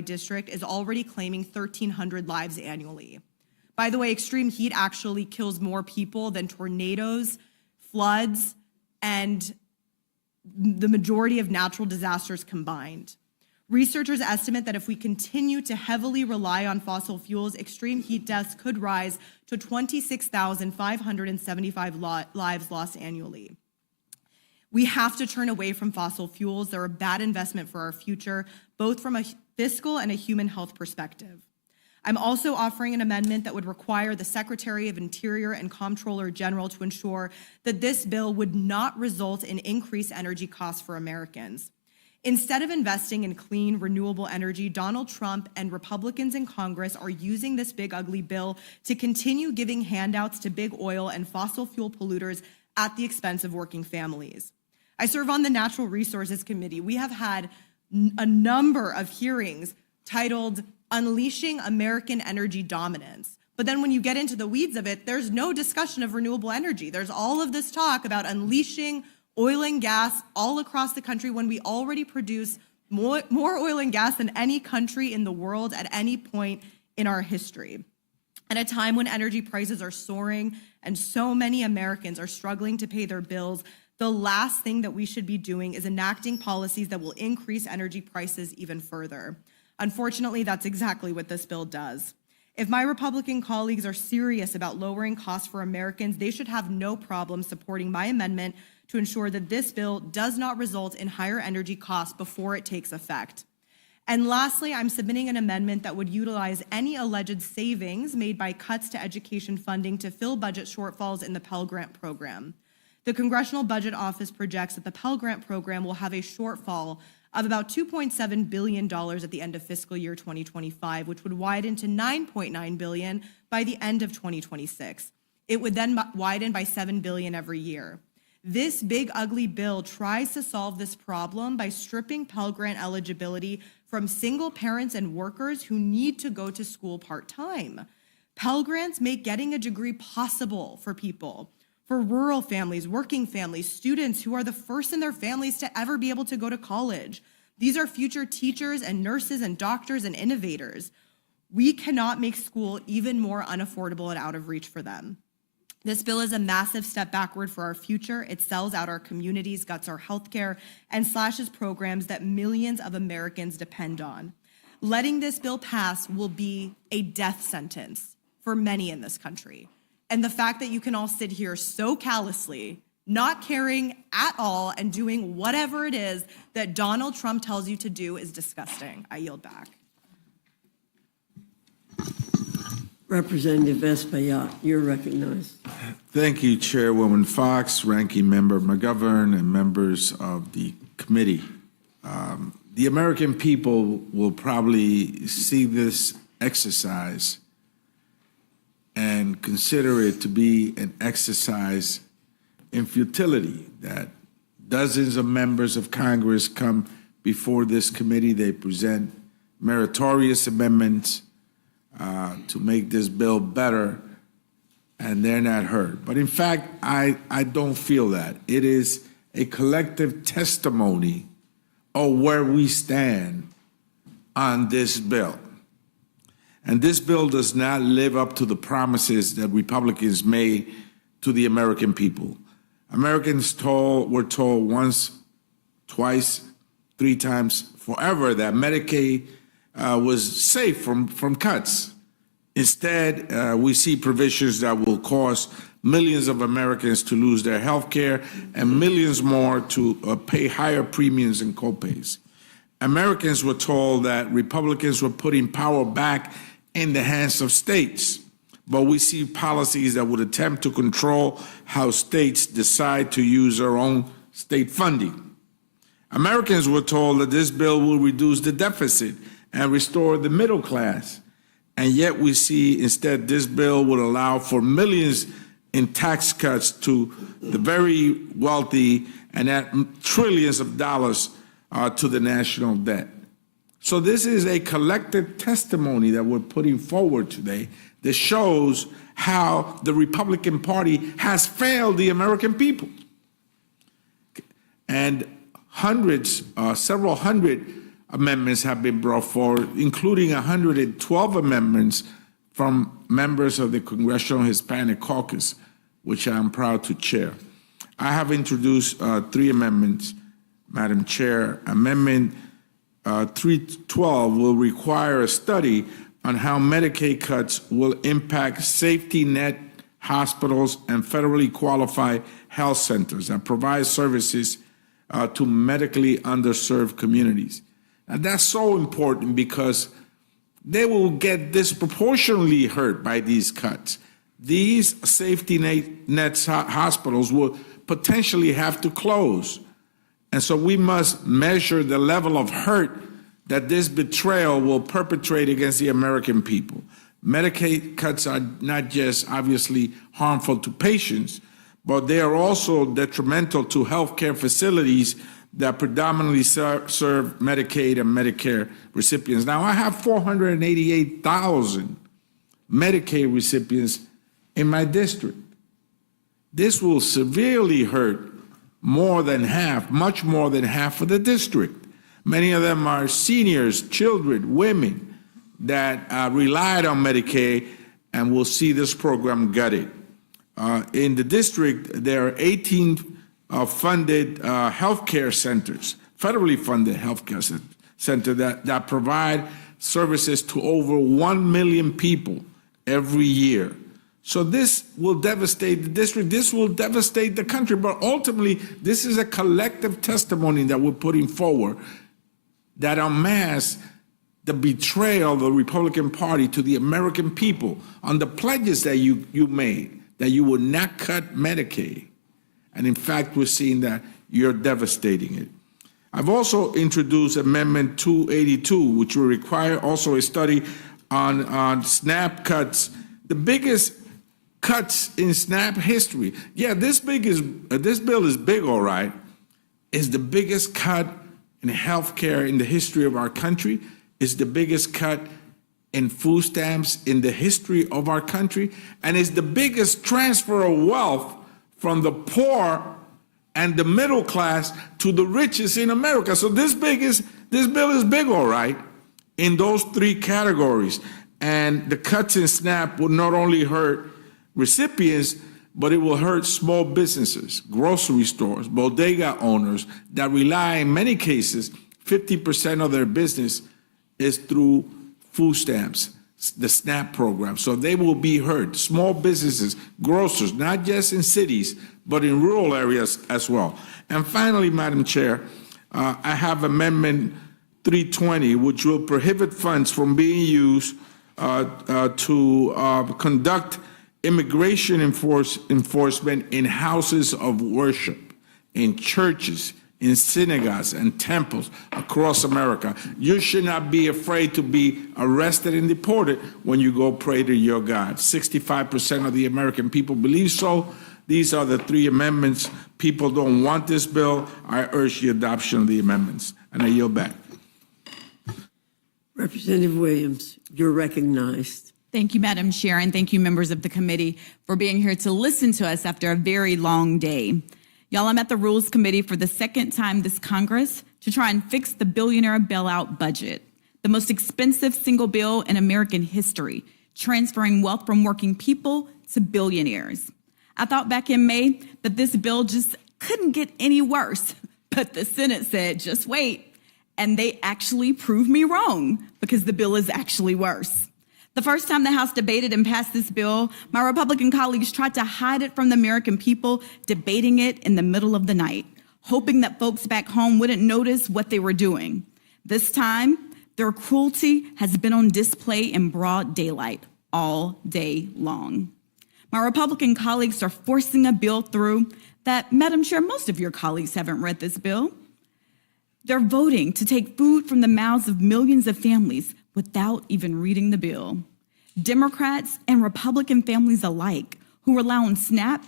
district is already claiming 1,300 lives annually. By the way, extreme heat actually kills more people than tornadoes, floods, and the majority of natural disasters combined. Researchers estimate that if we continue to heavily rely on fossil fuels, extreme heat deaths could rise to 26,575 lives lost annually. We have to turn away from fossil fuels. They're a bad investment for our future, both from a fiscal and a human health perspective. I'm also offering an amendment that would require the Secretary of Interior and Comptroller General to ensure that this bill would not result in increased energy costs for Americans. Instead of investing in clean, renewable energy, Donald Trump and Republicans in Congress are using this big, ugly bill to continue giving handouts to big oil and fossil fuel polluters at the expense of working families. I serve on the Natural Resources Committee. We have had a number of hearings titled Unleashing American Energy Dominance. But then when you get into the weeds of it, there's no discussion of renewable energy. There's all of this talk about unleashing oil and gas all across the country when we already produce more oil and gas than any country in the world at any point in our history. At a time when energy prices are soaring and so many Americans are struggling to pay their bills, the last thing that we should be doing is enacting policies that will increase energy prices even further. Unfortunately, that's exactly what this bill does. If my Republican colleagues are serious about lowering costs for Americans, they should have no problem supporting my amendment to ensure that this bill does not result in higher energy costs before it takes effect. And lastly, I'm submitting an amendment that would utilize any alleged savings made by cuts to education funding to fill budget shortfalls in the Pell Grant program. The Congressional Budget Office projects that the Pell Grant program will have a shortfall of about $2.7 billion at the end of fiscal year 2025, which would widen to $9.9 billion by the end of 2026. It would then widen by $7 billion every year. This big, ugly bill tries to solve this problem by stripping Pell Grant eligibility from single parents and workers who need to go to school part-time. Pell Grants make getting a degree possible for people, for rural families, working families, students who are the first in their families to ever be able to go to college. These are future teachers and nurses and doctors and innovators. We cannot make school even more unaffordable and out of reach for them. This bill is a massive step backward for our future. It sells out our communities, guts our healthcare, and slashes programs that millions of Americans depend on. Letting this bill pass will be a death sentence for many in this country. And the fact that you can all sit here so callously, not caring at all, and doing whatever it is that Donald Trump tells you to do is disgusting. I yield back. Representative Espaillat, you're recognized. Thank you, Chairwoman Foxx, Ranking Member McGovern, and members of the committee. The American people will probably see this exercise and consider it to be an exercise in futility, that dozens of members of Congress come before this committee. They present meritorious amendments to make this bill better, and they're not heard. But in fact, I don't feel that. It is a collective testimony of where we stand on this bill. And this bill does not live up to the promises that Republicans made to the American people. Americans were told once, twice, three times, forever that Medicaid was safe from cuts. Instead, we see provisions that will cause millions of Americans to lose their health care and millions more to pay higher premiums and copays. Americans were told that Republicans were putting power back in the hands of states, but we see policies that would attempt to control how states decide to use their own state funding. Americans were told that this bill will reduce the deficit and restore the middle class. And yet we see instead this bill would allow for millions in tax cuts to the very wealthy and add trillions of dollars to the national debt. So this is a collective testimony that we're putting forward today that shows how the Republican Party has failed the American people. And several hundred amendments have been brought forward, including 112 amendments from members of the Congressional Hispanic Caucus, which I am proud to chair. I have introduced 3 amendments, Madam Chair. Amendment 312 will require a study on how Medicaid cuts will impact safety net hospitals and federally qualified health centers that provide services to medically underserved communities. And that's so important because they will get disproportionately hurt by these cuts. These safety net hospitals will potentially have to close. And so we must measure the level of hurt that this betrayal will perpetrate against the American people. Medicaid cuts are not just obviously harmful to patients, but they are also detrimental to healthcare facilities that predominantly serve Medicaid and Medicare recipients. Now, I have 488,000 Medicaid recipients in my district. This will severely hurt more than half, much more than half of the district. Many of them are seniors, children, women that relied on Medicaid and will see this program gutted. In the district, there are 18 funded healthcare centers, federally funded healthcare centers that provide services to over 1 million people every year. So this will devastate the district, this will devastate the country, but ultimately, this is a collective testimony that we're putting forward that unmasks the betrayal of the Republican Party to the American people on the pledges that you made, that you would not cut Medicaid. And in fact, we're seeing that you're devastating it. I've also introduced Amendment 282, which will require also a study on SNAP cuts, the biggest cuts in SNAP history. Yeah, this bill is big, all right. It's the biggest cut in healthcare in the history of our country. It's the biggest cut in food stamps in the history of our country, and it's the biggest transfer of wealth from the poor and the middle class to the richest in America. So this bill is big, all right, in those 3 categories. And the cuts in SNAP will not only hurt recipients, but it will hurt small businesses, grocery stores, bodega owners that rely, in many cases, 50% of their business is through food stamps, the SNAP program. So they will be hurt. Small businesses, grocers, not just in cities, but in rural areas as well. And finally, Madam Chair, I have Amendment 320, which will prohibit funds from being used to conduct immigration enforcement in houses of worship, in churches, in synagogues and temples across America. You should not be afraid to be arrested and deported when you go pray to your God. 65% of the American people believe so. These are the 3 amendments. People don't want this bill. I urge the adoption of the amendments. And I yield back. Representative Williams, you're recognized. Thank you, Madam Chair, and thank you, members of the committee, for being here to listen to us after a very long day. Y'all, I'm at the Rules Committee for the 2nd time this Congress to try and fix the billionaire bailout budget, the most expensive single bill in American history, transferring wealth from working people to billionaires. I thought back in May that this bill just couldn't get any worse, but the Senate said, just wait, and they actually proved me wrong because the bill is actually worse. The first time the House debated and passed this bill, my Republican colleagues tried to hide it from the American people, debating it in the middle of the night, hoping that folks back home wouldn't notice what they were doing. This time, their cruelty has been on display in broad daylight all day long. My Republican colleagues are forcing a bill through that, Madam Chair, most of your colleagues haven't read this bill. They're voting to take food from the mouths of millions of families without even reading the bill. Democrats and Republican families alike who rely on SNAP,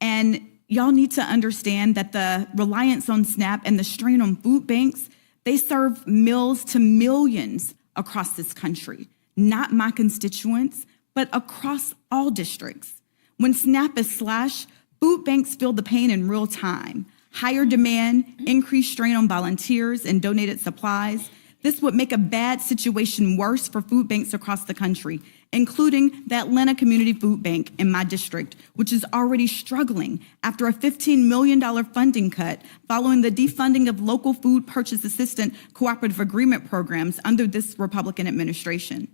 and y'all need to understand that the reliance on SNAP and the strain on food banks, they serve meals to millions across this country, not my constituents, but across all districts. When SNAP is slashed, food banks feel the pain in real time. Higher demand, increased strain on volunteers and donated supplies. This would make a bad situation worse for food banks across the country, including the Atlanta Community Food Bank in my district, which is already struggling after a $15 million funding cut following the defunding of local food purchase assistant cooperative agreement programs under this Republican administration.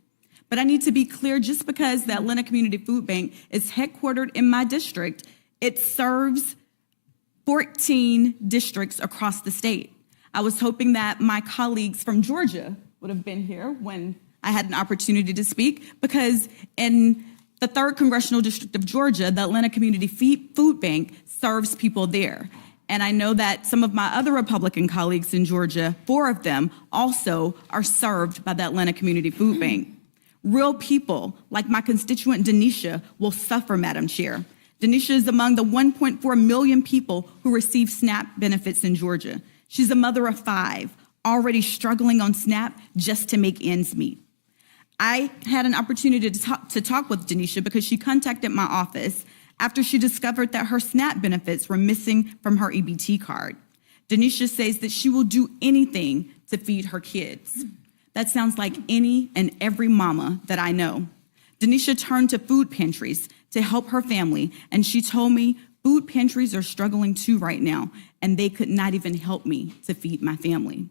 But I need to be clear, just because the Atlanta Community Food Bank is headquartered in my district, it serves 14 districts across the state. I was hoping that my colleagues from Georgia would have been here when I had an opportunity to speak, because in the 3rd Congressional District of Georgia, the Atlanta Community Food Bank serves people there. And I know that some of my other Republican colleagues in Georgia, 4 of them, also are served by the Atlanta Community Food Bank. Real people, like my constituent Denisha, will suffer, Madam Chair. Denisha is among the 1.4 million people who receive SNAP benefits in Georgia. She's a mother of 5, already struggling on SNAP just to make ends meet. I had an opportunity to talk with Denisha because she contacted my office after she discovered that her SNAP benefits were missing from her EBT card. Denisha says that she will do anything to feed her kids. That sounds like any and every mama that I know. Denisha turned to food pantries to help her family, and she told me food pantries are struggling too right now, and they could not even help me to feed my family.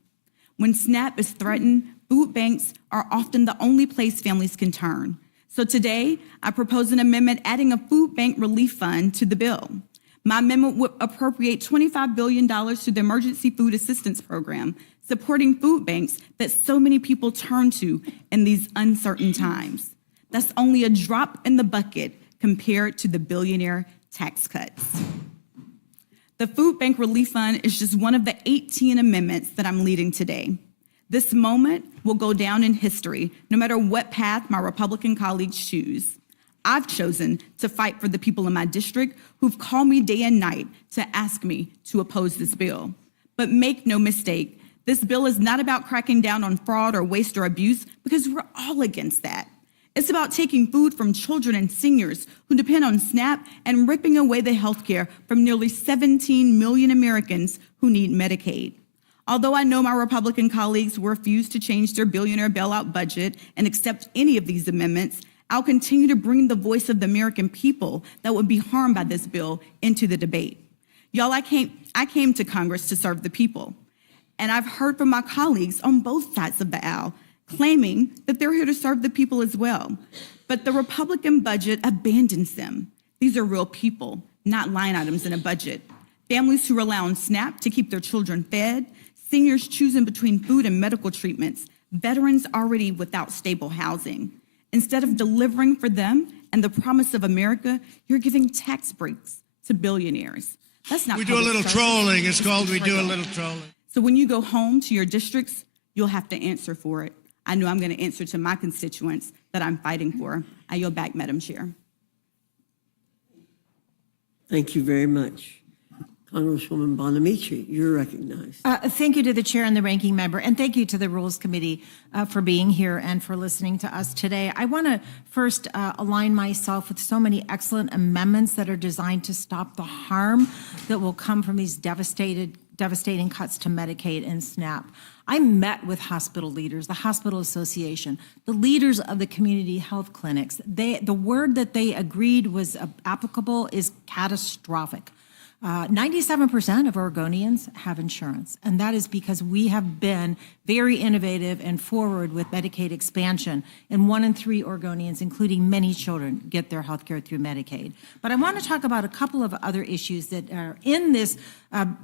When SNAP is threatened, food banks are often the only place families can turn. So today, I propose an amendment adding a food bank relief fund to the bill. My amendment would appropriate $25 billion to the Emergency Food Assistance Program, supporting food banks that so many people turn to in these uncertain times. That's only a drop in the bucket compared to the billionaire tax cuts. The Food Bank Relief Fund is just one of the 18 amendments that I'm leading today. This moment will go down in history, no matter what path my Republican colleagues choose. I've chosen to fight for the people in my district who've called me day and night to ask me to oppose this bill. But make no mistake, this bill is not about cracking down on fraud or waste or abuse, because we're all against that. It's about taking food from children and seniors who depend on SNAP and ripping away the health care from nearly 17 million Americans who need Medicaid. Although I know my Republican colleagues will refuse to change their billionaire bailout budget and accept any of these amendments, I'll continue to bring the voice of the American people that would be harmed by this bill into the debate. Y'all, I came to Congress to serve the people, and I've heard from my colleagues on both sides of the aisle claiming that they're here to serve the people as well. But the Republican budget abandons them. These are real people, not line items in a budget. Families who rely on SNAP to keep their children fed, seniors choosing between food and medical treatments, veterans already without stable housing. Instead of delivering for them and the promise of America, you're giving tax breaks to billionaires. That's not We do a public little service. trolling. It's called We Do a Betrayal. Little Trolling. So when you go home to your districts, you'll have to answer for it. I know I'm going to answer to my constituents that I'm fighting for. I yield back, Madam Chair. Thank you very much. Congresswoman Bonamici, you're recognized. Thank you to the chair and the ranking member, and thank you to the Rules Committee for being here and for listening to us today. I want to first align myself with so many excellent amendments that are designed to stop the harm that will come from these devastating cuts to Medicaid and SNAP. I met with hospital leaders, the Hospital Association, the leaders of the community health clinics. The word that they agreed was applicable is catastrophic. 97% of Oregonians have insurance, and that is because we have been very innovative and forward with Medicaid expansion, and 1 in 3 Oregonians, including many children, get their health care through Medicaid. But I want to talk about a couple of other issues that are in this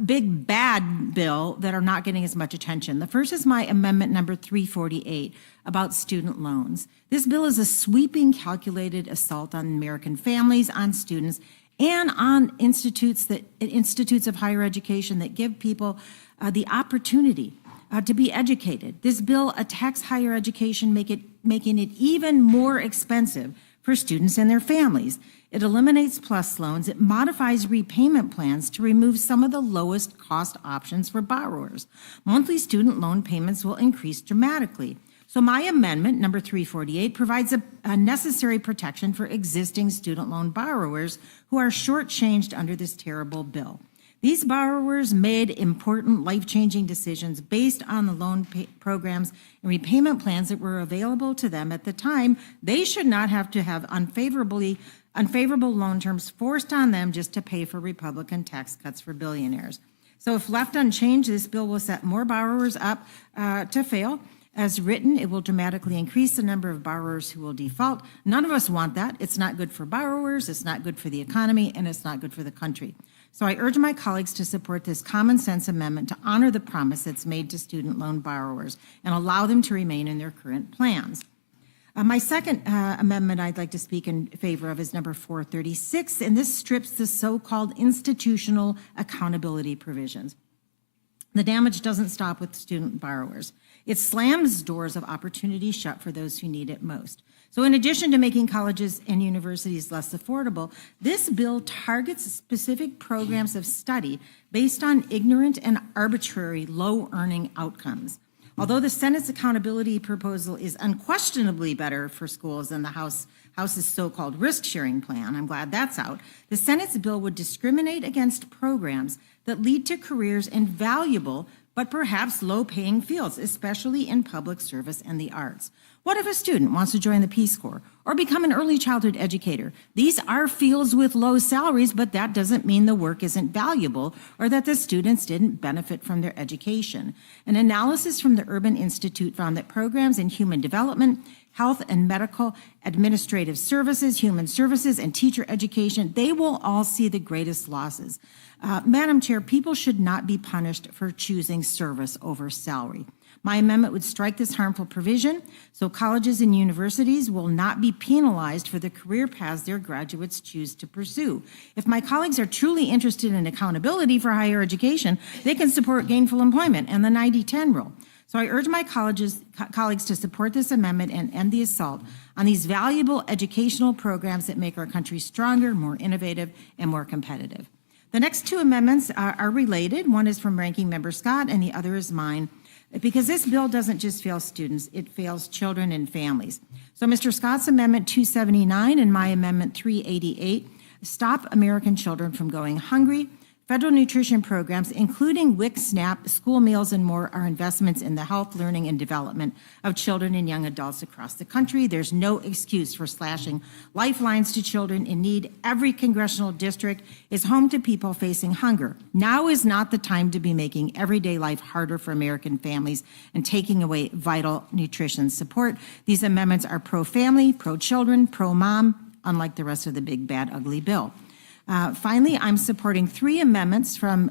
big bad bill that are not getting as much attention. The first is my amendment number 348 about student loans. This bill is a sweeping, calculated assault on American families, on students, and on institutes of higher education that give people the opportunity to be educated. This bill attacks higher education, making it even more expensive for students and their families. It eliminates PLUS loans. It modifies repayment plans to remove some of the lowest cost options for borrowers. Monthly student loan payments will increase dramatically. So my amendment, number 348, provides a necessary protection for existing student loan borrowers who are shortchanged under this terrible bill. These borrowers made important life-changing decisions based on the loan programs and repayment plans that were available to them at the time. They should not have to have unfavorable loan terms forced on them just to pay for Republican tax cuts for billionaires. So if left unchanged, this bill will set more borrowers up to fail. As written, it will dramatically increase the number of borrowers who will default. None of us want that. It's not good for borrowers, it's not good for the economy, and it's not good for the country. So I urge my colleagues to support this common sense amendment to honor the promise that's made to student loan borrowers and allow them to remain in their current plans. My second amendment I'd like to speak in favor of is number 436, and this strips the so-called institutional accountability provisions. The damage doesn't stop with student borrowers. It slams doors of opportunity shut for those who need it most. So in addition to making colleges and universities less affordable, this bill targets specific programs of study based on ignorant and arbitrary low-earning outcomes. Although the Senate's accountability proposal is unquestionably better for schools than the House's so-called risk-sharing plan, I'm glad that's out, the Senate's bill would discriminate against programs that lead to careers in valuable but perhaps low-paying fields, especially in public service and the arts. What if a student wants to join the Peace Corps or become an early childhood educator? These are fields with low salaries, but that doesn't mean the work isn't valuable or that the students didn't benefit from their education. An analysis from the Urban Institute found that programs in human development, health and medical, administrative services, human services, and teacher education, they will all see the greatest losses. Madam Chair, people should not be punished for choosing service over salary. My amendment would strike this harmful provision so colleges and universities will not be penalized for the career paths their graduates choose to pursue. If my colleagues are truly interested in accountability for higher education, they can support gainful employment and the 90-10 rule. So I urge my colleagues to support this amendment and end the assault on these valuable educational programs that make our country stronger, more innovative, and more competitive. The next two amendments are related. One is from Ranking Member Scott and the other is mine, because this bill doesn't just fail students, it fails children and families. So Mr. Scott's Amendment 279 and my Amendment 388 stop American children from going hungry. Federal nutrition programs, including WIC, SNAP, school meals, and more, are investments in the health, learning, and development of children and young adults across the country. There's no excuse for slashing lifelines to children in need. Every congressional district is home to people facing hunger. Now is not the time to be making everyday life harder for American families and taking away vital nutrition support. These amendments are pro-family, pro-children, pro-mom, unlike the rest of the big, bad, ugly bill. Finally, I'm supporting three amendments from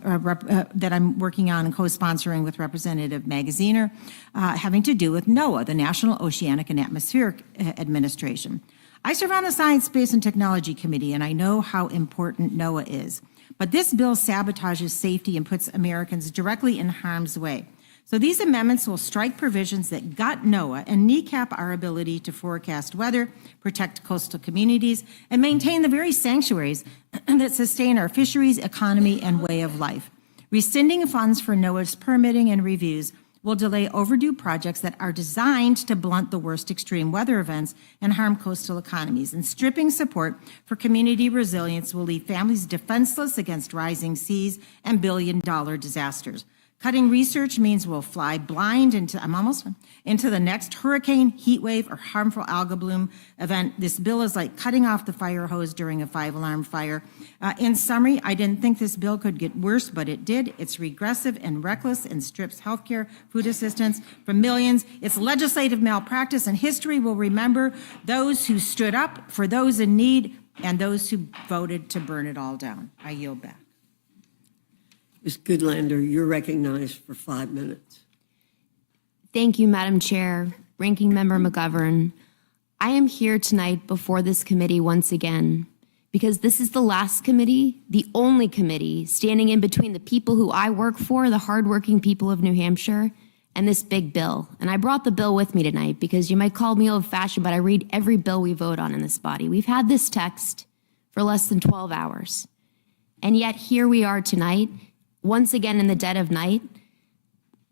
that I'm working on and co-sponsoring with Representative Magaziner, having to do with NOAA, the National Oceanic and Atmospheric Administration. I serve on the Science, Space, and Technology Committee, and I know how important NOAA is. But this bill sabotages safety and puts Americans directly in harm's way. So these amendments will strike provisions that gut NOAA and kneecap our ability to forecast weather, protect coastal communities, and maintain the very sanctuaries that sustain our fisheries, economy, and way of life. Rescinding funds for NOAA's permitting and reviews will delay overdue projects that are designed to blunt the worst extreme weather events and harm coastal economies. And stripping support for community resilience will leave families defenseless against rising seas and billion-dollar disasters. Cutting research means we'll fly blind into the next hurricane, heat wave, or harmful algal bloom event. This bill is like cutting off the fire hose during a 5-alarm fire. In summary, I didn't think this bill could get worse, but it did. It's regressive and reckless and strips healthcare, food assistance from millions. It's legislative malpractice, and history will remember those who stood up for those in need and those who voted to burn it all down. I yield back. Ms. Goodlander, you're recognized for 5 minutes. Thank you, Madam Chair, Ranking Member McGovern. I am here tonight before this committee once again because this is the last committee, the only committee standing in between the people who I work for, the hardworking people of New Hampshire, and this big bill. And I brought the bill with me tonight because you might call me old-fashioned, but I read every bill we vote on in this body. We've had this text for less than 12 hours. And yet here we are tonight, once again in the dead of night,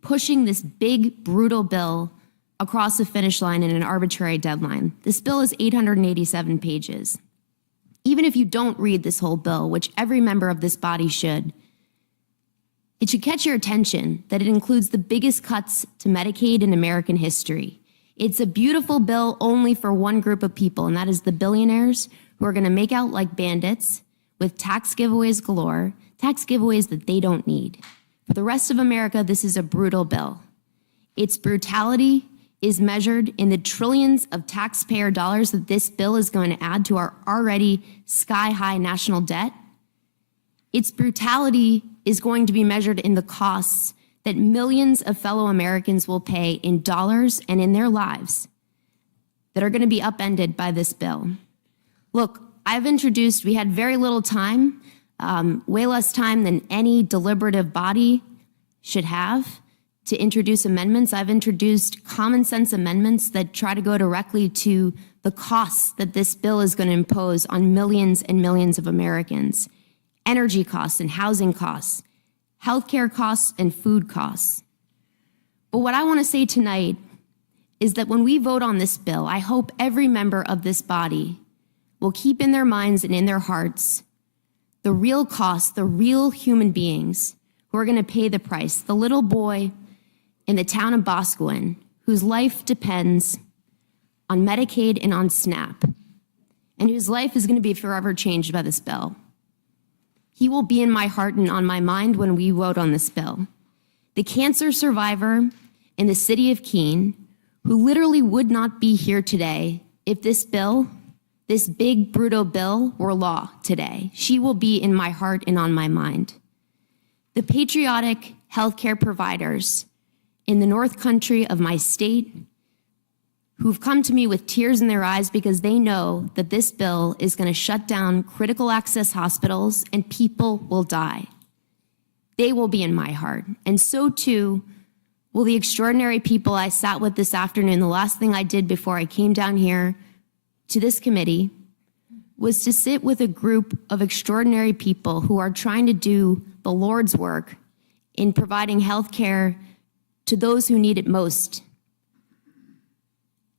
pushing this big, brutal bill across the finish line in an arbitrary deadline. This bill is 887 pages. Even if you don't read this whole bill, which every member of this body should, It should catch your attention that it includes the biggest cuts to Medicaid in American history. It's a beautiful bill only for one group of people, and that is the billionaires who are going to make out like bandits with tax giveaways galore, tax giveaways that they don't need. For the rest of America, this is a brutal bill. Its brutality is measured in the trillions of taxpayer dollars that this bill is going to add to our already sky-high national debt. Its brutality is going to be measured in the costs that millions of fellow Americans will pay in dollars and in their lives that are going to be upended by this bill. Look, we had very little time, way less time than any deliberative body should have to introduce amendments. I've introduced common sense amendments that try to go directly to the costs that this bill is going to impose on millions and millions of Americans. Energy costs and housing costs, healthcare costs and food costs. But what I want to say tonight is that when we vote on this bill, I hope every member of this body will keep in their minds and in their hearts the real cost, the real human beings who are going to pay the price. The little boy in the town of Boscawen whose life depends on Medicaid and on SNAP, and whose life is going to be forever changed by this bill. He will be in my heart and on my mind when we vote on this bill. The cancer survivor in the city of Keene, who literally would not be here today if this bill, this big, brutal bill, were law today. She will be in my heart and on my mind. The patriotic healthcare providers in the North Country of my state who've come to me with tears in their eyes because they know that this bill is going to shut down critical access hospitals and people will die. They will be in my heart. And so too will the extraordinary people I sat with this afternoon. The last thing I did before I came down here to this committee was to sit with a group of extraordinary people who are trying to do the Lord's work in providing health care to those who need it most.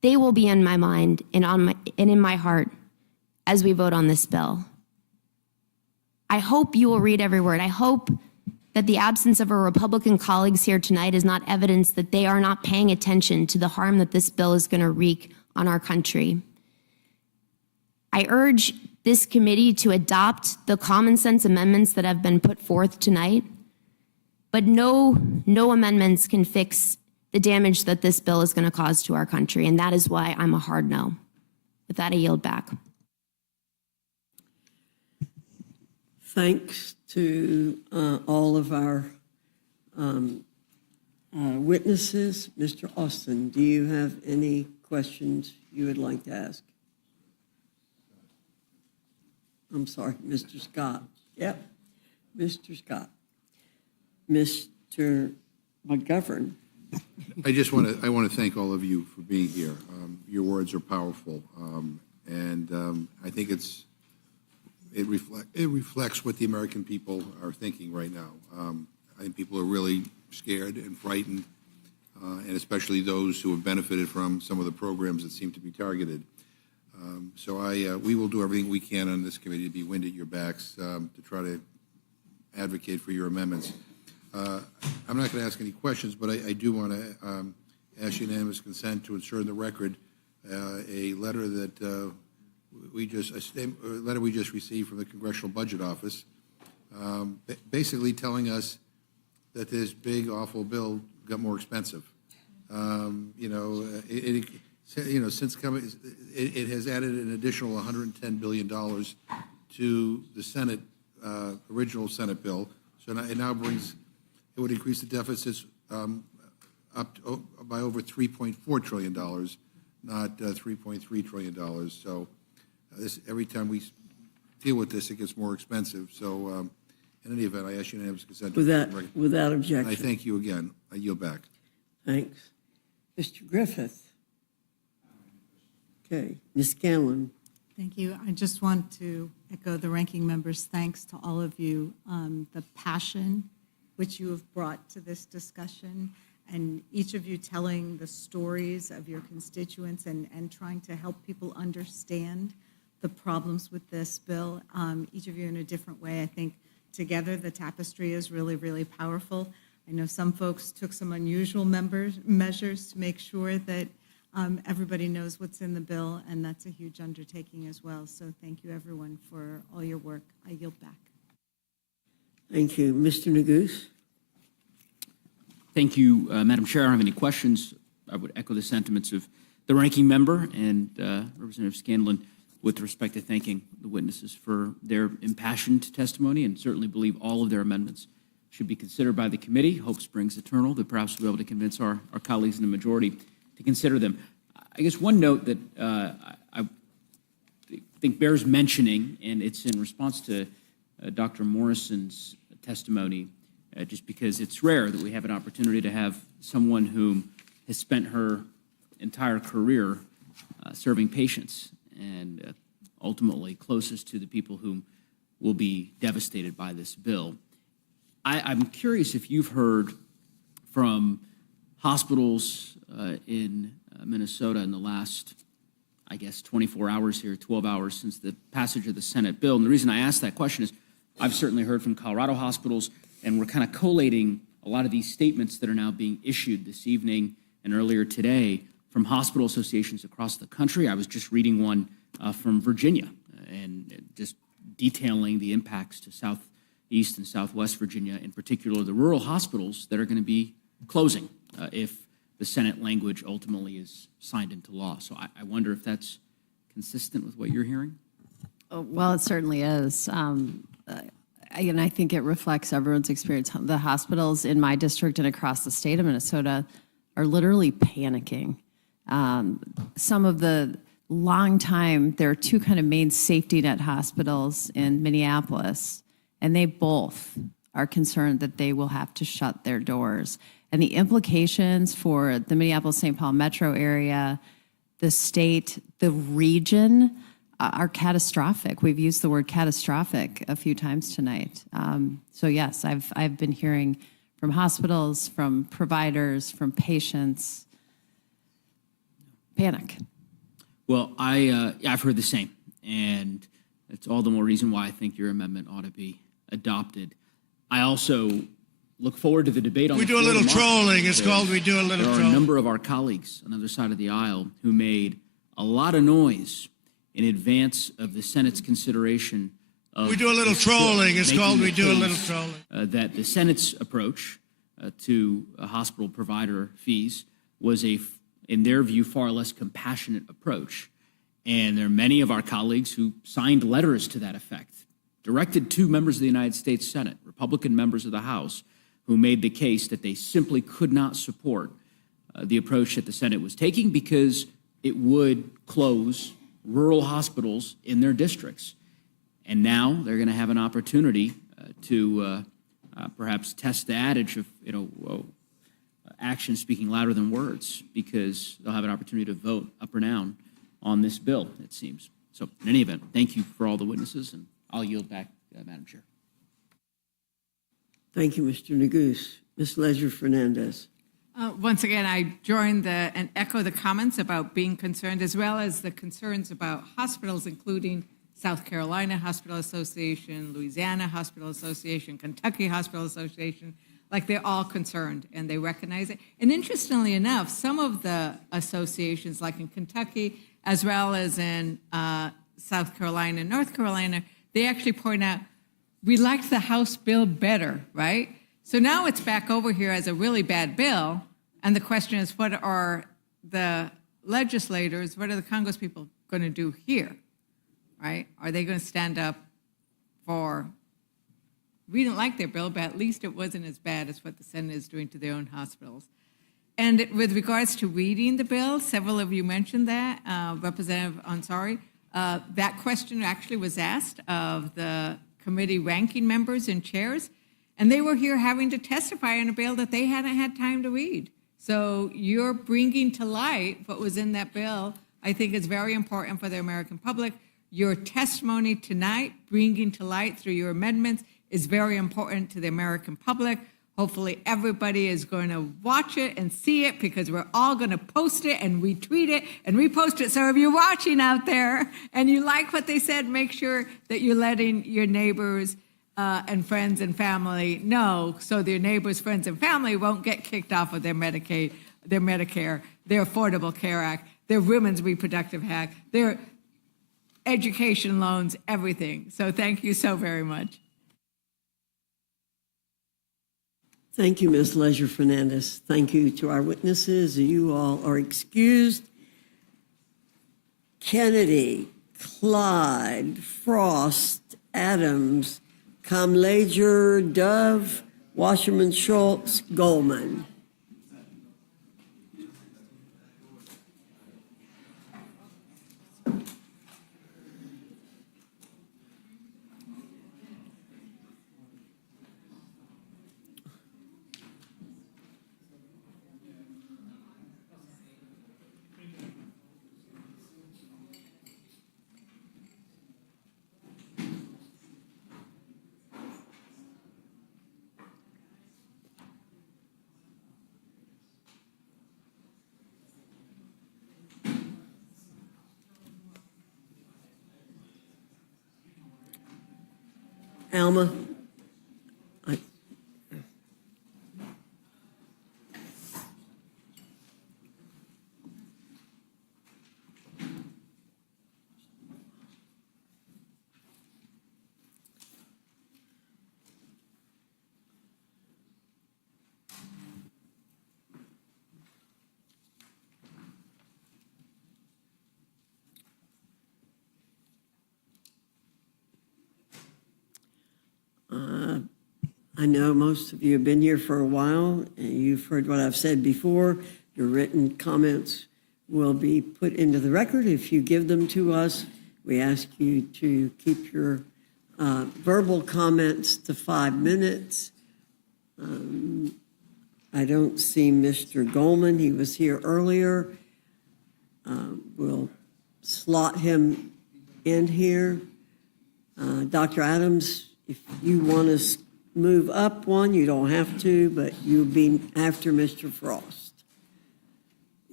They will be in my mind and in my heart as we vote on this bill. I hope you will read every word. I hope that the absence of our Republican colleagues here tonight is not evidence that they are not paying attention to the harm that this bill is going to wreak on our country. I urge this committee to adopt the common sense amendments that have been put forth tonight, but no amendments can fix the damage that this bill is going to cause to our country, and that is why I'm a hard no. With that, I yield back. Thanks to all of our witnesses. Mr. Austin, do you have any questions you would like to ask? I'm sorry, Mr. Scott. Yep, Mr. Scott. Mr. McGovern. I want to thank all of you for being here. Your words are powerful, and I think it reflects what the American people are thinking right now. I think people are really scared and frightened, and especially those who have benefited from some of the programs that seem to be targeted. So we will do everything we can on this committee to be wind at your backs to try to advocate for your amendments. I'm not going to ask any questions, but I do want to ask unanimous consent to insert in the record a letter that we just received from the Congressional Budget Office, basically telling us that this big, awful bill got more expensive. Since coming, it has added an additional $110 billion to the Senate original Senate bill. So it now brings. It would increase the deficits by over $3.4 trillion, not $3.3 trillion. So every time we deal with this, it gets more expensive. So in any event, I ask unanimous consent. Without objection. I thank you again. I yield back. Thanks. Mr. Griffith. Okay, Ms. Scanlon. Thank you. I just want to echo the ranking member's thanks to all of you. The passion which you have brought to this discussion, and each of you telling the stories of your constituents and trying to help people understand the problems with this bill, each of you in a different way. I think together, the tapestry is really, really powerful. I know some folks took some unusual measures to make sure that everybody knows what's in the bill, and that's a huge undertaking as well. So thank you, everyone, for all your work. I yield back. Thank you. Mr. Neguse? Thank you, Madam Chair. I don't have any questions. I would echo the sentiments of the ranking member and Representative Scanlon with respect to thanking the witnesses for their impassioned testimony, and certainly believe all of their amendments should be considered by the committee. Hope springs eternal that perhaps we'll be able to convince our colleagues in the majority to consider them. I guess one note that I think bears mentioning, and it's in response to Dr. Morrison's testimony, just because it's rare that we have an opportunity to have someone who has spent her entire career serving patients and ultimately closest to the people who will be devastated by this bill. I'm curious if you've heard from hospitals in Minnesota in the last, I guess, 24 hours here, 12 hours since the passage of the Senate bill. And the reason I ask that question is I've certainly heard from Colorado hospitals, and we're kind of collating a lot of these statements that are now being issued this evening and earlier today from hospital associations across the country. I was just reading one from Virginia and just detailing the impacts to Southeast and Southwest Virginia, in particular the rural hospitals that are going to be closing if the Senate language ultimately is signed into law. So I wonder if that's consistent with what you're hearing? Well, it certainly is. And I think it reflects everyone's experience. The hospitals in my district and across the state of Minnesota are literally panicking. Some of the long time, there are two kind of main safety net hospitals in Minneapolis, and they both are concerned that they will have to shut their doors. And the implications for the Minneapolis-St. Paul metro area, the state, the region are catastrophic. We've used the word catastrophic a few times tonight. So yes, I've been hearing from hospitals, from providers, from patients, panic. Well, I've heard the same, and it's all the more reason why I think your amendment ought to be adopted. I also look forward to the debate on We do a little trolling. It's called We Do a Little There are a Trolling. number of our colleagues on the other side of the aisle who made a lot of noise in advance of the Senate's consideration of We do a little this bill, trolling. It's making called the We Do a case, Little Trolling. that the Senate's approach to hospital provider fees was in their view, far less compassionate approach. And there are many of our colleagues who signed letters to that effect, directed to members of the United States Senate, Republican members of the House, who made the case that they simply could not support the approach that the Senate was taking because it would close rural hospitals in their districts. And now they're going to have an opportunity to perhaps test the adage of, action speaking louder than words, because they'll have an opportunity to vote up or down on this bill, it seems. So in any event, thank you for all the witnesses, and I'll yield back, Madam Chair. Thank you, Mr. Neguse. Ms. Leisure-Fernandez. Once again, I join and echo the comments about being concerned, as well as the concerns about hospitals, including South Carolina Hospital Association, Louisiana Hospital Association, Kentucky Hospital Association. Like, they're all concerned, and they recognize it. And interestingly enough, some of the associations, like in Kentucky, as well as in South Carolina and North Carolina, they actually point out, we liked the House bill better, right? So now it's back over here as a really bad bill, and the question is, what are the legislators, what are the Congress people going to do here, right? Are they going to stand up for, we didn't like their bill, but at least it wasn't as bad as what the Senate is doing to their own hospitals. And with regards to reading the bill, several of you mentioned that, Representative Ansari, that question actually was asked of the committee ranking members and chairs, and they were here having to testify on a bill that they hadn't had time to read. So you're bringing to light what was in that bill. I think is very important for the American public. Your testimony tonight, bringing to light through your amendments, is very important to the American public. Hopefully everybody is going to watch it and see it, because we're all going to post it and retweet it and repost it. So if you're watching out there and you like what they said, make sure that you're letting your neighbors and friends and family know, so their neighbors, friends, and family won't get kicked off of their Medicaid, their Medicare, their Affordable Care Act, their Women's Reproductive Act, their education loans, everything. So thank you so very much. Thank you, Ms. Leisure Fernandez. Thank you to our witnesses. You all are excused. Kennedy, Clyde, Frost, Adams, Kamlager, Dove, Wasserman Schultz, Goldman. Alma? I know most of you have been here for a while, and you've heard what I've said before. Your written comments will be put into the record if you give them to us. We ask you to keep your verbal comments to 5 minutes. I don't see Mr. Goldman. He was here earlier. We'll slot him in here. Dr. Adams, if you want to move up one, you don't have to, but you'll be after Mr. Frost.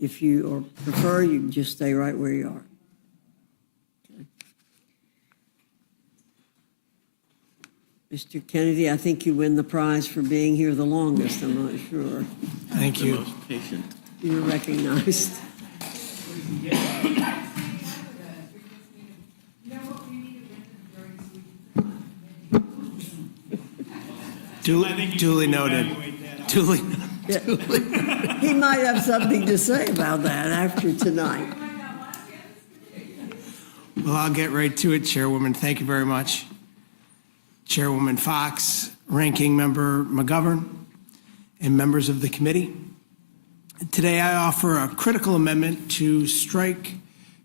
If you or prefer, you can just stay right where you are. Okay. Mr. Kennedy, I think you win the prize for being here the longest, I'm not sure. Thank you. You're recognized. Duly noted. Duly. Yeah. He might have something to say about that after tonight. Well, I'll get right to it, Chairwoman. Thank you very much. Chairwoman Fox, Ranking Member McGovern, and members of the committee. Today I offer a critical amendment to strike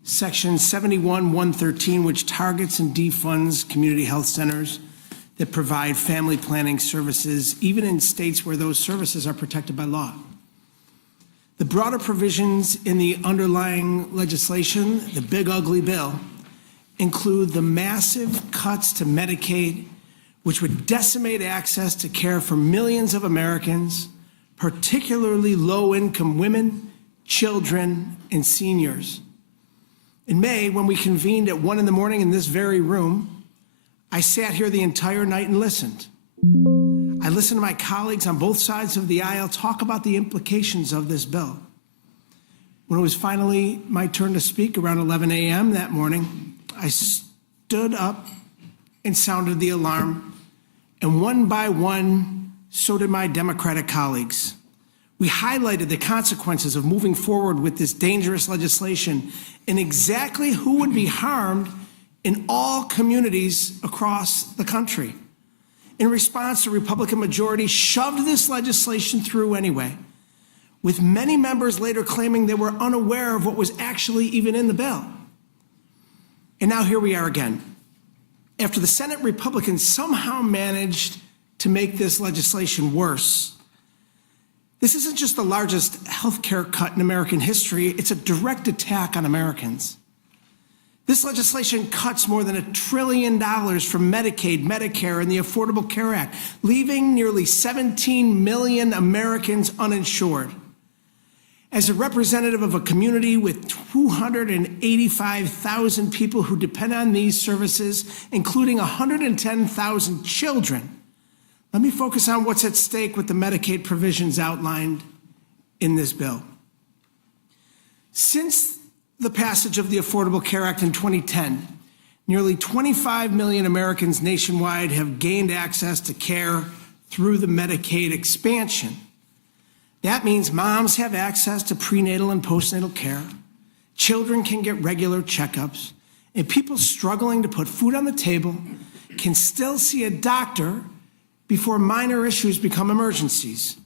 Section 71-113, which targets and defunds community health centers that provide family planning services, even in states where those services are protected by law. The broader provisions in the underlying legislation, the big ugly bill, include the massive cuts to Medicaid, which would decimate access to care for millions of Americans, particularly low-income women, children, and seniors. In May, when we convened at 1 a.m. in this very room, I sat here the entire night and listened. I listened to my colleagues on both sides of the aisle talk about the implications of this bill. When it was finally my turn to speak around 11 a.m. that morning, I stood up and sounded the alarm, and one by one, so did my Democratic colleagues. We highlighted the consequences of moving forward with this dangerous legislation and exactly who would be harmed in all communities across the country. In response, the Republican majority shoved this legislation through anyway, with many members later claiming they were unaware of what was actually even in the bill. And now here we are again. After the Senate Republicans somehow managed to make this legislation worse, this isn't just the largest health care cut in American history, it's a direct attack on Americans. This legislation cuts more than $1 trillion from Medicaid, Medicare, and the Affordable Care Act, leaving nearly 17 million Americans uninsured. As a representative of a community with 285,000 people who depend on these services, including 110,000 children, let me focus on what's at stake with the Medicaid provisions outlined in this bill. Since the passage of the Affordable Care Act in 2010, nearly 25 million Americans nationwide have gained access to care through the Medicaid expansion. That means moms have access to prenatal and postnatal care, children can get regular checkups, and people struggling to put food on the table can still see a doctor before minor issues become emergencies.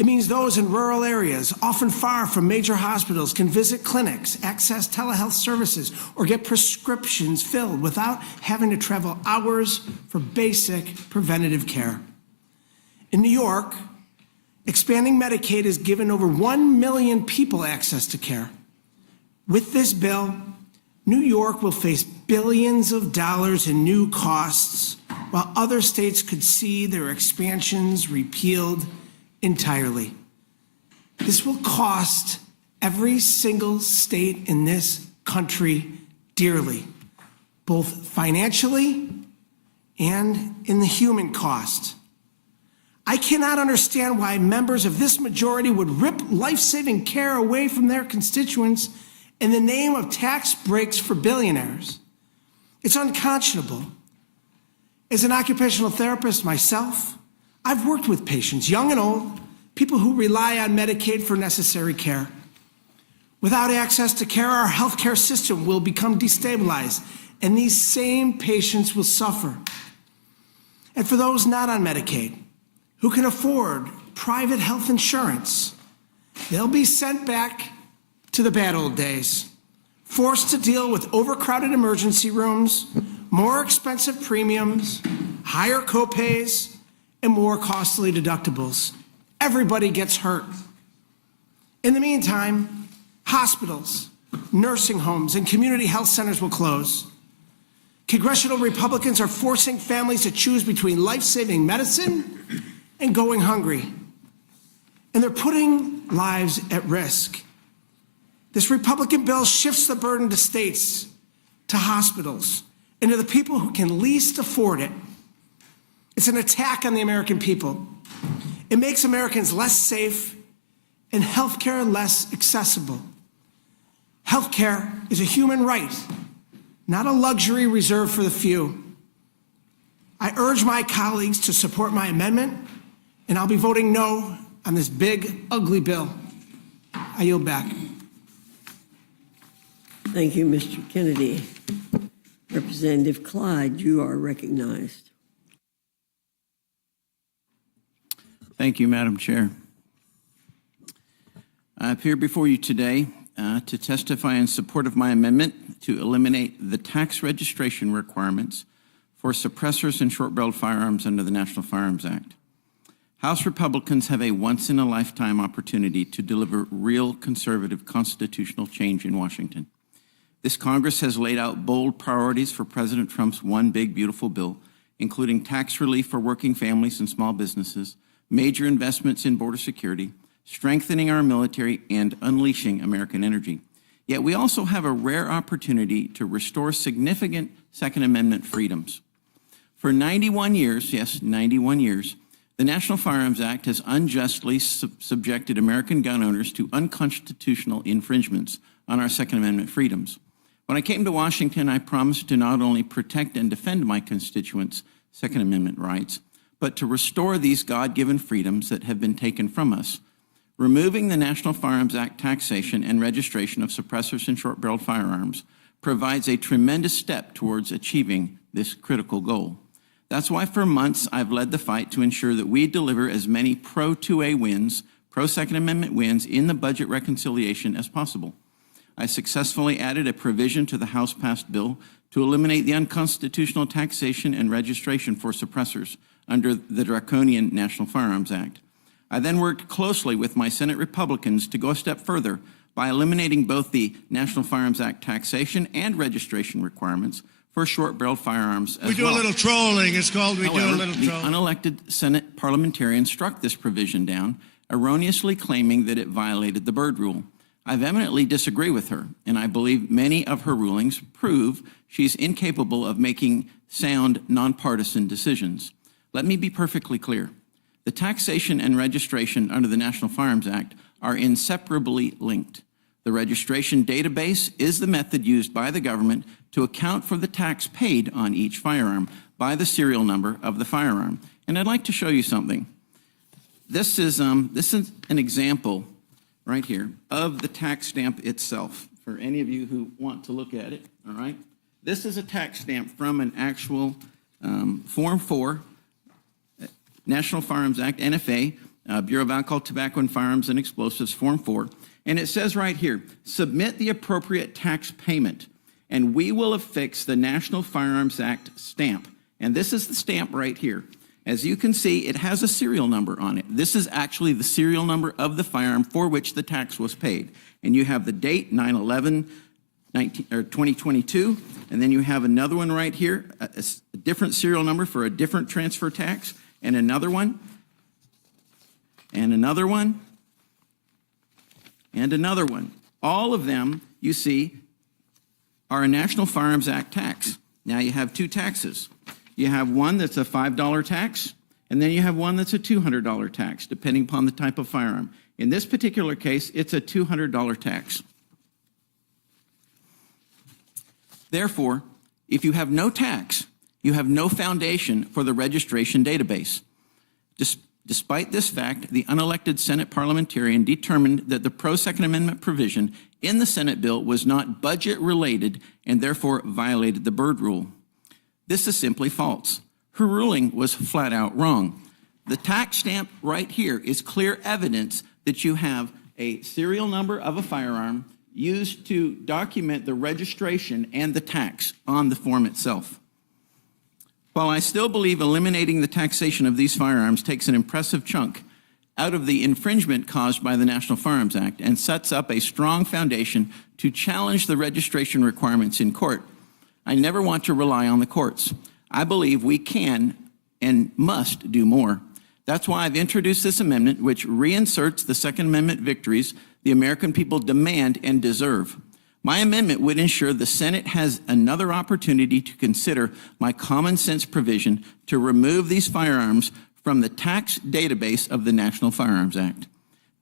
It means those in rural areas, often far from major hospitals, can visit clinics, access telehealth services, or get prescriptions filled without having to travel hours for basic preventative care. In New York, expanding Medicaid has given over 1 million people access to care. With this bill, New York will face billions of dollars in new costs, while other states could see their expansions repealed entirely. This will cost every single state in this country dearly, both financially and in the human cost. I cannot understand why members of this majority would rip life-saving care away from their constituents in the name of tax breaks for billionaires. It's unconscionable. As an occupational therapist myself, I've worked with patients, young and old, people who rely on Medicaid for necessary care. Without access to care, our healthcare system will become destabilized, and these same patients will suffer. And for those not on Medicaid, who can afford private health insurance, they'll be sent back to the bad old days, forced to deal with overcrowded emergency rooms, more expensive premiums, higher copays, and more costly deductibles. Everybody gets hurt. In the meantime, hospitals, nursing homes, and community health centers will close. Congressional Republicans are forcing families to choose between life-saving medicine and going hungry. And they're putting lives at risk. This Republican bill shifts the burden to states, to hospitals, and to the people who can least afford it. It's an attack on the American people. It makes Americans less safe and healthcare less accessible. Healthcare is a human right, not a luxury reserved for the few. I urge my colleagues to support my amendment, and I'll be voting no on this big, ugly bill. I yield back. Thank you, Mr. Kennedy. Representative Clyde, you are recognized. Thank you, Madam Chair. I appear before you today to testify in support of my amendment to eliminate the tax registration requirements for suppressors and short-barreled firearms under the National Firearms Act. House Republicans have a once-in-a-lifetime opportunity to deliver real conservative constitutional change in Washington. This Congress has laid out bold priorities for President Trump's One Big Beautiful Bill, including tax relief for working families and small businesses, major investments in border security, strengthening our military, and unleashing American energy. Yet we also have a rare opportunity to restore significant Second Amendment freedoms. For 91 years, yes, 91 years, the National Firearms Act has unjustly subjected American gun owners to unconstitutional infringements on our Second Amendment freedoms. When I came to Washington, I promised to not only protect and defend my constituents' Second Amendment rights, but to restore these God-given freedoms that have been taken from us. Removing the National Firearms Act taxation and registration of suppressors and short-barreled firearms provides a tremendous step towards achieving this critical goal. That's why for months I've led the fight to ensure that we deliver as many pro-2A wins, pro-Second Amendment wins in the budget reconciliation as possible. I successfully added a provision to the House-passed bill to eliminate the unconstitutional taxation and registration for suppressors under the draconian National Firearms Act. I then worked closely with my Senate Republicans to go a step further by eliminating both the National Firearms Act taxation and registration requirements for short-barreled firearms as well. We do a little trolling. It's called we do a However, little the trolling. unelected Senate parliamentarians struck this provision down, erroneously claiming that it violated the Byrd Rule. I vehemently disagree with her, and I believe many of her rulings prove she's incapable of making sound, nonpartisan decisions. Let me be perfectly clear. The taxation and registration under the National Firearms Act are inseparably linked. The registration database is the method used by the government to account for the tax paid on each firearm by the serial number of the firearm. And I'd like to show you something. This is an example right here of the tax stamp itself for any of you who want to look at it, all right? This is a tax stamp from an actual Form 4, National Firearms Act, NFA, Bureau of Alcohol, Tobacco, and Firearms and Explosives, Form 4. And it says right here, submit the appropriate tax payment, and we will affix the National Firearms Act stamp. And this is the stamp right here. As you can see, it has a serial number on it. This is actually the serial number of the firearm for which the tax was paid. And you have the date, 9/11/2022, and then you have another one right here, a different serial number for a different transfer tax, and another one, and another one, and another one. All of them, you see, are a National Firearms Act tax. Now you have two taxes. You have one that's a $5 tax, and then you have one that's a $200 tax, depending upon the type of firearm. In this particular case, it's a $200 tax. Therefore, if you have no tax, you have no foundation for the registration database. Despite this fact, the unelected Senate parliamentarian determined that the pro-Second Amendment provision in the Senate bill was not budget-related and therefore violated the Byrd Rule. This is simply false. Her ruling was flat out wrong. The tax stamp right here is clear evidence that you have a serial number of a firearm used to document the registration and the tax on the form itself. While I still believe eliminating the taxation of these firearms takes an impressive chunk out of the infringement caused by the National Firearms Act and sets up a strong foundation to challenge the registration requirements in court, I never want to rely on the courts. I believe we can and must do more. That's why I've introduced this amendment, which reinserts the Second Amendment victories the American people demand and deserve. My amendment would ensure the Senate has another opportunity to consider my common sense provision to remove these firearms from the tax database of the National Firearms Act.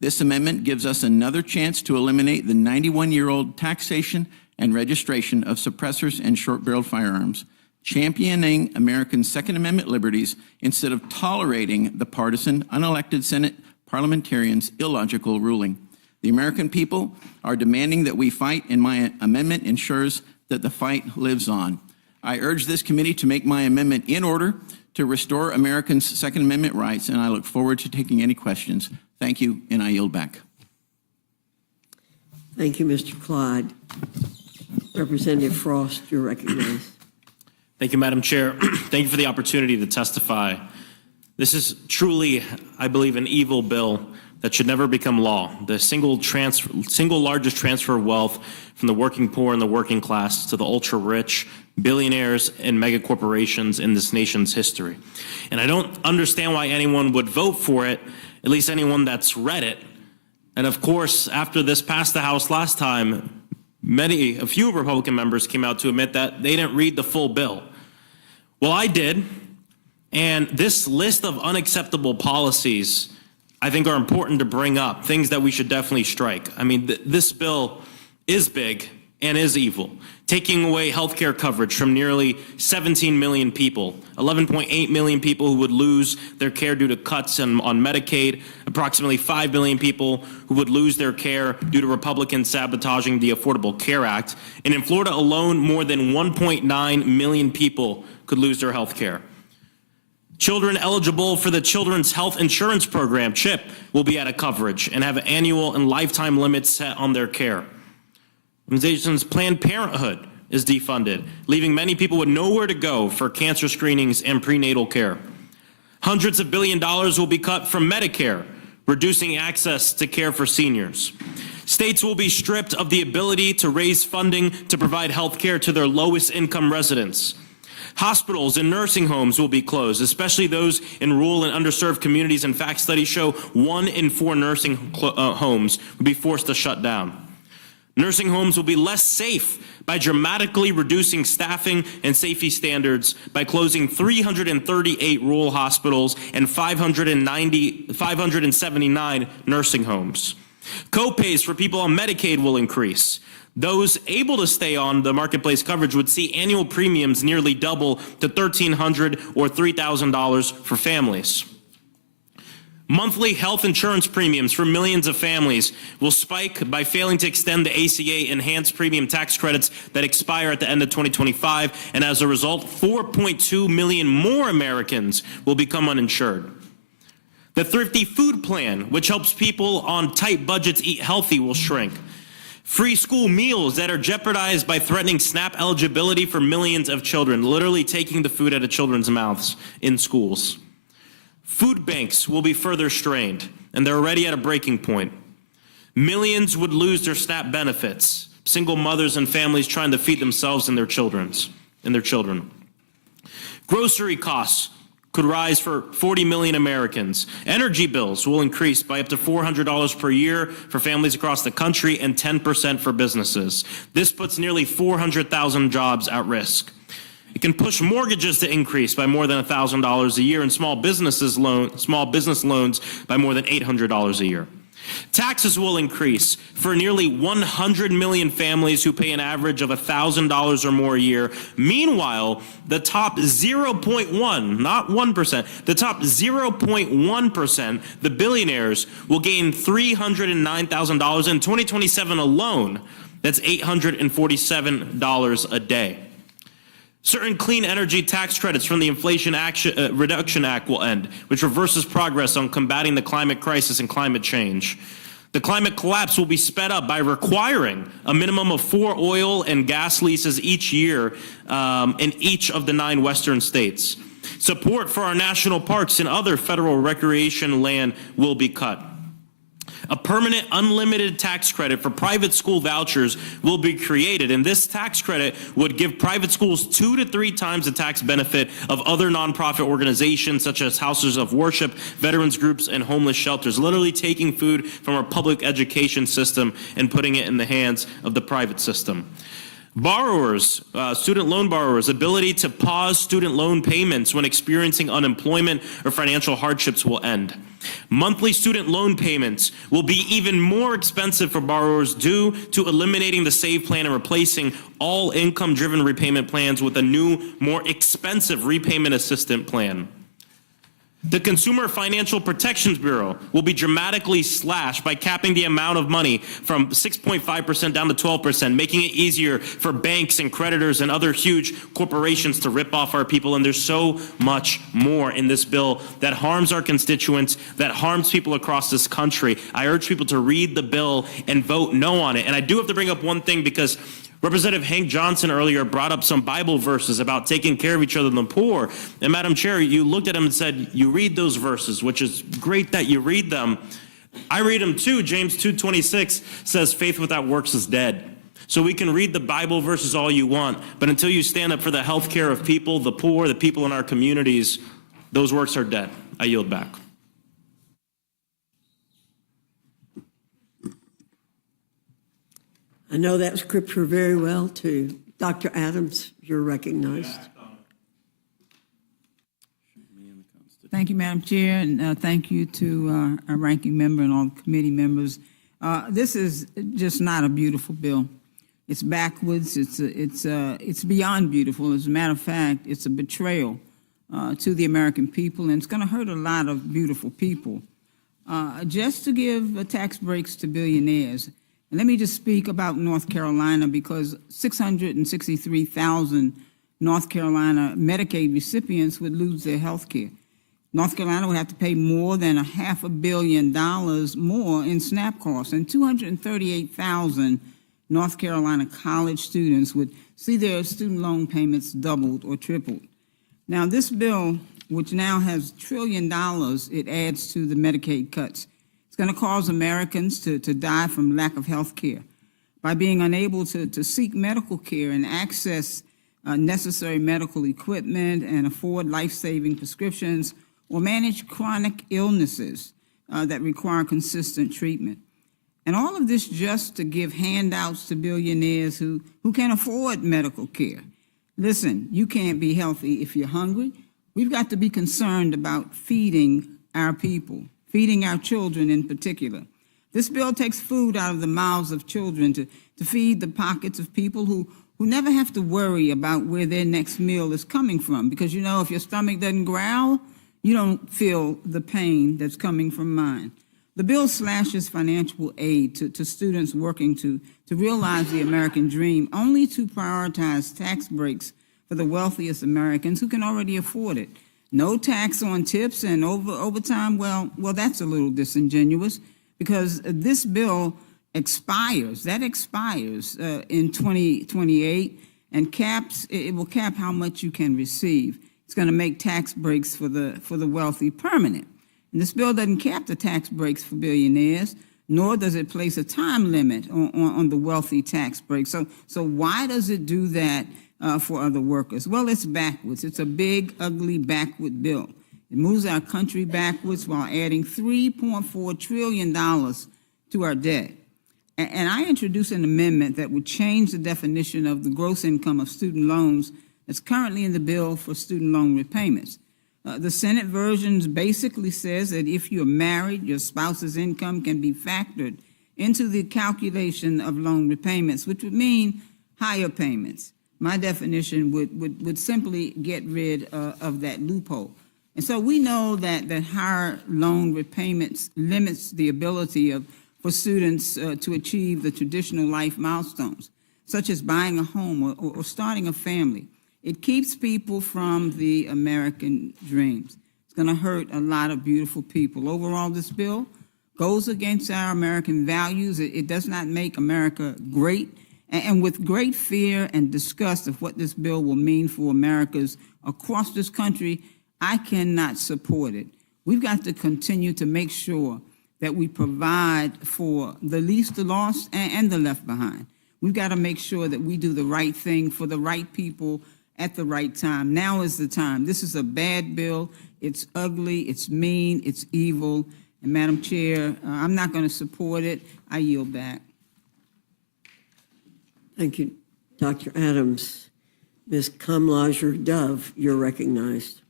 This amendment gives us another chance to eliminate the 91-year-old taxation and registration of suppressors and short-barreled firearms, championing Americans' Second Amendment liberties instead of tolerating the partisan, unelected Senate parliamentarians' illogical ruling. The American people are demanding that we fight, and my amendment ensures that the fight lives on. I urge this committee to make my amendment in order to restore Americans' Second Amendment rights, and I look forward to taking any questions. Thank you, and I yield back. Thank you, Mr. Clyde. Representative Frost, you're recognized. Thank you, Madam Chair. Thank you for the opportunity to testify. This is truly, I believe, an evil bill that should never become law. The single largest transfer of wealth from the working poor and the working class to the ultra-rich, billionaires, and mega corporations in this nation's history. And I don't understand why anyone would vote for it, at least anyone that's read it. And of course, after this passed the House last time, a few Republican members came out to admit that they didn't read the full bill. Well, I did, and this list of unacceptable policies I think are important to bring up, things that we should definitely strike. I mean, this bill is big and is evil, taking away health care coverage from nearly 17 million people, 11.8 million people who would lose their care due to cuts on Medicaid, approximately 5 million people who would lose their care due to Republicans sabotaging the Affordable Care Act. And in Florida alone, more than 1.9 million people could lose their health care. Children eligible for the Children's Health Insurance Program, CHIP, will be out of coverage and have annual and lifetime limits set on their care. Organizations Planned Parenthood is defunded, leaving many people with nowhere to go for cancer screenings and prenatal care. Hundreds of billions of dollars will be cut from Medicare, reducing access to care for seniors. States will be stripped of the ability to raise funding to provide health care to their lowest income residents. Hospitals and nursing homes will be closed, especially those in rural and underserved communities. In fact, studies show 1 in 4 nursing homes will be forced to shut down. Nursing homes will be less safe by dramatically reducing staffing and safety standards by closing 338 rural hospitals and 579 nursing homes. Co-pays for people on Medicaid will increase. Those able to stay on the marketplace coverage would see annual premiums nearly double to $1,300 or $3,000 for families. Monthly health insurance premiums for millions of families will spike by failing to extend the ACA enhanced premium tax credits that expire at the end of 2025, and as a result, 4.2 million more Americans will become uninsured. The Thrifty Food Plan, which helps people on tight budgets eat healthy, will shrink. Free school meals that are jeopardized by threatening SNAP eligibility for millions of children, literally taking the food out of children's mouths in schools. Food banks will be further strained, and they're already at a breaking point. Millions would lose their SNAP benefits, single mothers and families trying to feed themselves and their children. Grocery costs could rise for 40 million Americans. Energy bills will increase by up to $400 per year for families across the country and 10% for businesses. This puts nearly 400,000 jobs at risk. It can push mortgages to increase by more than $1,000 a year and small business loans by more than $800 a year. Taxes will increase for nearly 100 million families who pay an average of $1,000 or more a year. Meanwhile, the top 0.1, not 1%, the top 0.1%, the billionaires, will gain $309,000 in 2027 alone. That's $847 a day. Certain clean energy tax credits from the Inflation Reduction Act will end, which reverses progress on combating the climate crisis and climate change. The climate collapse will be sped up by requiring a minimum of 4 oil and gas leases each year in each of the 9 western states. Support for our national parks and other federal recreation land will be cut. A permanent unlimited tax credit for private school vouchers will be created, and this tax credit would give private schools 2 to 3 times the tax benefit of other nonprofit organizations such as houses of worship, veterans groups, and homeless shelters, literally taking food from our public education system and putting it in the hands of the private system. Borrowers, student loan borrowers' ability to pause student loan payments when experiencing unemployment or financial hardships will end. Monthly student loan payments will be even more expensive for borrowers due to eliminating the SAVE plan and replacing all income-driven repayment plans with a new, more expensive repayment assistant plan. The Consumer Financial Protections Bureau will be dramatically slashed by capping the amount of money from 6.5% down to 12%, making it easier for banks and creditors and other huge corporations to rip off our people. And there's so much more in this bill that harms our constituents, that harms people across this country. I urge people to read the bill and vote no on it. And I do have to bring up one thing, because Representative Hank Johnson earlier brought up some Bible verses about taking care of each other and the poor. And Madam Chair, you looked at him and said, you read those verses, which is great that you read them. I read them too. James 2:26 says faith without works is dead. So we can read the Bible verses all you want, but until you stand up for the health care of people, the poor, the people in our communities, those works are dead. I yield back. I know that scripture very well, too. Dr. Adams, you're recognized. Thank you, Madam Chair, and thank you to our ranking member and all the committee members. This is just not a beautiful bill. It's backwards. It's beyond beautiful. As a matter of fact, it's a betrayal to the American people, and it's going to hurt a lot of beautiful people. Just to give tax breaks to billionaires. And let me just speak about North Carolina, because 663,000 North Carolina Medicaid recipients would lose their health care. North Carolina would have to pay more than $500 million more in SNAP costs, and 238,000 North Carolina college students would see their student loan payments doubled or tripled. Now, this bill, which now has $1 trillion, it adds to the Medicaid cuts. It's going to cause Americans to die from lack of health care by being unable to seek medical care and access necessary medical equipment and afford life-saving prescriptions or manage chronic illnesses that require consistent treatment. And all of this just to give handouts to billionaires who can afford medical care. Listen, you can't be healthy if you're hungry. We've got to be concerned about feeding our people, feeding our children in particular. This bill takes food out of the mouths of children to feed the pockets of people who never have to worry about where their next meal is coming from. Because, you know, if your stomach doesn't growl, you don't feel the pain that's coming from mine. The bill slashes financial aid to students working to realize the American dream, only to prioritize tax breaks for the wealthiest Americans who can already afford it. No tax on tips and overtime, well, that's a little disingenuous because this bill expires in 2028 and it will cap how much you can receive. It's going to make tax breaks for the wealthy permanent. And this bill doesn't cap the tax breaks for billionaires, nor does it place a time limit on the wealthy tax breaks. So why does it do that for other workers? Well, it's backwards. It's a big, ugly, backward bill. It moves our country backwards while adding $3.4 trillion to our debt. And I introduced an amendment that would change the definition of the gross income of student loans that's currently in the bill for student loan repayments. The Senate version basically says that if you're married, your spouse's income can be factored into the calculation of loan repayments, which would mean higher payments. My definition would simply get rid of that loophole. And so we know that higher loan repayments limits the ability for students to achieve the traditional life milestones, such as buying a home or starting a family. It keeps people from the American dreams. It's going to hurt a lot of beautiful people. Overall, this bill goes against our American values. It does not make America great. And with great fear and disgust of what this bill will mean for Americans across this country, I cannot support it. We've got to continue to make sure that we provide for the least, the lost, and the left behind. We've got to make sure that we do the right thing for the right people at the right time. Now is the time. This is a bad bill. It's ugly, it's mean, it's evil. And Madam Chair, I'm not going to support it. I yield back. Thank you, Dr. Adams. Ms. Kamlager Dove, you're recognized.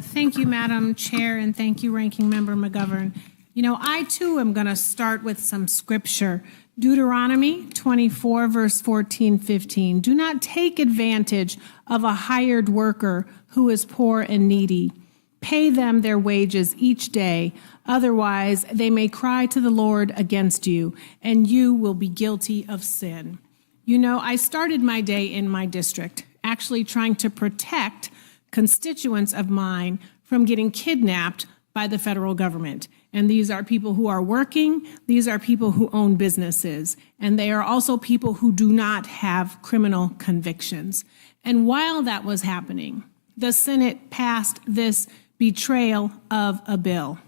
Thank you, Madam Chair, and thank you, Ranking Member McGovern. You know, I too am going to start with some scripture. Deuteronomy 24, verse 14-15. Do not take advantage of a hired worker who is poor and needy. Pay them their wages each day. Otherwise, they may cry to the Lord against you, and you will be guilty of sin. You know, I started my day in my district, actually trying to protect constituents of mine from getting kidnapped by the federal government. And these are people who are working, these are people who own businesses, and they are also people who do not have criminal convictions. And while that was happening, the Senate passed this betrayal of a bill.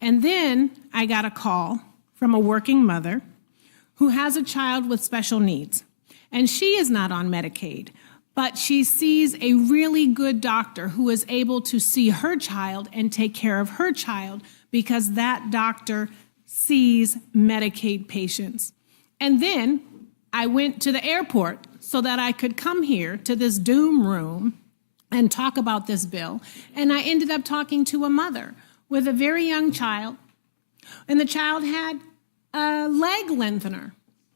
And then I got a call from a working mother who has a child with special needs. And she is not on Medicaid, but she sees a really good doctor who is able to see her child and take care of her child because that doctor sees Medicaid patients. And then I went to the airport so that I could come here to this Doom room and talk about this bill. And I ended up talking to a mother with a very young child, and the child had a leg lengthener.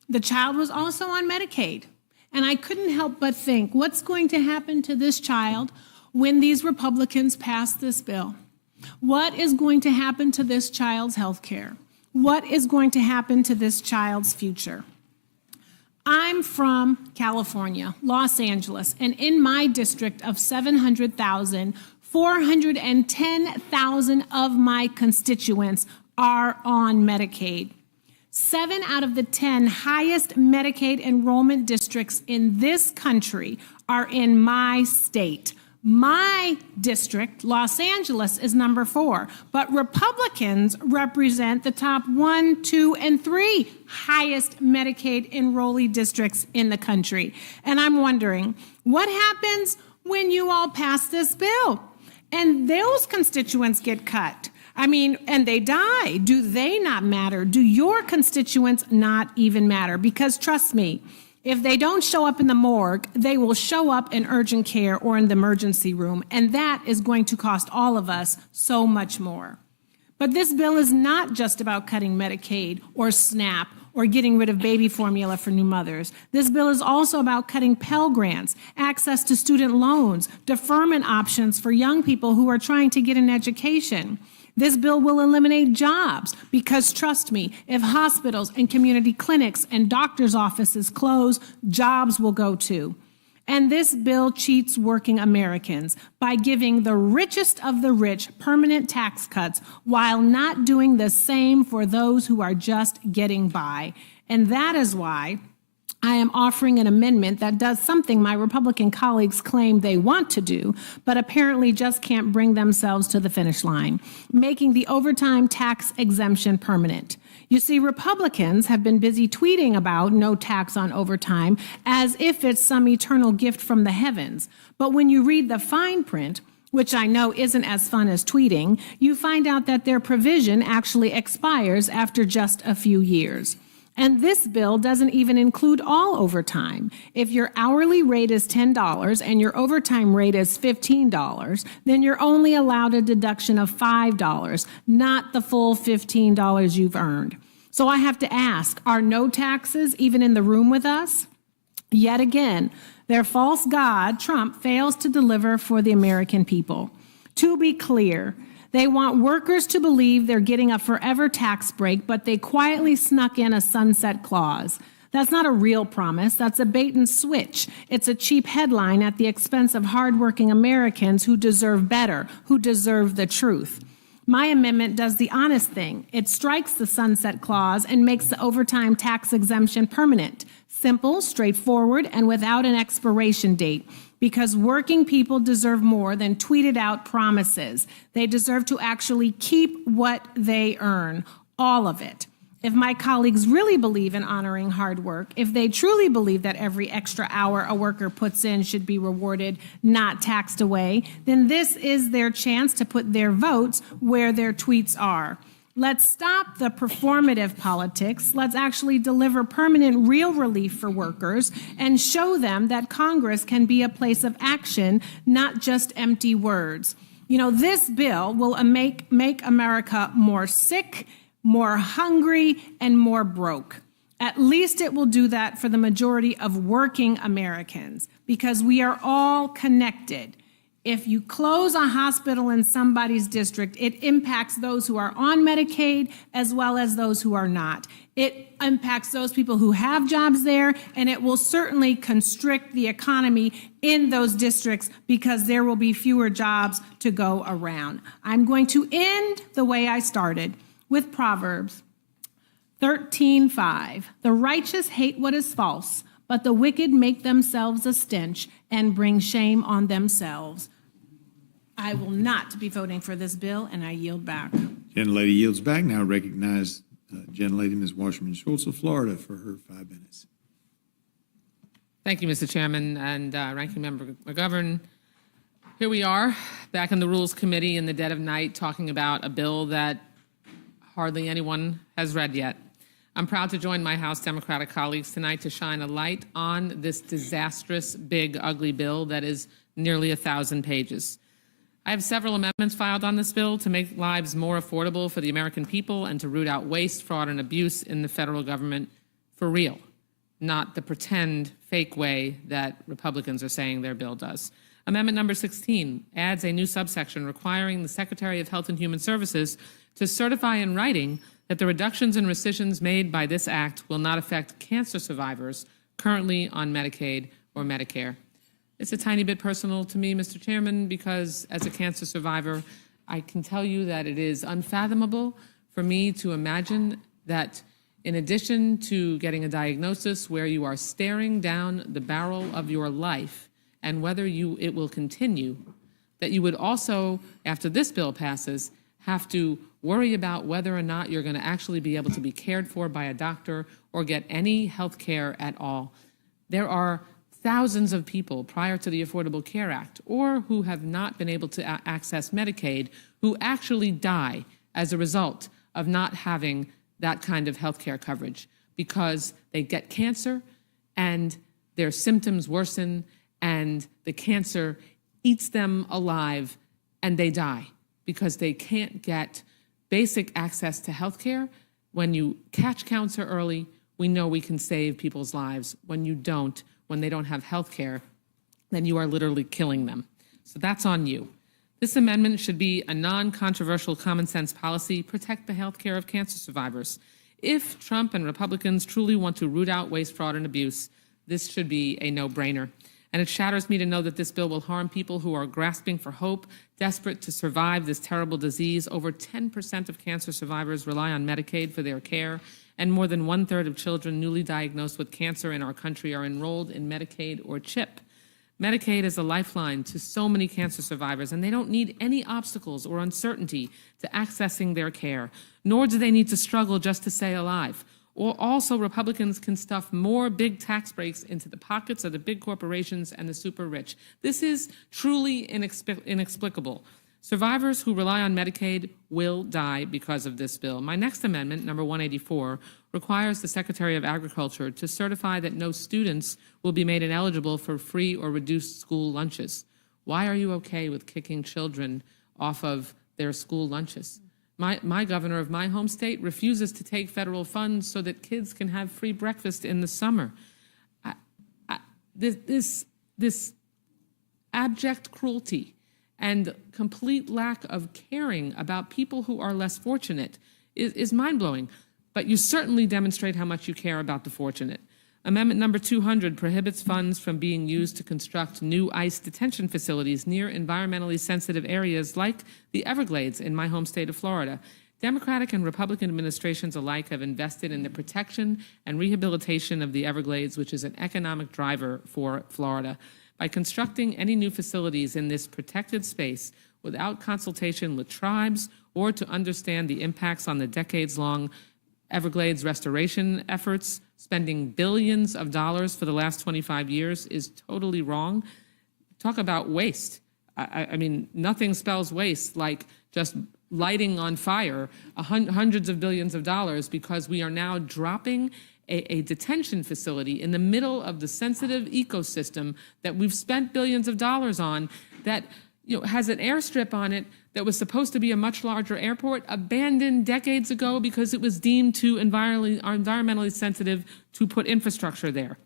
The child was also on Medicaid. And I couldn't help but think, what's going to happen to this child when these Republicans pass this bill? What is going to happen to this child's health care? What is going to happen to this child's future? I'm from California, Los Angeles, and in my district of 700,000, 410,000 of my constituents are on Medicaid. 7 out of the 10 highest Medicaid enrollment districts in this country are in my state, My district, Los Angeles, is number 4, but Republicans represent the top 1, 2, and 3 highest Medicaid enrollee districts in the country. And I'm wondering, what happens when you all pass this bill and those constituents get cut? I mean, and they die. Do they not matter? Do your constituents not even matter? Because trust me, if they don't show up in the morgue, they will show up in urgent care or in the emergency room, and that is going to cost all of us so much more. But this bill is not just about cutting Medicaid or SNAP or getting rid of baby formula for new mothers. This bill is also about cutting Pell Grants, access to student loans, deferment options for young people who are trying to get an education. This bill will eliminate jobs because, trust me, if hospitals and community clinics and doctors' offices close, jobs will go too. And this bill cheats working Americans by giving the richest of the rich permanent tax cuts while not doing the same for those who are just getting by. And that is why I am offering an amendment that does something my Republican colleagues claim they want to do, but apparently just can't bring themselves to the finish line, making the overtime tax exemption permanent. You see, Republicans have been busy tweeting about no tax on overtime as if it's some eternal gift from the heavens. But when you read the fine print, which I know isn't as fun as tweeting, you find out that their provision actually expires after just a few years. And this bill doesn't even include all overtime. If your hourly rate is $10 and your overtime rate is $15, then you're only allowed a deduction of $5, not the full $15 you've earned. So I have to ask, are no taxes even in the room with us? Yet again, their false god, Trump, fails to deliver for the American people. To be clear, they want workers to believe they're getting a forever tax break, but they quietly snuck in a sunset clause. That's not a real promise. That's a bait and switch. It's a cheap headline at the expense of hardworking Americans who deserve better, who deserve the truth. My amendment does the honest thing. It strikes the sunset clause and makes the overtime tax exemption permanent. Simple, straightforward, and without an expiration date. Because working people deserve more than tweeted out promises. They deserve to actually keep what they earn, all of it. If my colleagues really believe in honoring hard work, if they truly believe that every extra hour a worker puts in should be rewarded, not taxed away, then this is their chance to put their votes where their tweets are. Let's stop the performative politics. Let's actually deliver permanent, real relief for workers and show them that Congress can be a place of action, not just empty words. You know, this bill will make America more sick, more hungry, and more broke. At least it will do that for the majority of working Americans, because we are all connected. If you close a hospital in somebody's district, it impacts those who are on Medicaid as well as those who are not. It impacts those people who have jobs there, and it will certainly constrict the economy in those districts because there will be fewer jobs to go around. I'm going to end the way I started, with Proverbs 13:5. The righteous hate what is false, but the wicked make themselves a stench and bring shame on themselves. I will not be voting for this bill, and I yield back. Gentlelady yields back. Now recognize Gentlelady Ms. Wasserman Schultz of Florida for her 5 minutes. Thank you, Mr. Chairman and Ranking Member McGovern. Here we are, back in the Rules Committee in the dead of night, talking about a bill that hardly anyone has read yet. I'm proud to join my House Democratic colleagues tonight to shine a light on this disastrous, big, ugly bill that is nearly 1,000 pages. I have several amendments filed on this bill to make lives more affordable for the American people and to root out waste, fraud, and abuse in the federal government for real, not the pretend, fake way that Republicans are saying their bill does. Amendment number 16 adds a new subsection requiring the Secretary of Health and Human Services to certify in writing that the reductions and rescissions made by this act will not affect cancer survivors currently on Medicaid or Medicare. It's a tiny bit personal to me, Mr. Chairman, because as a cancer survivor, I can tell you that it is unfathomable for me to imagine that in addition to getting a diagnosis where you are staring down the barrel of your life and whether it will continue, that you would also, after this bill passes, have to worry about whether or not you're going to actually be able to be cared for by a doctor or get any health care at all. There are thousands of people prior to the Affordable Care Act or who have not been able to access Medicaid who actually die as a result of not having that kind of health care coverage because they get cancer and their symptoms worsen and the cancer eats them alive and they die because they can't get basic access to health care. When you catch cancer early, we know we can save people's lives. When you don't, when they don't have health care, then you are literally killing them. So that's on you. This amendment should be a non-controversial common sense policy, protect the health care of cancer survivors. If Trump and Republicans truly want to root out waste, fraud, and abuse, this should be a no-brainer. And it shatters me to know that this bill will harm people who are grasping for hope, desperate to survive this terrible disease. Over 10% of cancer survivors rely on Medicaid for their care, and more than 1/3 of children newly diagnosed with cancer in our country are enrolled in Medicaid or CHIP. Medicaid is a lifeline to so many cancer survivors, and they don't need any obstacles or uncertainty to accessing their care, nor do they need to struggle just to stay alive. Or also, Republicans can stuff more big tax breaks into the pockets of the big corporations and the super rich. This is truly inexplicable. Survivors who rely on Medicaid will die because of this bill. My next amendment, number 184, requires the Secretary of Agriculture to certify that no students will be made ineligible for free or reduced school lunches. Why are you okay with kicking children off of their school lunches? My governor of my home state refuses to take federal funds so that kids can have free breakfast in the summer. This abject cruelty and complete lack of caring about people who are less fortunate is mind-blowing. But you certainly demonstrate how much you care about the fortunate. Amendment number 200 prohibits funds from being used to construct new ICE detention facilities near environmentally sensitive areas like the Everglades in my home state of Florida. Democratic and Republican administrations alike have invested in the protection and rehabilitation of the Everglades, which is an economic driver for Florida. By constructing any new facilities in this protected space without consultation with tribes or to understand the impacts on the decades-long Everglades restoration efforts, spending billions of dollars for the last 25 years is totally wrong. Talk about waste. I mean, nothing spells waste like just lighting on fire hundreds of billions of dollars because we are now dropping a detention facility in the middle of the sensitive ecosystem that we've spent billions of dollars on that has an airstrip on it that was supposed to be a much larger airport, abandoned decades ago because it was deemed too environmentally sensitive to put infrastructure there.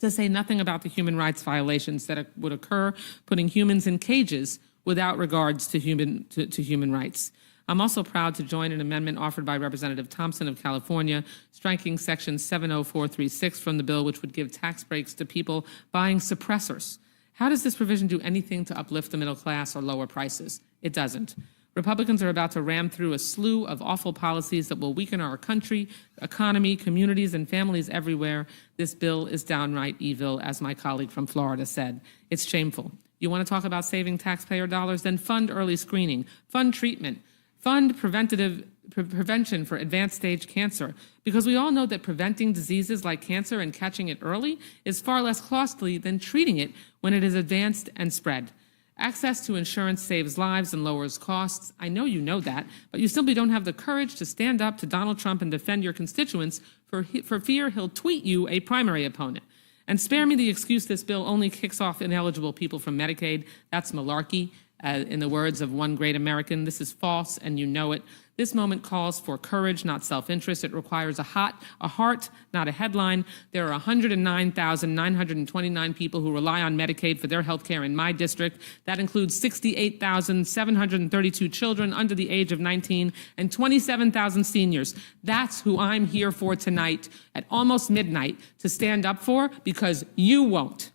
To say nothing about the human rights violations that would occur, putting humans in cages without regards to human rights. I'm also proud to join an amendment offered by Representative Thompson of California, striking Section 70436 from the bill, which would give tax breaks to people buying suppressors. How does this provision do anything to uplift the middle class or lower prices? It doesn't. Republicans are about to ram through a slew of awful policies that will weaken our country, economy, communities, and families everywhere. This bill is downright evil, as my colleague from Florida said. It's shameful. You want to talk about saving taxpayer dollars? Then fund early screening, fund treatment, fund prevention for advanced stage cancer, because we all know that preventing diseases like cancer and catching it early is far less costly than treating it when it is advanced and spread. Access to insurance saves lives and lowers costs. I know you know that, but you simply don't have the courage to stand up to Donald Trump and defend your constituents for fear he'll tweet you a primary opponent. And spare me the excuse this bill only kicks off ineligible people from Medicaid. That's malarkey. In the words of one great American, this is false and you know it. This moment calls for courage, not self-interest. It requires a heart, not a headline. There are 109,929 people who rely on Medicaid for their health care in my district. That includes 68,732 children under the age of 19 and 27,000 seniors. That's who I'm here for tonight at almost midnight to stand up for, because you won't.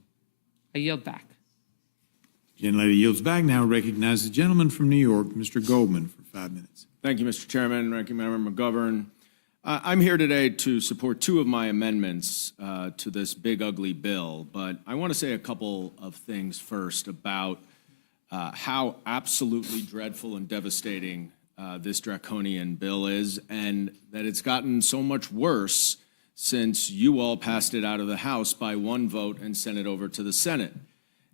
I yield back. Gentlelady yields back. Now recognize the gentleman from New York, Mr. Goldman, for 5 minutes. Thank you, Mr. Chairman, Ranking Member McGovern. I'm here today to support two of my amendments to this big, ugly bill, but I want to say a couple of things first about how absolutely dreadful and devastating this draconian bill is, and that it's gotten so much worse since you all passed it out of the House by one vote and sent it over to the Senate.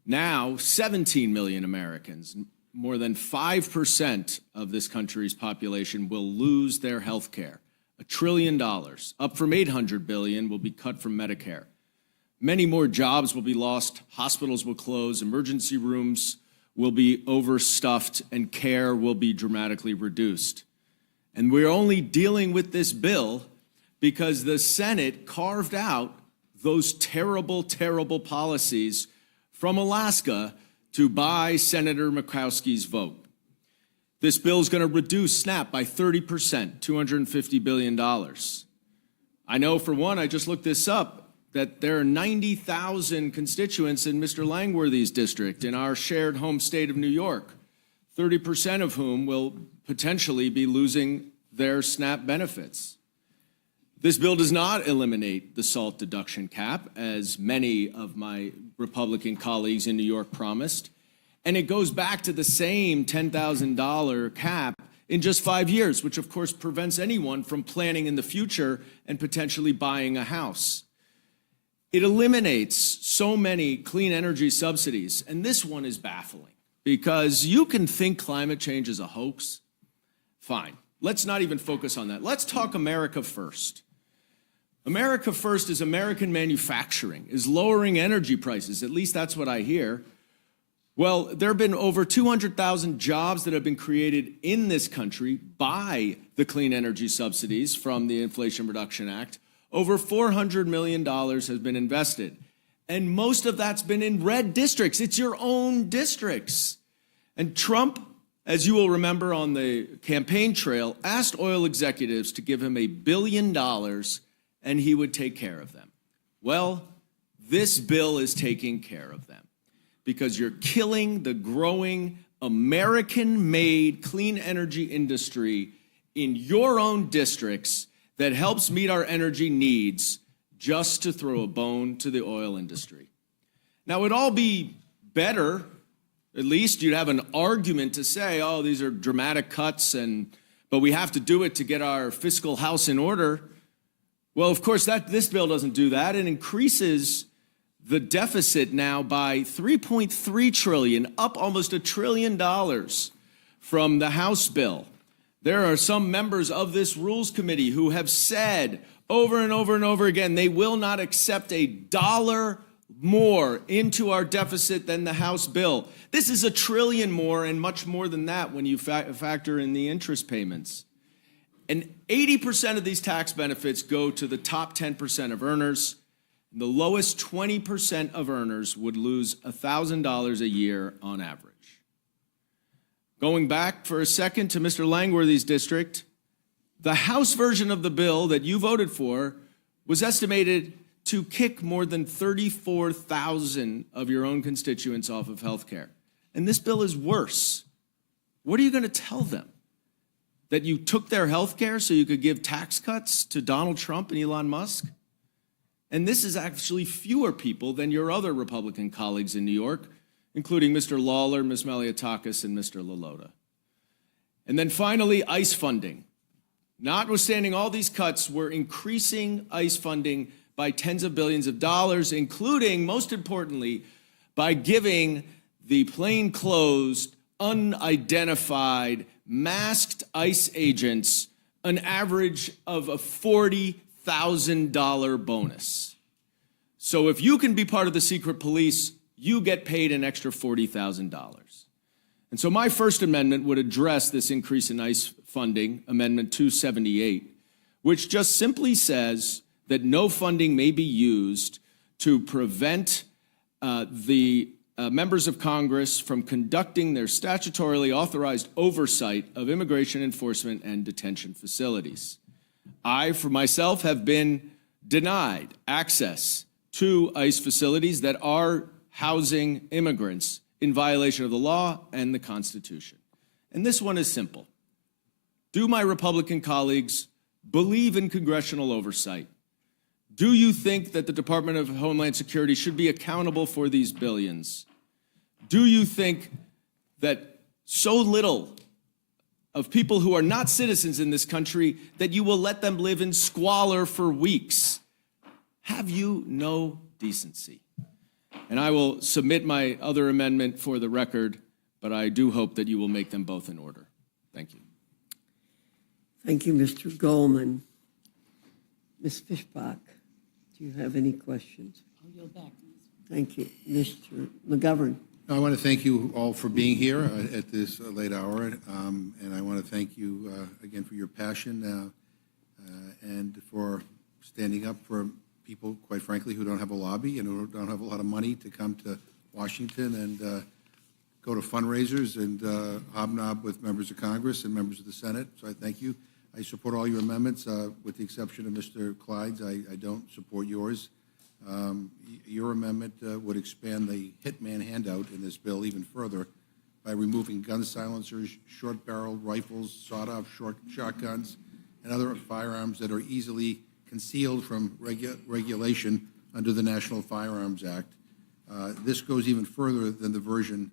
Now, 17 million Americans, more than 5% of this country's population, will lose their health care. $1 trillion, up from $800 billion, will be cut from Medicare. Many more jobs will be lost, hospitals will close, emergency rooms will be overstuffed, and care will be dramatically reduced. And we're only dealing with this bill because the Senate carved out those terrible, terrible policies from Alaska to buy Senator Murkowski's vote. This bill is going to reduce SNAP by 30%, $250 billion. I know, for one, I just looked this up, that there are 90,000 constituents in Mr. Langworthy's district in our shared home state of New York, 30% of whom will potentially be losing their SNAP benefits. This bill does not eliminate the SALT deduction cap, as many of my Republican colleagues in New York promised, and it goes back to the same $10,000 cap in just 5 years, which of course prevents anyone from planning in the future and potentially buying a house. It eliminates so many clean energy subsidies, and this one is baffling because you can think climate change is a hoax. Fine, let's not even focus on that. Let's talk America first. America first is American manufacturing, is lowering energy prices, at least that's what I hear. Well, there have been over 200,000 jobs that have been created in this country by the clean energy subsidies from the Inflation Reduction Act. Over $400 million has been invested. And most of that's been in red districts. It's your own districts. And Trump, as you will remember on the campaign trail, asked oil executives to give him $1 billion and he would take care of them. Well, this bill is taking care of them because you're killing the growing American-made clean energy industry in your own districts that helps meet our energy needs just to throw a bone to the oil industry. Now, it'd all be better, at least you'd have an argument to say, oh, these are dramatic cuts, but we have to do it to get our fiscal house in order. Well, of course, this bill doesn't do that. It increases the deficit now by $3.3 trillion, up almost $1 trillion from the House bill. There are some members of this Rules Committee who have said over and over and over again they will not accept a dollar more into our deficit than the House bill. This is $1 trillion more and much more than that when you factor in the interest payments. And 80% of these tax benefits go to the top 10% of earners. The lowest 20% of earners would lose $1,000 a year on average. Going back for a second to Mr. Langworthy's district, the House version of the bill that you voted for was estimated to kick more than 34,000 of your own constituents off of health care. And this bill is worse. What are you going to tell them? That you took their health care so you could give tax cuts to Donald Trump and Elon Musk? And this is actually fewer people than your other Republican colleagues in New York, including Mr. Lawler, Ms. Maliotakis, and Mr. LaLota. And then finally, ICE funding. Notwithstanding all these cuts, we're increasing ICE funding by tens of billions of dollars, including, most importantly, by giving the plainclothes, unidentified, masked ICE agents an average of a $40,000 bonus. So if you can be part of the secret police, you get paid an extra $40,000. And so my first amendment would address this increase in ICE funding, Amendment 278, which just simply says that no funding may be used to prevent the members of Congress from conducting their statutorily authorized oversight of immigration enforcement and detention facilities. I, for myself, have been denied access to ICE facilities that are housing immigrants in violation of the law and the Constitution. And this one is simple. Do my Republican colleagues believe in congressional oversight? Do you think that the Department of Homeland Security should be accountable for these billions? Do you think that so little of people who are not citizens in this country that you will let them live in squalor for weeks? Have you no decency? And I will submit my other amendment for the record, but I do hope that you will make them both in order. Thank you. Thank you, Mr. Goldman. Ms. Fishbach, do you have any questions? I'll yield back. Thank you. Mr. McGovern. I want to thank you all for being here at this late hour, and I want to thank you again for your passion and for standing up for people, quite frankly, who don't have a lobby and who don't have a lot of money to come to Washington and go to fundraisers and hobnob with members of Congress and members of the Senate. So I thank you. I support all your amendments, with the exception of Mr. Clyde's. I don't support yours. Your amendment would expand the hitman handout in this bill even further by removing gun silencers, short-barreled rifles, sawed-off shotguns, and other firearms that are easily concealed from regulation under the National Firearms Act. This goes even further than the version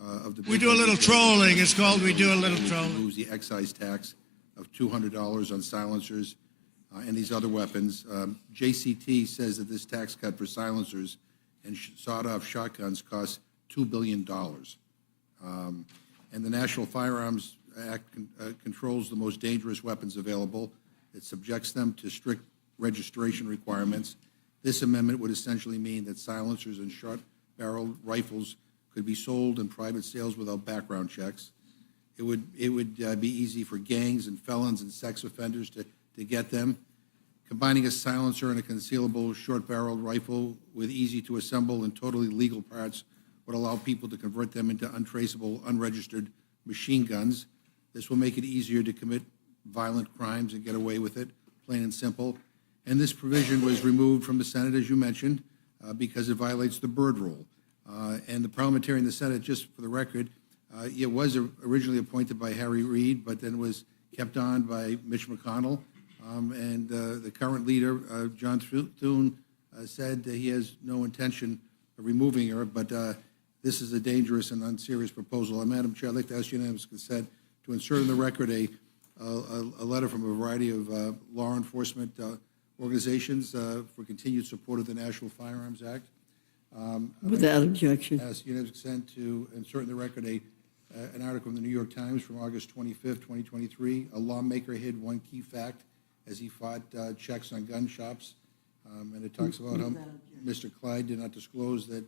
of the bill. We do a little trolling. It's called We Do a Little Trolling. Removes the excise tax of $200 on silencers and these other weapons. JCT says that this tax cut for silencers and sawed-off shotguns costs $2 billion. And the National Firearms Act controls the most dangerous weapons available. It subjects them to strict registration requirements. This amendment would essentially mean that silencers and short-barreled rifles could be sold in private sales without background checks. It would be easy for gangs and felons and sex offenders to get them. Combining a silencer and a concealable short-barreled rifle with easy-to-assemble and totally legal parts would allow people to convert them into untraceable, unregistered machine guns. This will make it easier to commit violent crimes and get away with it, plain and simple. And this provision was removed from the Senate, as you mentioned, because it violates the Byrd Rule. And the parliamentarian in the Senate, just for the record, it was originally appointed by Harry Reid, but then was kept on by Mitch McConnell. And the current leader, John Thune, said that he has no intention of removing her, but this is a dangerous and unserious proposal. Madam Chair, I'd like to ask unanimous consent to insert in the record a letter from a variety of law enforcement organizations for continued support of the National Firearms Act. Without objection. Ask unanimous consent to insert in the record an article in the New York Times from August 25th, 2023. A lawmaker hid one key fact as he fought checks on gun shops. And it talks about how Mr. Clyde did not disclose that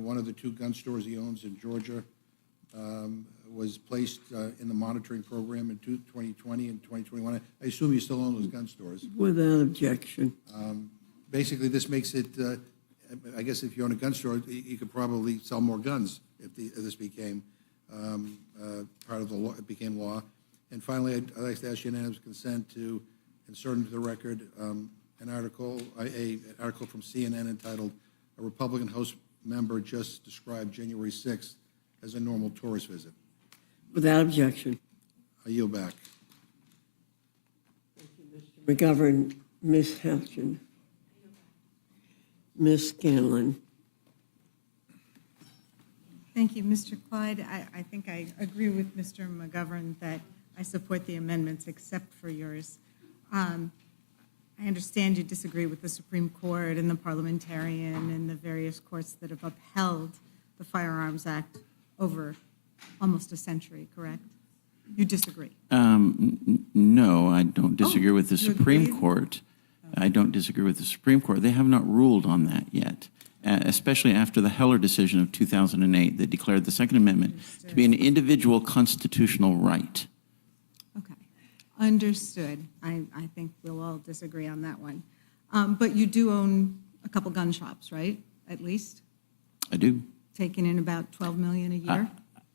one of the two gun stores he owns in Georgia was placed in the monitoring program in 2020 and 2021. I assume you still own those gun stores. Without objection. Basically, this makes it, I guess if you own a gun store, you could probably sell more guns if this became part of the law, it became law. And finally, I'd like to ask unanimous consent to insert into the record an article from CNN entitled, "A Republican House Member Just Described January 6th as a Normal Tourist Visit." Without objection. I yield back. McGovern, Ms. Houchin, Ms. Scanlon. Thank you, Mr. Clyde. I think I agree with Mr. McGovern that I support the amendments except for yours. I understand you disagree with the Supreme Court and the parliamentarian and the various courts that have upheld the Firearms Act over almost a century, correct? You disagree? No, I don't disagree with the you Supreme agree? Court. I don't disagree with the Supreme Court. They have not ruled on that yet, especially after the Heller decision of 2008 that declared the Second Amendment to be an individual constitutional right. Okay, understood. I think we'll all disagree on that one. But you do own a couple gun shops, right? At least? I do. Taking in about 12 million a year?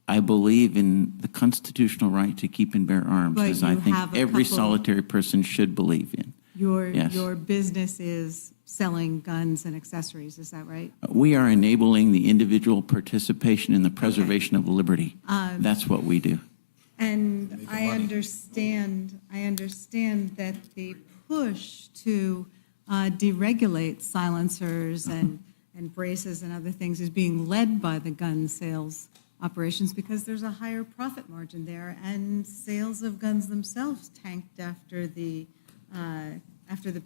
I believe in the constitutional right to keep and bear arms, But as I you think have a every couple- solitary person should believe in. Yes. Your business is selling guns and accessories, is that right? We are enabling the individual participation in the preservation of liberty. That's what we do. And I understand that the push to deregulate silencers and and braces and other things is being led by the gun sales operations because there's a higher profit margin there, and sales of guns themselves tanked after the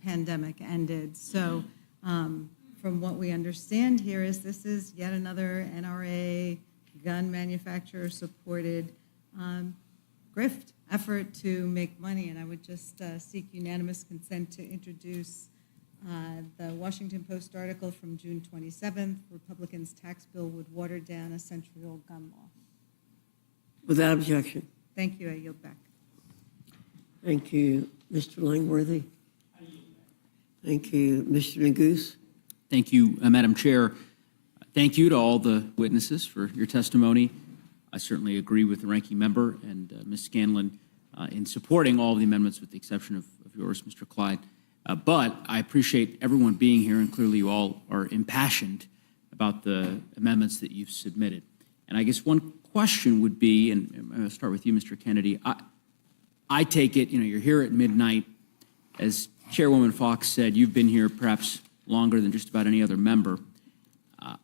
pandemic ended. So from what we understand here is this is yet another NRA gun manufacturer supported grift effort to make money. And I would just seek unanimous consent to introduce the Washington Post article from June 27th, Republicans' tax bill would water down a century-old gun law. Without objection. Thank you, I yield back. Thank you, Mr. Langworthy. Thank you, Mr. Neguse. Thank you, Madam Chair. Thank you to all the witnesses for your testimony. I certainly agree with the ranking member and Ms. Scanlon in supporting all of the amendments with the exception of yours, Mr. Clyde. But I appreciate everyone being here, and clearly you all are impassioned about the amendments that you've submitted. And I guess one question would be, and I'm going to start with you, Mr. Kennedy. I take it, you're here at midnight. As Chairwoman Fox said, you've been here perhaps longer than just about any other member.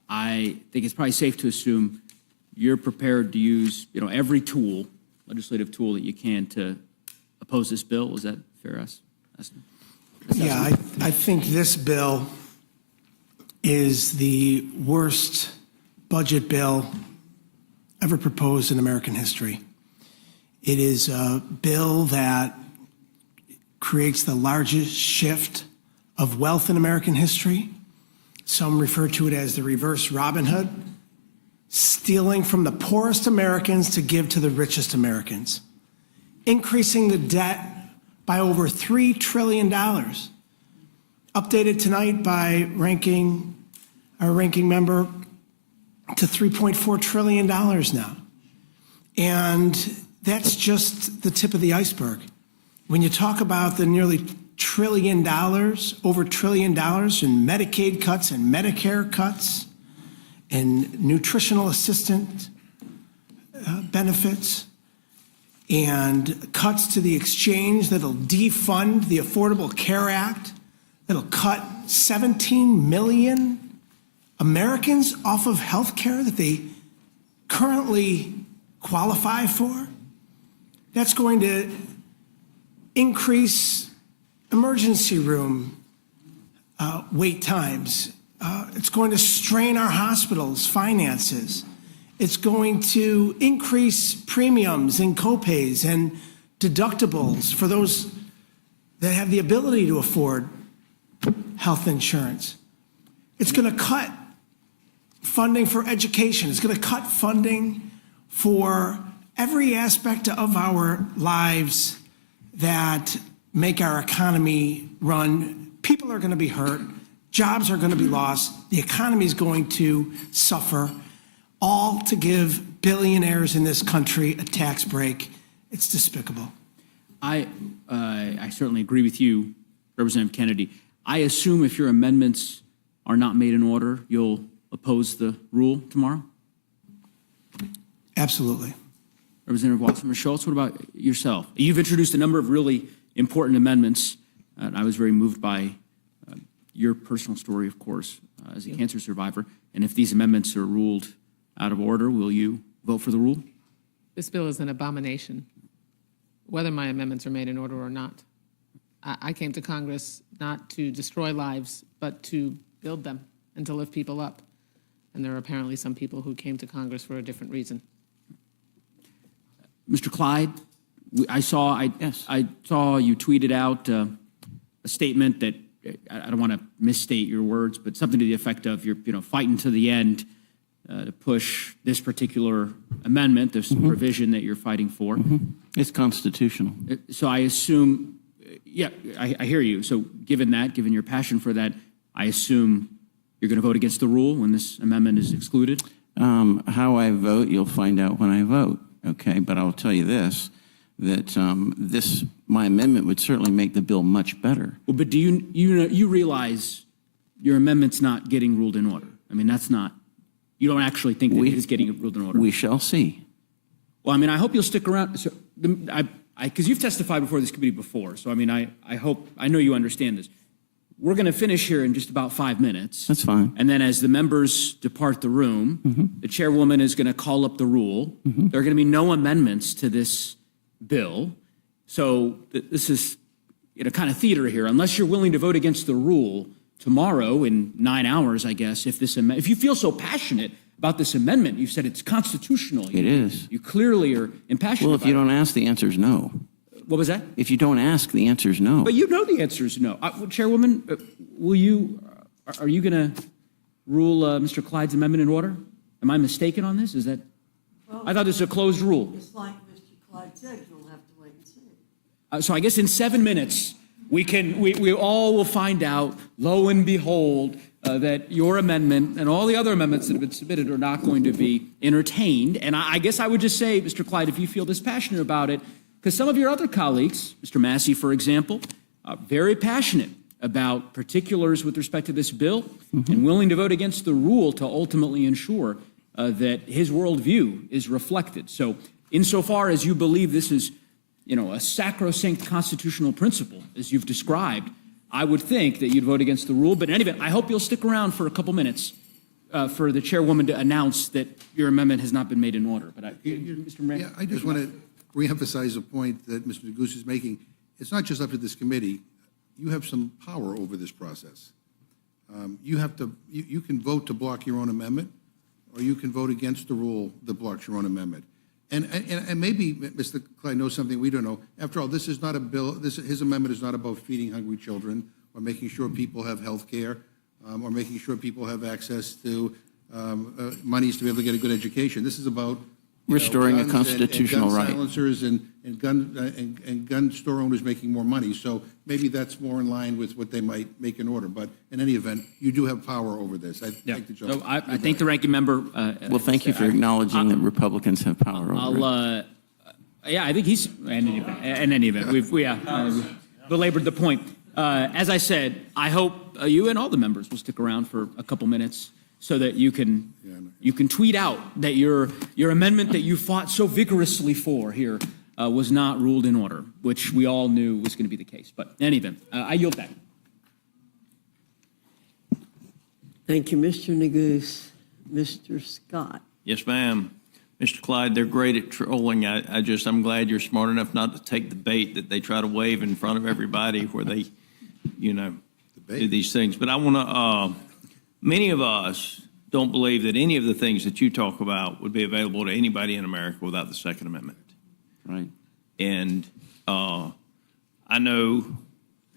I think it's probably safe to assume you're prepared to use, every tool, legislative tool that you can to oppose this bill. Is that fair estimate? Yeah, I think this bill is the worst budget bill ever proposed in American history. It is a bill that creates the largest shift of wealth in American history. Some refer to it as the reverse Robin Hood, stealing from the poorest Americans to give to the richest Americans, increasing the debt by over $3 trillion. Updated tonight by our ranking member to $3.4 trillion now. And that's just the tip of the iceberg. When you talk about the nearly $1 trillion, over $1 trillion in Medicaid cuts and Medicare cuts and nutritional assistant benefits, and cuts to the exchange that'll defund the Affordable Care Act, that'll cut 17 million Americans off of health care that they currently qualify for. That's going to increase emergency room wait times. It's going to strain our hospitals' finances. It's going to increase premiums and copays and deductibles for those that have the ability to afford health insurance. It's going to cut funding for education. It's going to cut funding for every aspect of our lives that make our economy run. People are going to be hurt. Jobs are going to be lost. The economy is going to suffer. All to give billionaires in this country a tax break. It's despicable. I certainly agree with you, Representative Kennedy. I assume if your amendments are not made in order, you'll oppose the rule tomorrow? Absolutely. Representative Wasserman-Schultz, what about yourself? You've introduced a number of really important amendments. I was very moved by your personal story, of course, as a cancer survivor. And if these amendments are ruled out of order, will you vote for the rule? This bill is an abomination, whether my amendments are made in order or not. I came to Congress not to destroy lives, but to build them and to lift people up. And there are apparently some people who came to Congress for a different reason. Mr. Clyde, I saw you tweeted out a statement that, I don't want to misstate your words, but something to the effect of you're fighting to the end to push this particular amendment, this provision that you're fighting for. It's constitutional. So I assume, I hear you. So given your passion for that, I assume you're going to vote against the rule when this amendment is excluded? How I vote, you'll find out when I vote, okay? But I'll tell you this, that my amendment would certainly make the bill much better. Well, but do you realize your amendment's not getting ruled in order? I mean, you don't actually think that it is getting ruled in order? We shall see. Well, I mean, I hope you'll stick around. So, because you've testified before this committee before, so I mean, I know you understand this. we're going to finish here in just about 5 minutes. That's fine. And then as the members depart the room, the chairwoman is going to call up the rule. There are going to be no amendments to this bill. So this is kind of theater here. Unless you're willing to vote against the rule tomorrow in 9 hours, I guess, if you feel so passionate about this amendment, you've said it's constitutional. It is. You clearly are impassioned Well, about if you don't ask, the answer is no. What was that? If you don't ask, the answer is no. But you know the answer is no. Chairwoman, are you going to rule Mr. Clyde's amendment in order? Am I mistaken on this? Is that? I thought this was a closed rule. Just like Mr. Clyde said, you'll have to wait and see. So I guess in 7 minutes, we all will find out, lo and behold, that your amendment and all the other amendments that have been submitted are not going to be entertained. And I guess I would just say, Mr. Clyde, if you feel this passionate about it, because some of your other colleagues, Mr. Massey, for example, are very passionate about particulars with respect to this bill and willing to vote against the rule to ultimately ensure that his worldview is reflected. So insofar as you believe this is, a sacrosanct constitutional principle, as you've described, I would think that you'd vote against the rule. But in any event, I hope you'll stick around for a couple minutes for the chairwoman to announce that your amendment has not been made in order. But Mr. Moran? Yeah, I just want to reemphasize a point that Mr. Neguse is making. It's not just up to this committee. You have some power over this process. You can vote to block your own amendment, or you can vote against the rule that blocks your own amendment. And maybe Mr. Clyde knows something we don't know. After all, this is not a bill. His amendment is not about feeding hungry children or making sure people have health care or making sure people have access to monies to be able to get a good education. This is about restoring a guns constitutional and gun right. silencers and gun store owners making more money. So maybe that's more in line with what they might make in order. But in any event, you do have power over this. I think the judge. So I thank the ranking member. Well, thank you for acknowledging that Republicans have power over it. Yeah, I think he's in any event. We've belabored the point. As I said, I hope you and all the members will stick around for a couple minutes so that you can tweet out that your amendment that you fought so vigorously for here was not ruled in order, which we all knew was going to be the case. But in any event, I yield back. Thank you, Mr. Neguse. Mr. Scott. Yes, ma'am. Mr. Clyde, they're great at trolling. I'm glad you're smart enough not to take the bait that they try to wave in front of everybody where they, do these things. But I want to, many of us don't believe that any of the things that you talk about would be available to anybody in America without the Second Amendment. Right. And I know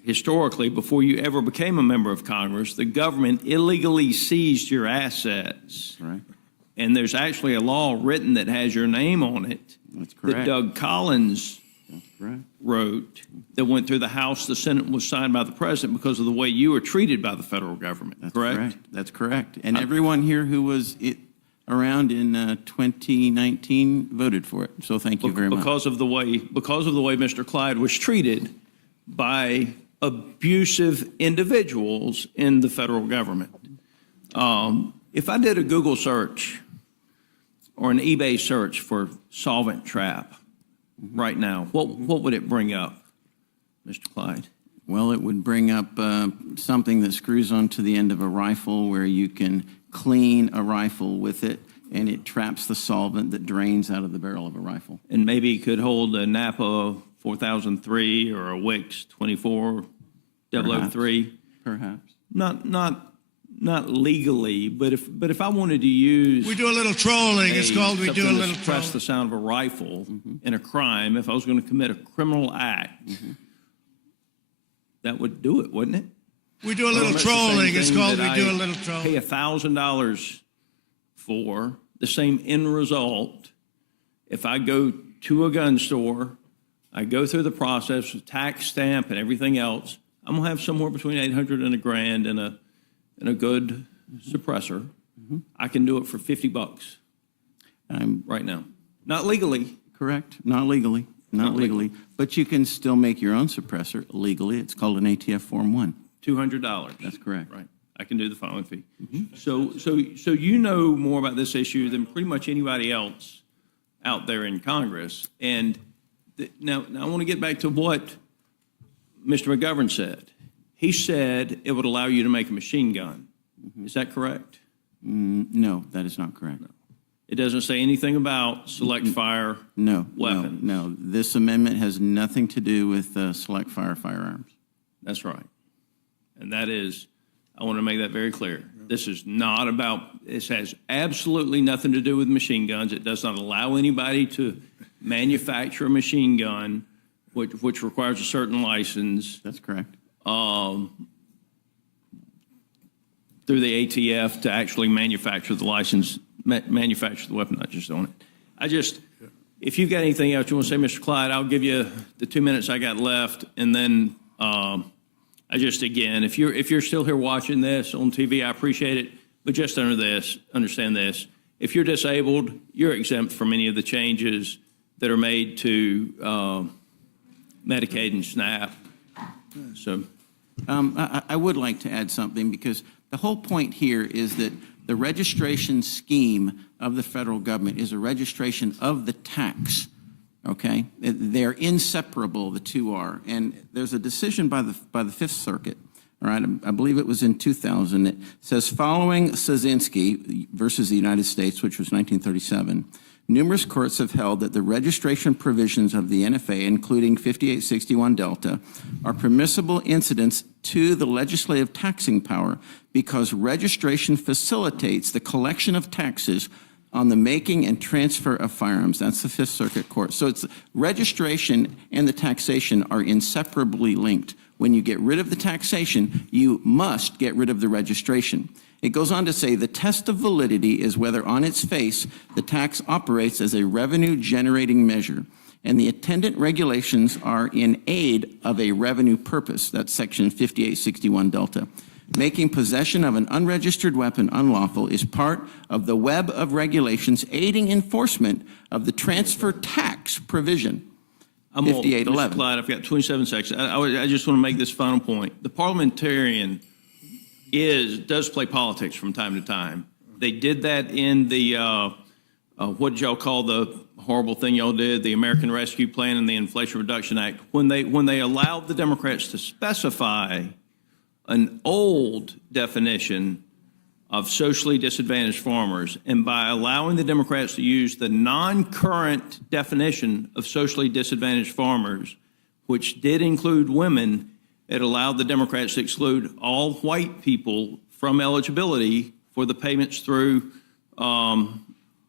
historically, before you ever became a member of Congress, the government illegally seized your assets. Right. And there's actually a law written that has your name on it. That's correct. That Doug Collins That's correct. wrote that went through the House, the Senate, and was signed by the president because of the way you were treated by the federal government. That's correct? That's correct. And everyone here who was around in 2019 voted for it. So thank you very much. Because of the way Mr. Clyde was treated by abusive individuals in the federal government. If I did a Google search or an eBay search for solvent trap right now, what would it bring up, Mr. Clyde? Well, it would bring up something that screws onto the end of a rifle where you can clean a rifle with it, and it traps the solvent that drains out of the barrel of a rifle. And maybe it could hold a Napa 4003 or a Wix 24003. Perhaps. Not legally, but if I wanted to use, We do a little trolling. It's called we do a something to little suppress trolling. the sound of a rifle in a crime, if I was going to commit a criminal act, that would do it, wouldn't it? We do a little That's the same trolling. It's thing called that we do a I little trolling. Pay $1,000 for the same end result. If I go to a gun store, I go through the process with tax stamp and everything else, I'm gonna have somewhere between $800 and $1,000 in a good suppressor. I can do it for $50 right now. Not legally. Correct. Not legally. Not legally. But you can still make your own suppressor legally. It's called an ATF Form 1. $200. That's correct. Right. I can do the filing fee. So you know more about this issue than pretty much anybody else out there in Congress. And now I want to get back to what Mr. McGovern said. he said it would allow you to make a machine gun. Is that correct? No, that is not correct. It doesn't say anything about select fire weapons. No. This amendment has nothing to do with select fire firearms. That's right. And that is, I want to make that very clear. This is not about, this has absolutely nothing to do with machine guns. It does not allow anybody to manufacture a machine gun, which requires a certain license. That's correct. Through the ATF to actually manufacture the license, manufacture the weapon, not just own it. If you've got anything else you want to say, Mr. Clyde, I'll give you the 2 minutes I got left, and then again, if you're still here watching this on TV, I appreciate it, but just understand this. If you're disabled, you're exempt from any of the changes that are made to Medicaid and SNAP. So, I would like to add something, because the whole point here is that the registration scheme of the federal government is a registration of the tax, okay? They're inseparable, the two are. And there's a decision by the Fifth Circuit, all right? I believe it was in 2000. It says, following Szynski versus the United States, which was 1937, numerous courts have held that the registration provisions of the NFA, including 5861 Delta, are permissible incidents to the legislative taxing power because registration facilitates the collection of taxes on the making and transfer of firearms. That's the Fifth Circuit Court. So it's registration and the taxation are inseparably linked. When you get rid of the taxation, you must get rid of the registration. It goes on to say the test of validity is whether on its face the tax operates as a revenue-generating measure, and the attendant regulations are in aid of a revenue purpose. That's section 5861 Delta. Making possession of an unregistered weapon unlawful is part of the web of regulations aiding enforcement of the transfer tax provision. I'm 5811. Mr. Clyde, I've got 27 seconds. I just want to make this final point. The parliamentarian does play politics from time to time. They did that in the, what did y'all call the horrible thing y'all did, the American Rescue Plan and the Inflation Reduction Act, when they allowed the Democrats to specify an old definition of socially disadvantaged farmers, and by allowing the Democrats to use the non-current definition of socially disadvantaged farmers, which did include women, it allowed the Democrats to exclude all white people from eligibility for the payments through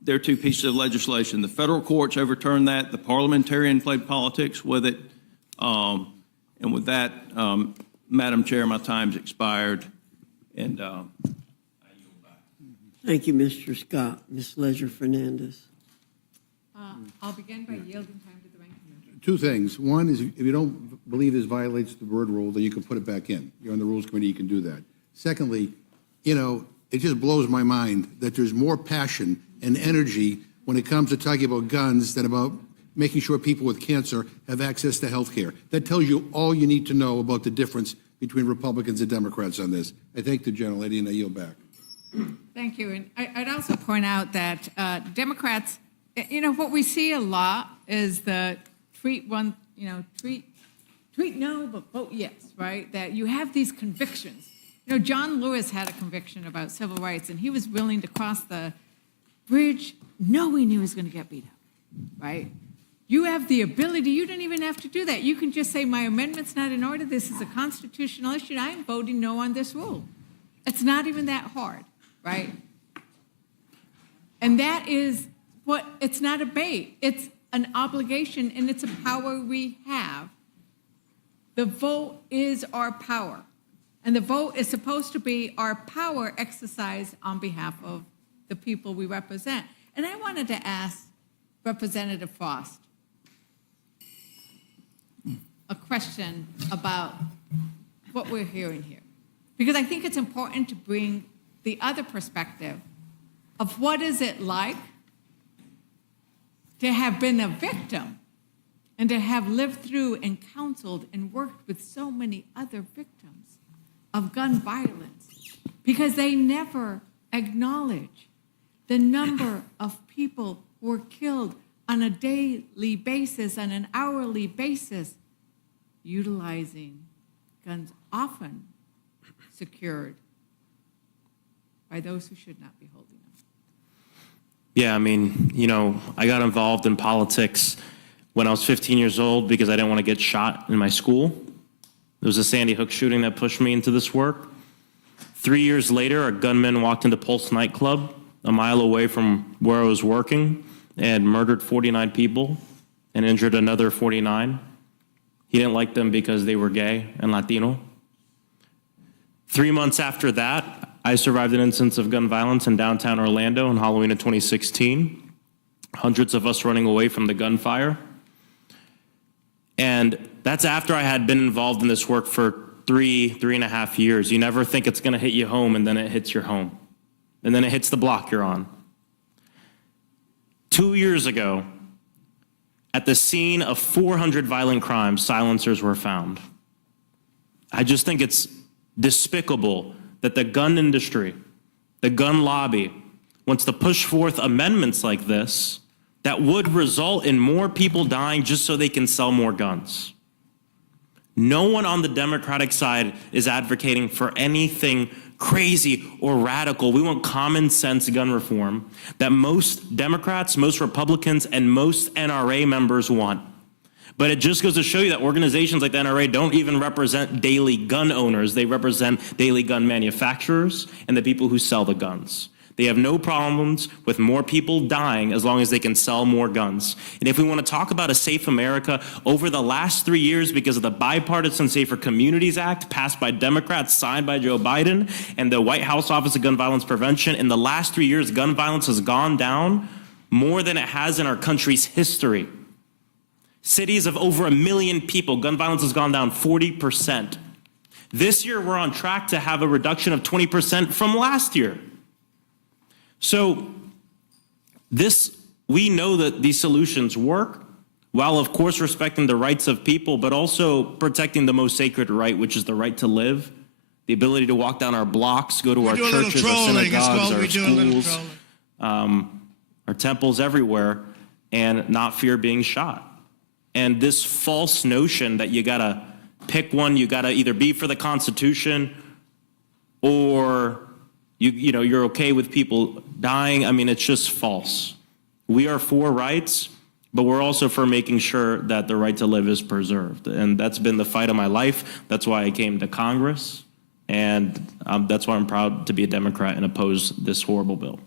their two pieces of legislation. The federal courts overturned that. The parliamentarian played politics with it. And with that, Madam Chair, my time's expired. And Thank you, Mr. Scott. Ms. Leisure Fernandez. I'll begin by yielding time to the ranking member. Two things. One is if you don't believe this violates the word rule, then you can put it back in. You're on the Rules Committee, you can do that. Secondly, it just blows my mind that there's more passion and energy when it comes to talking about guns than about making sure people with cancer have access to health care. That tells you all you need to know about the difference between Republicans and Democrats on this. I thank the gentlelady, and I yield back. Thank you. And I'd also point out that Democrats, what we see a lot is the tweet no, but vote yes, right? That you have these convictions. John Lewis had a conviction about civil rights, and he was willing to cross the bridge knowing he was going to get beat up, right? You have the ability, you don't even have to do that. You can just say, my amendment's not in order, this is a constitutional issue, and I am voting no on this rule. It's not even that hard, right? And that is it's not a bait, it's an obligation, and it's a power we have. The vote is our power. And the vote is supposed to be our power exercised on behalf of the people we represent. And I wanted to ask Representative Frost a question about what we're hearing here. Because I think it's important to bring the other perspective of what is it like to have been a victim and to have lived through and counseled and worked with so many other victims of gun violence, because they never acknowledge the number of people who are killed on a daily basis, on an hourly basis, utilizing guns often secured by those who should not be holding them. Yeah, I mean, I got involved in politics when I was 15 years old because I didn't want to get shot in my school. There was a Sandy Hook shooting that pushed me into this work. 3 years later, a gunman walked into Pulse nightclub a mile away from where I was working and murdered 49 people and injured another 49. He didn't like them because they were gay and Latino. 3 months after that, I survived an instance of gun violence in downtown Orlando on Halloween of 2016. Hundreds of us running away from the gunfire. And that's after I had been involved in this work for three and a half years. You never think it's going to hit you home, and then it hits your home. And then it hits the block you're on. 2 years ago, at the scene of 400 violent crimes, silencers were found. I just think it's despicable that the gun industry, the gun lobby, wants to push forth amendments like this that would result in more people dying just so they can sell more guns. No one on the Democratic side is advocating for anything crazy or radical. We want common sense gun reform that most Democrats, most Republicans, and most NRA members want. But it just goes to show you that organizations like the NRA don't even represent daily gun owners. They represent daily gun manufacturers and the people who sell the guns. They have no problems with more people dying as long as they can sell more guns. And if we want to talk about a safe America, over the last 3 years, because of the Bipartisan Safer Communities Act passed by Democrats, signed by Joe Biden, and the White House Office of Gun Violence Prevention, in the last 3 years, gun violence has gone down more than it has in our country's history. Cities of over 1 million people, gun violence has gone down 40%. This year, we're on track to have a reduction of 20% from last year. So we know that these solutions work, while of course respecting the rights of people, but also protecting the most sacred right, which is the right to live, the ability to walk down our blocks, go to our churches, our synagogues, our schools, our temples everywhere, and not fear being shot. And this false notion that you gotta pick one, you gotta either be for the Constitution or you're okay with people dying. I mean, it's just false. We are for rights, but we're also for making sure that the right to live is preserved. And that's been the fight of my life. That's why I came to Congress. And that's why I'm proud to be a Democrat and oppose this horrible bill.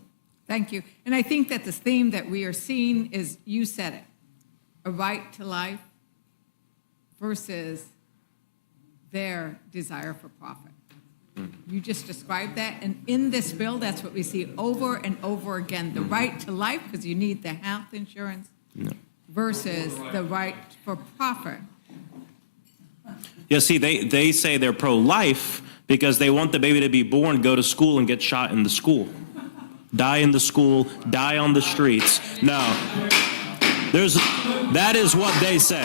Thank you. And I think that the theme that we are seeing is, you said it, a right to life versus their desire for profit. You just described that, and in this bill, that's what we see over and over again, the right to life, because you need the health insurance, versus the right for profit. Yeah, see, they say they're pro-life because they want the baby to be born, go to school, and get shot in the school. Die in the school, die on the streets. No, that is what they say.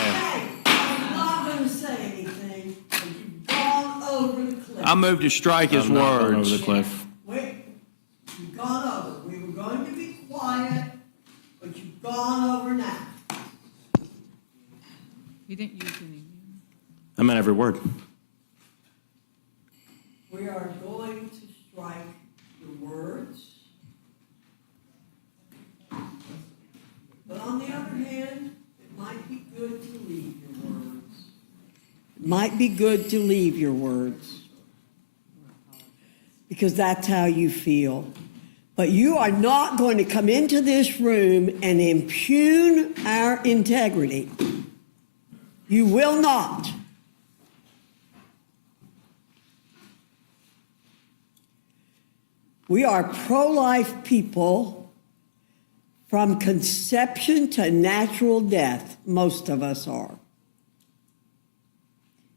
I move to strike his words. Over the cliff. Wait, you've gone over. We were going to be quiet, but you've gone over now. You didn't use any. I meant every word. We are going to strike your words. But on the other hand, it might be good to leave your words. It might be good to leave your words. Because that's how you feel. But you are not going to come into this room and impugn our integrity. You will not. We are pro-life people from conception to natural death. Most of us are.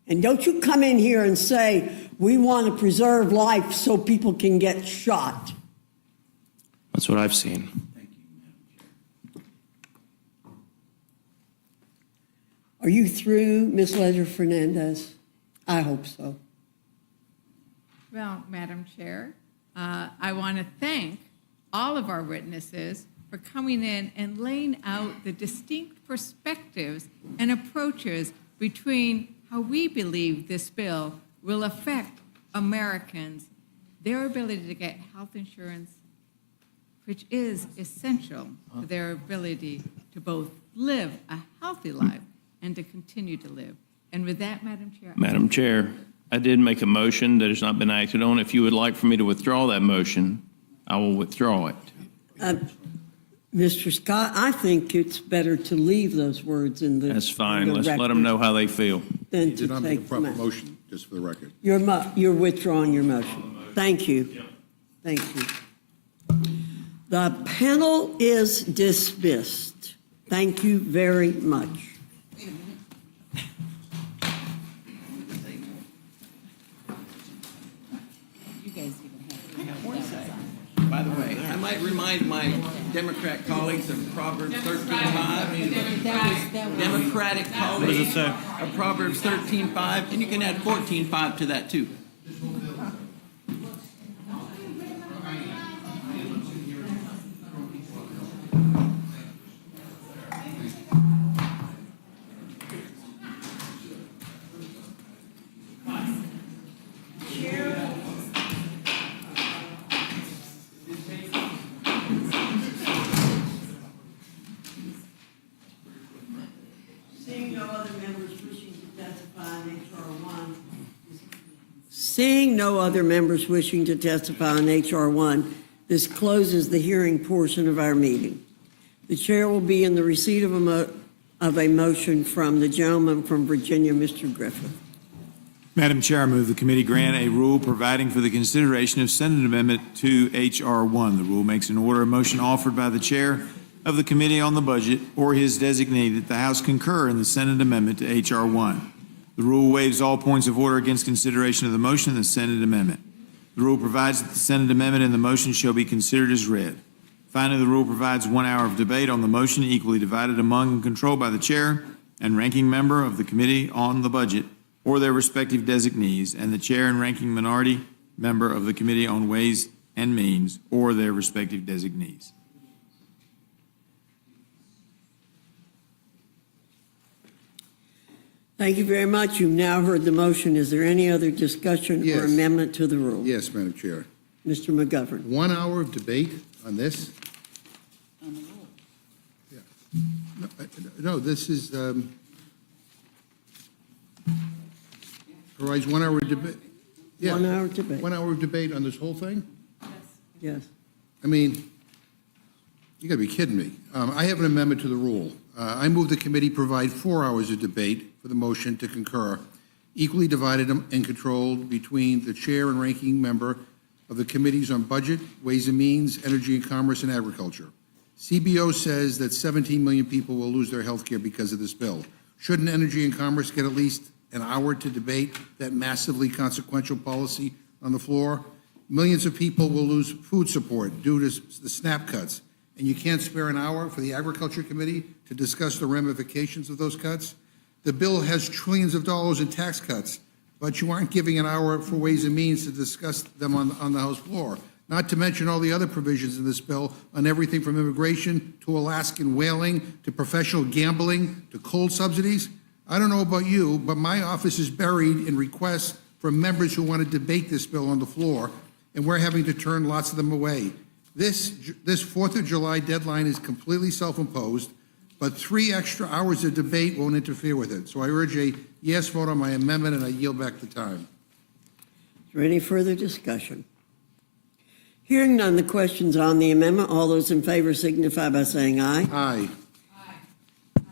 And don't you come in here and say, we want to preserve life so people can get shot. That's what I've seen. Are you through, Ms. Ledger-Fernandez? I hope so. Well, Madam Chair, I want to thank all of our witnesses for coming in and laying out the distinct perspectives and approaches between how we believe this bill will affect Americans, their ability to get health insurance, which is essential to their ability to both live a healthy life and to continue to live. And with that, Madam Chair. Madam Chair, I did make a motion that has not been acted on. If you would like for me to withdraw that motion, I will withdraw it. Mr. Scott, I think it's better to leave those words in the. That's fine. in the Let's let them record know how they feel. Than You to did not make a take proper them out. motion, just for the record. You're withdrawing your motion. Thank you. Thank you. The panel is dismissed. Thank you very much. By the way, I might remind my Democrat colleagues of Proverbs 13:5. Democratic colleagues of Proverbs 13:5, and you can add 14:5 to that too. Seeing no other members wishing to testify on H.R. 1, this closes the hearing portion of our meeting. The chair will be in the receipt of a motion from the gentleman from Virginia, Mr. Griffith. Madam Chair, I move the committee grant a rule providing for the consideration of Senate Amendment to H.R. 1. The rule makes an order of motion offered by the chair of the Committee on the Budget or his designee that the House concur in the Senate Amendment to H.R. 1. The rule waives all points of order against consideration of the motion in the Senate Amendment. The rule provides that the Senate Amendment and the motion shall be considered as read. Finally, the rule provides 1 hour of debate on the motion equally divided among and controlled by the chair and ranking member of the Committee on the Budget or their respective designees, and the chair and ranking minority member of the Committee on Ways and Means or their respective designees. Thank you very much. You've now heard the motion. Is there any other discussion or Yes. amendment to the rule? Yes, Madam Chair. Mr. McGovern. 1 hour of debate on this? Yeah. No, this is, provides 1 hour debate. Yeah. 1 hour debate. 1 hour of debate on this whole thing? Yes. I mean, you got to be kidding me. I have an amendment to the rule. I move the committee provide 4 hours of debate for the motion to concur, equally divided and controlled between the chair and ranking member of the committees on Budget, Ways and Means, Energy and Commerce, and Agriculture. CBO says that 17 million people will lose their health care because of this bill. Shouldn't Energy and Commerce get at least an hour to debate that massively consequential policy on the floor? Millions of people will lose food support due to the SNAP cuts, and you can't spare an hour for the Agriculture Committee to discuss the ramifications of those cuts? The bill has trillions of dollars in tax cuts, but you aren't giving an hour for Ways and Means to discuss them on the House floor. Not to mention all the other provisions in this bill on everything from immigration to Alaskan whaling to professional gambling to coal subsidies. I don't know about you, but my office is buried in requests from members who want to debate this bill on the floor, and we're having to turn lots of them away. This 4th of July deadline is completely self-imposed, but 3 extra hours of debate won't interfere with it. So I urge a yes vote on my amendment, and I yield back the time. Is there any further discussion? Hearing none, the question's on the amendment. All those in favor signify by saying aye. Aye.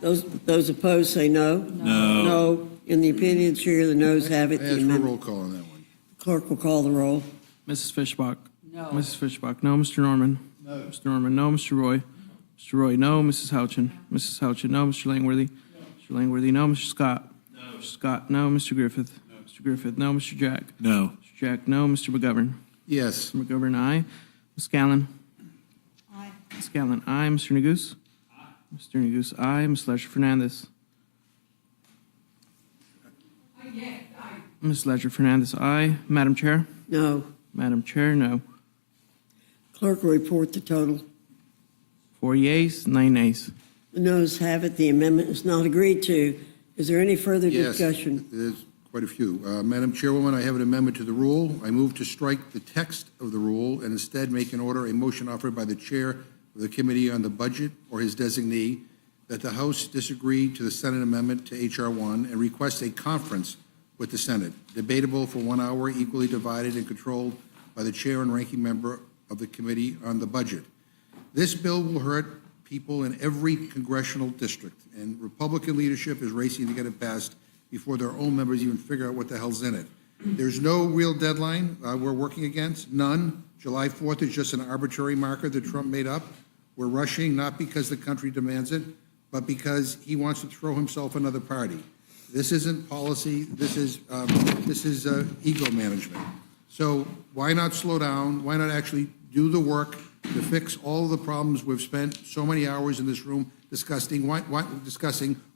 Those opposed say no. No. No. In the opinion of the chair, the noes have it. I The ask for a amendment. roll call on that one. Clerk will call the roll. Mrs. Fishbach? No. Mrs. Fishbach, no. Mr. Norman? No. Mr. Norman, no. Mr. Roy? Mr. Roy, no. Mrs. Houchin? Mrs. Houchin, no. Mr. Langworthy? No. Mr. Langworthy, no. Mr. Scott? No. Mr. Scott, no. Mr. Griffith? No. Mr. Griffith, no. Mr. Jack? No. Mr. Jack, no. Mr. McGovern? Yes. Mr. McGovern, aye. Ms. Scallon? Aye. Ms. Scallon, aye. Mr. Neguse? Aye. Mr. Neguse, aye. Ms. Ledger Fernandez? Ms. Ledger Fernandez, aye. Madam Chair? No. Madam Chair, no. Clerk will report the total. 4 yeas, 9 nays. The noes have it. The amendment is not agreed to. Is there any further Yes, discussion? there's quite a few. Madam Chairwoman, I have an amendment to the rule. I move to strike the text of the rule and instead make an order, a motion offered by the Chair of the Committee on the Budget or his designee, that the House disagree to the Senate amendment to H.R. 1 and request a conference with the Senate, debatable for 1 hour, equally divided and controlled by the Chair and Ranking Member of the Committee on the Budget. This bill will hurt people in every congressional district, and Republican leadership is racing to get it passed before their own members even figure out what the hell's in it. There's no real deadline we're working against, none. July 4th is just an arbitrary marker that Trump made up. We're rushing not because the country demands it, but because he wants to throw himself another party. This isn't policy, this is ego management. So why not slow down? Why not actually do the work to fix all of the problems we've spent so many hours in this room discussing?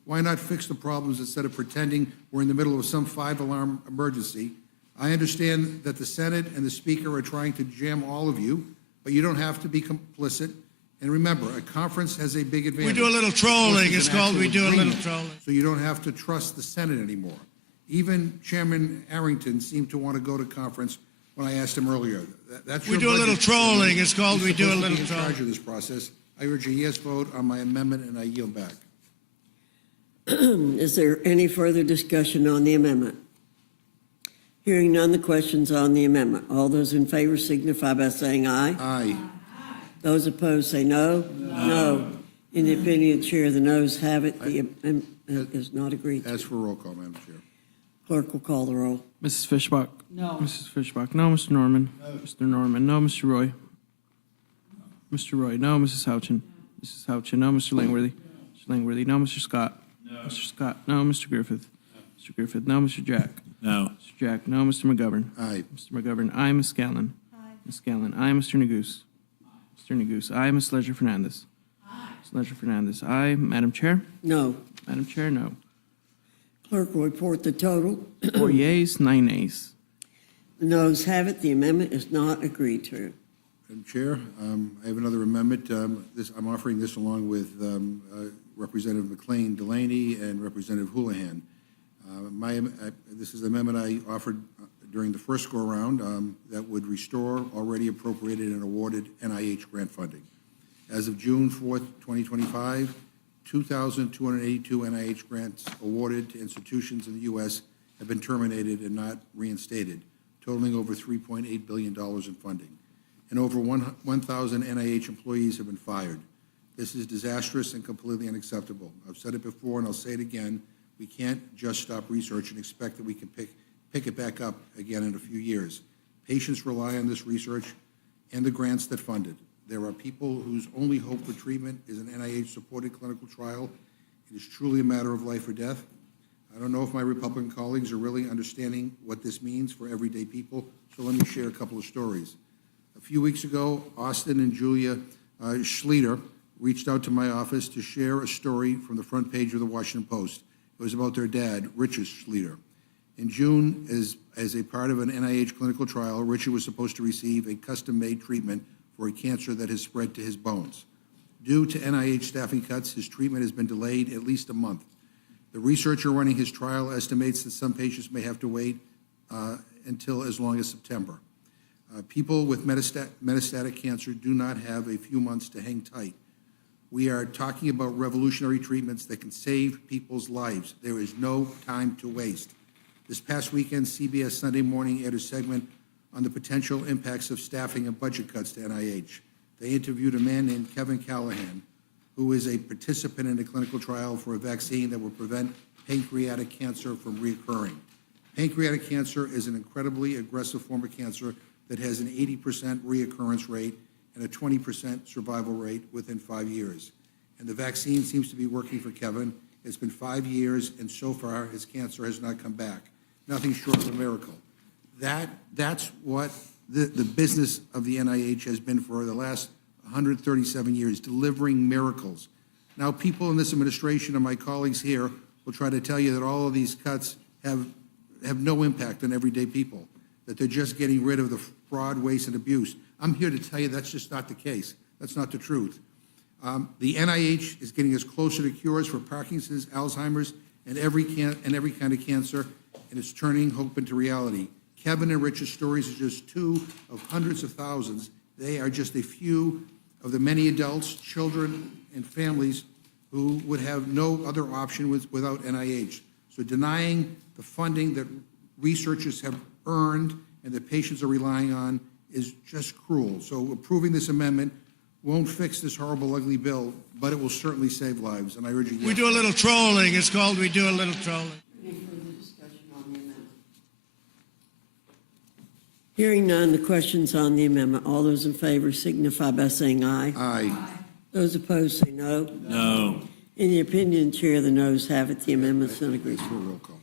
Why not fix the problems instead of pretending we're in the middle of some 5-alarm emergency? I understand that the Senate and the Speaker are trying to jam all of you, but you don't have to be complicit. And remember, a conference has a big advantage. We do a little trolling. It's called we do a little agreement, trolling. So you don't have to trust the Senate anymore. Even Chairman Arrington seemed to want to go to conference when I asked him earlier. That's We your do a budget. little trolling. It's called He's we do a supposed to little be in trolling. charge of this process. I urge a yes vote on my amendment, and I yield back. Is there any further discussion on the amendment? Hearing none, the question's on the amendment. All those in favor signify by saying aye. Aye. Those opposed say no. No. In the opinion of the chair, the noes have it. The amendment is not agreed to. Ask for a roll call, Madam Chair. Clerk will call the roll. Mrs. Fishbach? No. Mrs. Fishbach, no. Mr. Norman? Mr. Norman, no. Mr. Roy? Mr. Roy, no. Mrs. Houchin? Mrs. Houchin, no. Mr. Langworthy? Mr. Langworthy, no. Mr. Scott? Mr. Scott, no. Mr. Griffith? Mr. Griffith, no. Mr. Jack? No. Mr. Jack, no. Mr. McGovern? Aye. Mr. McGovern, aye. Ms. Scanlon? Ms. Scanlon, aye. Mr. Neguse? Mr. Neguse, aye. Ms. Leisure Fernandez? Ms. Leisure Fernandez, aye. Madam Chair? No. Madam Chair, no. Clerk will report the total. 4 yeas, 9 nays. The noes have it. The amendment is not agreed to. Madam Chair, I have another amendment. I'm offering this along with Representative McLean Delaney and Representative Houlihan. This is the amendment I offered during the first go-around that would restore already appropriated and awarded NIH grant funding. As of June 4th, 2025, 2,282 NIH grants awarded to institutions in the U.S. have been terminated and not reinstated, totaling over $3.8 billion in funding. And over 1,000 NIH employees have been fired. This is disastrous and completely unacceptable. I've said it before and I'll say it again. We can't just stop research and expect that we can pick it back up again in a few years. Patients rely on this research and the grants that fund it. There are people whose only hope for treatment is an NIH-supported clinical trial. It is truly a matter of life or death. I don't know if my Republican colleagues are really understanding what this means for everyday people, so let me share a couple of stories. A few weeks ago, Austin and Julia Schlueter reached out to my office to share a story from the front page of the Washington Post. It was about their dad, Richard Schlueter. In June, as a part of an NIH clinical trial, Richard was supposed to receive a custom-made treatment for a cancer that has spread to his bones. Due to NIH staffing cuts, his treatment has been delayed at least a month. The researcher running his trial estimates that some patients may have to wait until as long as September. People with metastatic cancer do not have a few months to hang tight. We are talking about revolutionary treatments that can save people's lives. There is no time to waste. This past weekend, CBS Sunday Morning aired a segment on the potential impacts of staffing and budget cuts to NIH. They interviewed a man named Kevin Callahan, who is a participant in a clinical trial for a vaccine that will prevent pancreatic cancer from reoccurring. Pancreatic cancer is an incredibly aggressive form of cancer that has an 80% reoccurrence rate and a 20% survival rate within 5 years. And the vaccine seems to be working for Kevin. It's been 5 years, and so far his cancer has not come back. Nothing short of a miracle. That's what the business of the NIH has been for the last 137 years, delivering miracles. Now, people in this administration and my colleagues here will try to tell you that all of these cuts have no impact on everyday people, that they're just getting rid of the fraud, waste, and abuse. I'm here to tell you that's just not the case. That's not the truth. The NIH is getting us closer to cures for Parkinson's, Alzheimer's, and every kind of cancer, and it's turning hope into reality. Kevin and Rich's stories are just two of hundreds of thousands. They are just a few of the many adults, children, and families who would have no other option without NIH. So denying the funding that researchers have earned and that patients are relying on is just cruel. So approving this amendment won't fix this horrible, ugly bill, but it will certainly save lives, and I urge you. We do a little trolling. It's called We Do a Little Trolling. Any further discussion on the amendment? Hearing none, the question's on the amendment. All those in favor signify by saying aye. Aye. Those opposed say no. No. In the opinion, Chair, the noes have it. The amendment's not agreed For a to. roll call.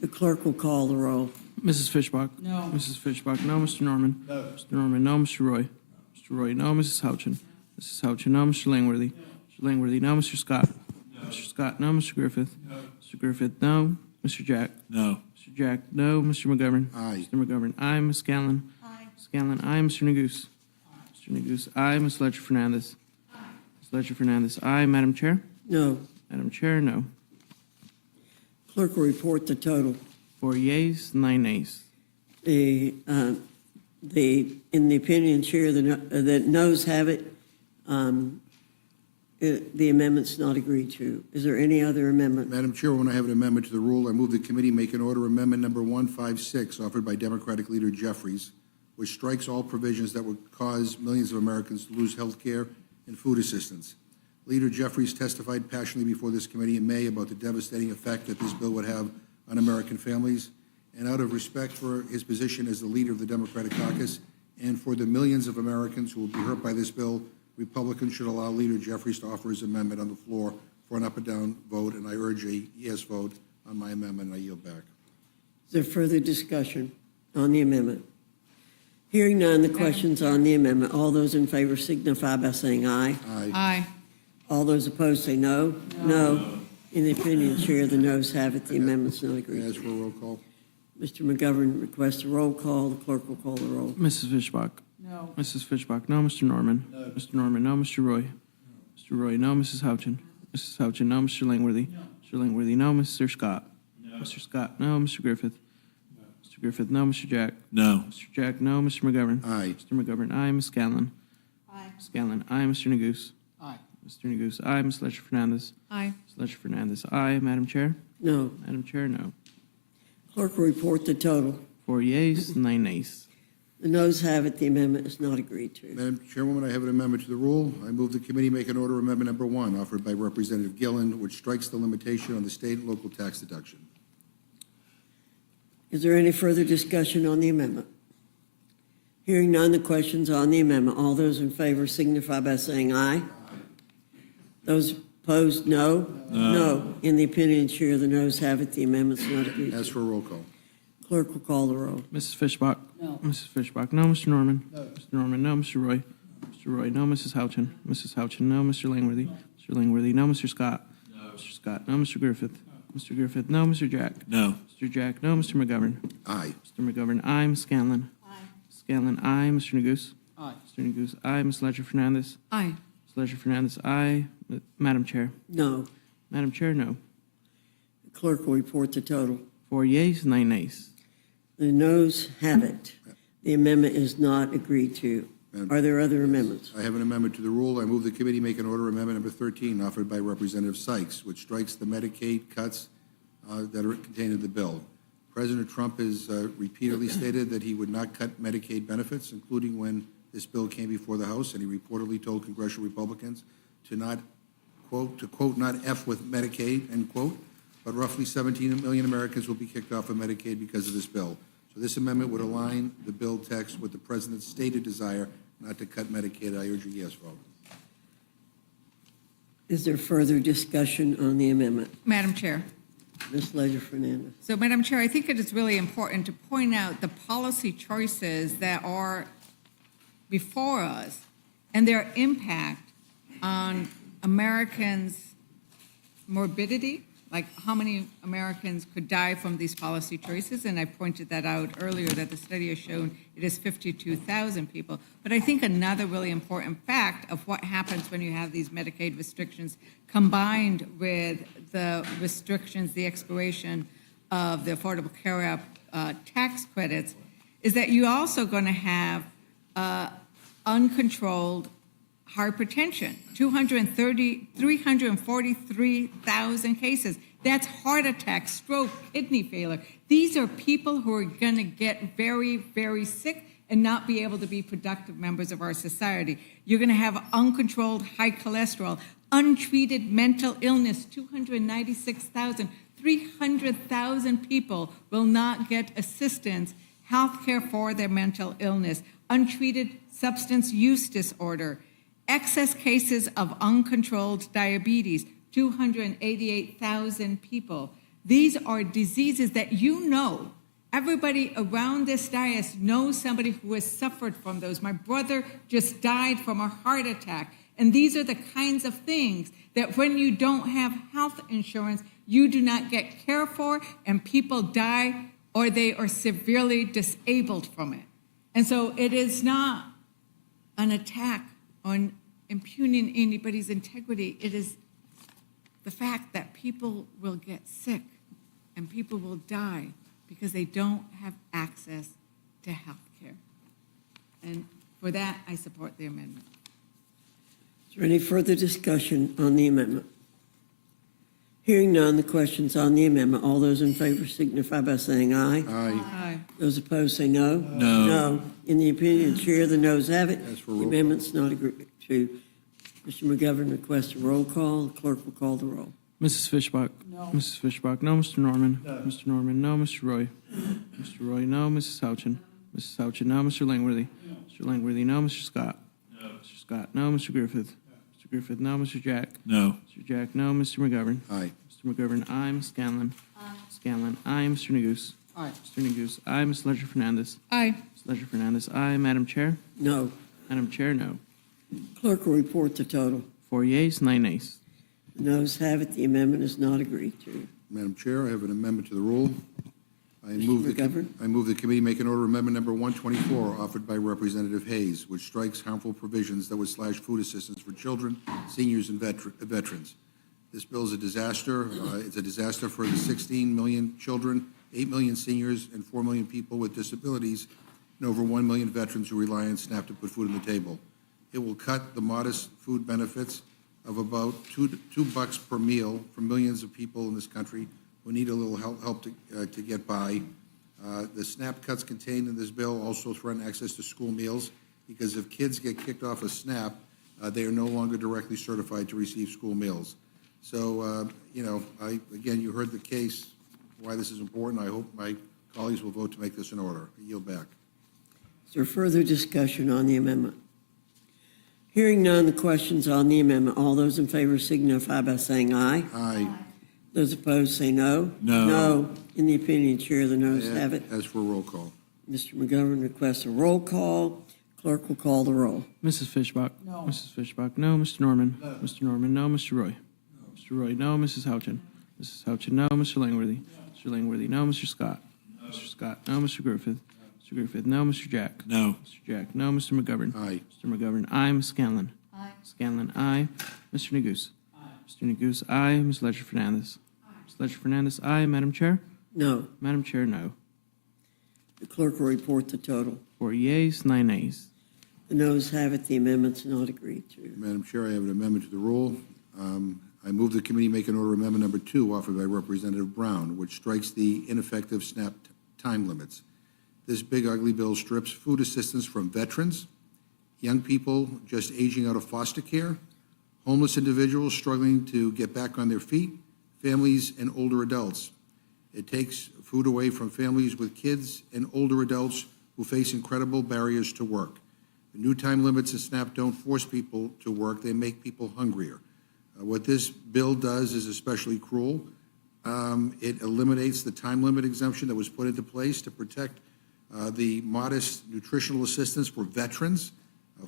The clerk will call the roll. Mrs. Fishbach? No. Mrs. Fishbach, no. Mr. Norman? No. Mr. Norman, no. Mr. Roy? Mr. Roy, no. Mrs. Houchin? Mrs. Houchin, no. Mr. Langworthy? Mr. Langworthy, no. Mr. Scott? No. Mr. Scott, no. Mr. Griffith? No. Mr. Griffith, no. Mr. Jack? No. Mr. Jack, no. Mr. McGovern? Aye. Mr. McGovern, aye. Ms. Scanlon? Aye. Scanlon, aye. Mr. Neguse? Mr. Neguse, aye. Ms. Ledger Fernandez? Aye. Ms. Ledger Fernandez, aye. Madam Chair? No. Madam Chair, no. Clerk will report the total. 4 yeas, 9 nays. In the opinion, Chair, the noes have it. The amendment's not agreed to. Is there any other amendment? Madam Chairwoman, I have an amendment to the rule. I move the committee make an order amendment number 156 offered by Democratic Leader Jeffries, which strikes all provisions that would cause millions of Americans to lose health care and food assistance. Leader Jeffries testified passionately before this committee in May about the devastating effect that this bill would have on American families. And out of respect for his position as the leader of the Democratic caucus and for the millions of Americans who will be hurt by this bill, Republicans should allow Leader Jeffries to offer his amendment on the floor for an up or down vote, and I urge a yes vote on my amendment, and I yield back. Is there further discussion on the amendment? Hearing none, the question's on the amendment. All those in favor signify by saying aye. Aye. Aye. All those opposed say no. No. In the opinion, Chair, the noes have it. The amendment's not agreed May I to. ask for a roll call? Mr. McGovern requests a roll call. The clerk will call the roll. Mrs. Fishbach? No. Mrs. Fishbach, no. Mr. Norman? No. Mr. Norman, no. Mr. Roy? Mr. Roy, no. Mrs. Houchin? Mrs. Houchin, no. Mr. Langworthy? Mr. Langworthy, no. Mr. Scott? No. Mr. Scott, no. Mr. Griffith? Mr. Griffith, no. Mr. Jack? No. Mr. Jack, no. Mr. McGovern? Aye. Mr. McGovern, aye. Ms. Scanlon? Aye. Scanlon, aye. Mr. Neguse? Aye. Mr. Neguse, aye. Ms. Ledger Fernandez? Aye. Ms. Ledger Fernandez, aye. Madam Chair? No. Madam Chair, no. Clerk will report the total. 4 yeas, 9 nays. The noes have it. The amendment is not agreed to. Madam Chairwoman, I have an amendment to the rule. I move the committee make an order amendment number 1 offered by Representative Gillen, which strikes the limitation on the state and local tax deduction. Is there any further discussion on the amendment? Hearing none, the question's on the amendment. All those in favor signify by saying aye. Those opposed, no. No. In the opinion, Chair, the noes have it. The amendment's not agreed to. Ask for a roll call. Clerk will call the roll. Mrs. Fishbach? No. Mrs. Fishbach, no. Mr. Norman? No. Mr. Norman, no. Mr. Roy? Mr. Roy, no. Mrs. Houchin? Mrs. Houchin, no. Mr. Langworthy? Mr. Langworthy, no. Mr. Scott? No. Mr. Scott, no. Mr. Griffith? Mr. Griffith, no. Mr. Jack? No. Mr. Jack, no. Mr. McGovern? Aye. Mr. McGovern, aye. Ms. Scanlon? Aye. Scanlon, aye. Mr. Neguse? Aye. Mr. Neguse, aye. Ms. Ledger Fernandez? Aye. Ms. Ledger Fernandez, aye. Madam Chair? No. Madam Chair, no. The clerk will report the total. 4 yeas, 9 nays. The noes have it. The amendment is not agreed to. Are there other amendments? I have an amendment to the rule. I move the committee make an order amendment number 13 offered by Representative Sykes, which strikes the Medicaid cuts that are contained in the bill. President Trump has repeatedly stated that he would not cut Medicaid benefits, including when this bill came before the House, and he reportedly told congressional Republicans to not, quote, not F with Medicaid, end quote, but roughly 17 million Americans will be kicked off of Medicaid because of this bill. So this amendment would align the bill text with the president's stated desire not to cut Medicaid. I urge a yes vote. Is there further discussion on the amendment? Madam Chair. Ms. Ledger Fernandez. So, Madam Chair, I think it is really important to point out the policy choices that are before us and their impact on Americans' morbidity like how many Americans could die from these policy choices, and I pointed that out earlier, that the study has shown it is 52,000 people. But I think another really important fact of what happens when you have these Medicaid restrictions combined with the restrictions, the expiration of the Affordable Care Act tax credits, is that you're also going to have uncontrolled hypertension, 343,000 cases. That's heart attack, stroke, kidney failure. These are people who are going to get very, very sick and not be able to be productive members of our society. You're going to have uncontrolled high cholesterol, untreated mental illness, 296,000. 300,000 people will not get assistance, health care for their mental illness, untreated substance use disorder, excess cases of uncontrolled diabetes, 288,000 people. These are diseases that everybody around this dais knows somebody who has suffered from those. My brother just died from a heart attack. And these are the kinds of things that when you don't have health insurance, you do not get care for, and people die or they are severely disabled from it. And so it is not an attack on impugning anybody's integrity. It is the fact that people will get sick and people will die because they don't have access to health care. And for that, I support the amendment. Is there any further discussion on the amendment? Hearing none, the question's on the amendment. All those in favor signify by saying aye. Aye. Aye. Those opposed say no. No. No. In the opinion of the chair, the noes have it. As for The roll- amendment's not agreed to. Mr. McGovern requests a roll call. The clerk will call the roll. Mrs. Fishbach? No. Mrs. Fishbach, no. Mr. Norman? No. Mr. Norman, no. Mr. Roy? Mr. Roy, no. Mrs. Houchin? Mrs. Houchin, no. Mr. Langworthy? No. Mr. Langworthy, no. Mr. Scott? No. Mr. Scott, no. Mr. Griffith? Mr. Griffith, no. Mr. Jack? No. Mr. Jack, no. Mr. McGovern? Aye. Mr. McGovern, aye. Ms. Scanlon? Aye. Scanlon, aye. Mr. Neguse? Aye. Mr. Neguse, aye. Ms. Ledger Fernandez? Aye. Ms. Ledger Fernandez, aye. Madam Chair? No. Madam Chair, no. Clerk will report the total. 4 yeas, 9 nays. The noes have it. The amendment is not agreed to. Madam Chair, I have an amendment to the rule. I move McGovern? the committee make an order amendment number 124 offered by Representative Hayes, which strikes harmful provisions that would slash food assistance for children, seniors, and veterans. This bill is a disaster. It's a disaster for the 16 million children, 8 million seniors, and 4 million people with disabilities, and over 1 million veterans who rely on SNAP to put food on the table. It will cut the modest food benefits of about $2 per meal for millions of people in this country who need a little help to get by. The SNAP cuts contained in this bill also threaten access to school meals, because if kids get kicked off of SNAP, they are no longer directly certified to receive school meals. So, again, you heard the case, why this is important. I hope my colleagues will vote to make this an order. I yield back. Is there further discussion on the amendment? Hearing none, the question's on the amendment. All those in favor signify by saying aye. Aye. Those opposed say no. No. No. In the opinion of the chair, the noes have it. As for a roll call. Mr. McGovern requests a roll call. Clerk will call the roll. Mrs. Fishbach? No. Mrs. Fishbach, no. Mr. Norman? No. Mr. Norman, no. Mr. Roy? No. Mr. Roy, no. Mrs. Houchin? Mrs. Houchin, no. Mr. Langworthy? No. Mr. Langworthy, no. Mr. Scott? No. Mr. Scott, no. Mr. Griffith? Mr. Griffith, no. Mr. Jack? No. Mr. Jack, no. Mr. McGovern? Aye. Mr. McGovern, aye. Ms. Scanlon? Aye. Scanlon, aye. Mr. Neguse? Aye. Mr. Neguse, aye. Ms. Ledger Fernandez? Aye. Ms. Ledger Fernandez, aye. Madam Chair? No. Madam Chair, no. The clerk will report the total. 4 yeas, 9 nays. The noes have it. The amendment's not agreed to. Madam Chair, I have an amendment to the rule. I move the committee make an order amendment number 2 offered by Representative Brown, which strikes the ineffective SNAP time limits. This big ugly bill strips food assistance from veterans, young people just aging out of foster care, homeless individuals struggling to get back on their feet, families, and older adults. It takes food away from families with kids and older adults who face incredible barriers to work. The new time limits in SNAP don't force people to work, they make people hungrier. What this bill does is especially cruel. It eliminates the time limit exemption that was put into place to protect the modest nutritional assistance for veterans,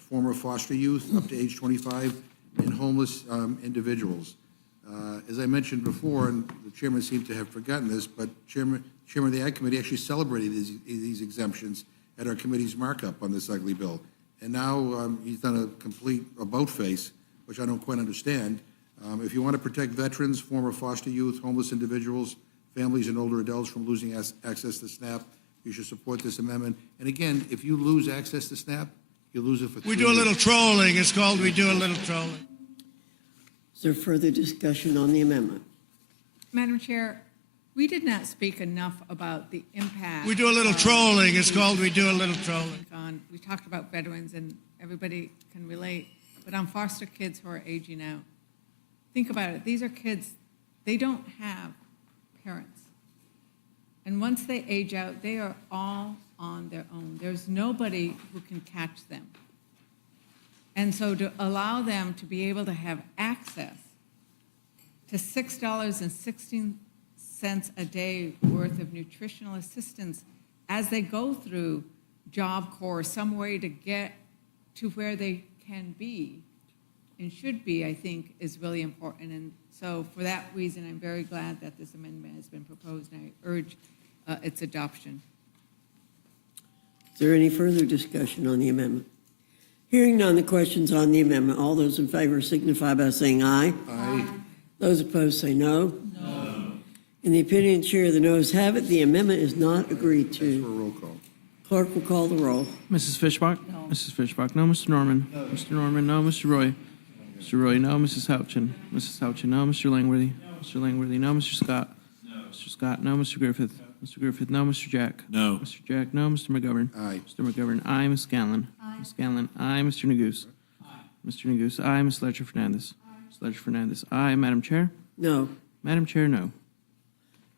former foster youth up to age 25, and homeless individuals. As I mentioned before, and the chairman seemed to have forgotten this, but Chairman of the Ag Committee actually celebrated these exemptions at our committee's markup on this ugly bill. And now he's done a complete about-face, which I don't quite understand. If you want to protect veterans, former foster youth, homeless individuals, families, and older adults from losing access to SNAP, you should support this amendment. And again, if you lose access to SNAP, you lose it for 3 We do a years. little trolling. It's called we do a little trolling. Is there further discussion on the amendment? Madam Chair, we did not speak enough about the impact. We do a little of trolling. It's called we do a little the- trolling. We talked about veterans, and everybody can relate, but on foster kids who are aging out, think about it. These are kids, they don't have parents. And once they age out, they are all on their own. There's nobody who can catch them. And so to allow them to be able to have access to $6.16 a day worth of nutritional assistance as they go through Job Corps, some way to get to where they can be and should be, I think, is really important. And so for that reason, I'm very glad that this amendment has been proposed, and I urge its adoption. Is there any further discussion on the amendment? Hearing none, the questions on the amendment. All those in favor signify by saying aye. Aye. Those opposed say no. No. In the opinion of the chair, the noes have it. The amendment is not agreed For a to. roll call. Clerk will call the roll. Mrs. Fishbach? No. Mrs. Fishbach, no. Mr. Norman? No. Mr. Norman, no. Mr. Roy? Mr. Roy, no. Mrs. Houchin? Mrs. Houchin, no. Mr. Langworthy? Mr. Langworthy, no. Mr. Scott? No. Mr. Scott, no. Mr. Griffith? Mr. Griffith, no. Mr. Jack? No. Mr. Jack, no. Mr. McGovern? Aye. Mr. McGovern, aye. Ms. Scanlon? Ms. Scanlon, aye. Mr. Neguse? Mr. Neguse, aye. Ms. Ledger Fernandez? Ms. Ledger Fernandez, aye. Madam Chair? No. Madam Chair, no.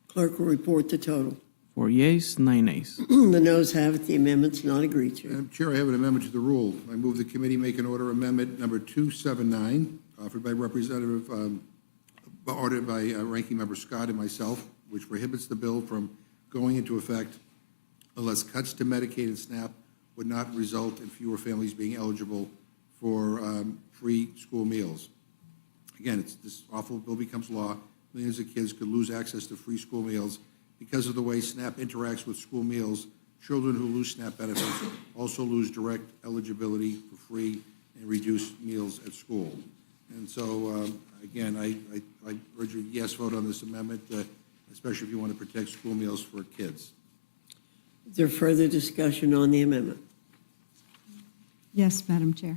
Clerk will report the total. 4 yeas, 9 nays. The noes have it. The amendment's not agreed to. Madam Chair, I have an amendment to the rule. I move the committee make an order amendment number 279, offered by ordered by Ranking Member Scott and myself, which prohibits the bill from going into effect unless cuts to Medicaid and SNAP would not result in fewer families being eligible for free school meals. Again, this awful bill becomes law. Millions of kids could lose access to free school meals because of the way SNAP interacts with school meals. Children who lose SNAP benefits also lose direct eligibility for free and reduced meals at school. And so, again, I urge a yes vote on this amendment, especially if you want to protect school meals for kids. Is there further discussion on the amendment? Yes, Madam Chair.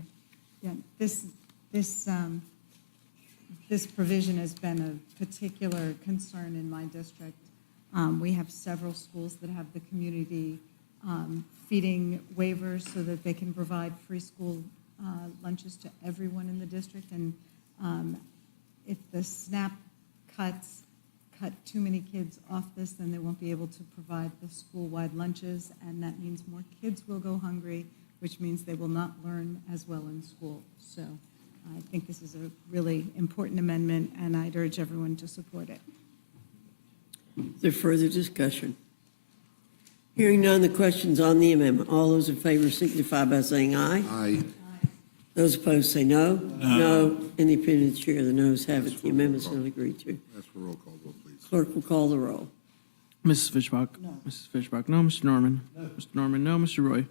Yeah, this provision has been a particular concern in my district. We have several schools that have the community feeding waivers so that they can provide free school lunches to everyone in the district. And if the SNAP cuts cut too many kids off this, then they won't be able to provide the school-wide lunches, and that means more kids will go hungry, which means they will not learn as well in school. So I think this is a really important amendment, and I'd urge everyone to support it. Is there further discussion? Hearing none, the questions on the amendment. All those in favor signify by saying aye. Aye. Those opposed say no. No. In the opinion of the chair, the noes have it. The amendment's not agreed to. That's for roll call vote, please. Clerk will call the roll. Mrs. Fishbach? No. Mrs. Fishbach, no. Mr. Norman? No. Mr. Norman, no. Mr. Roy?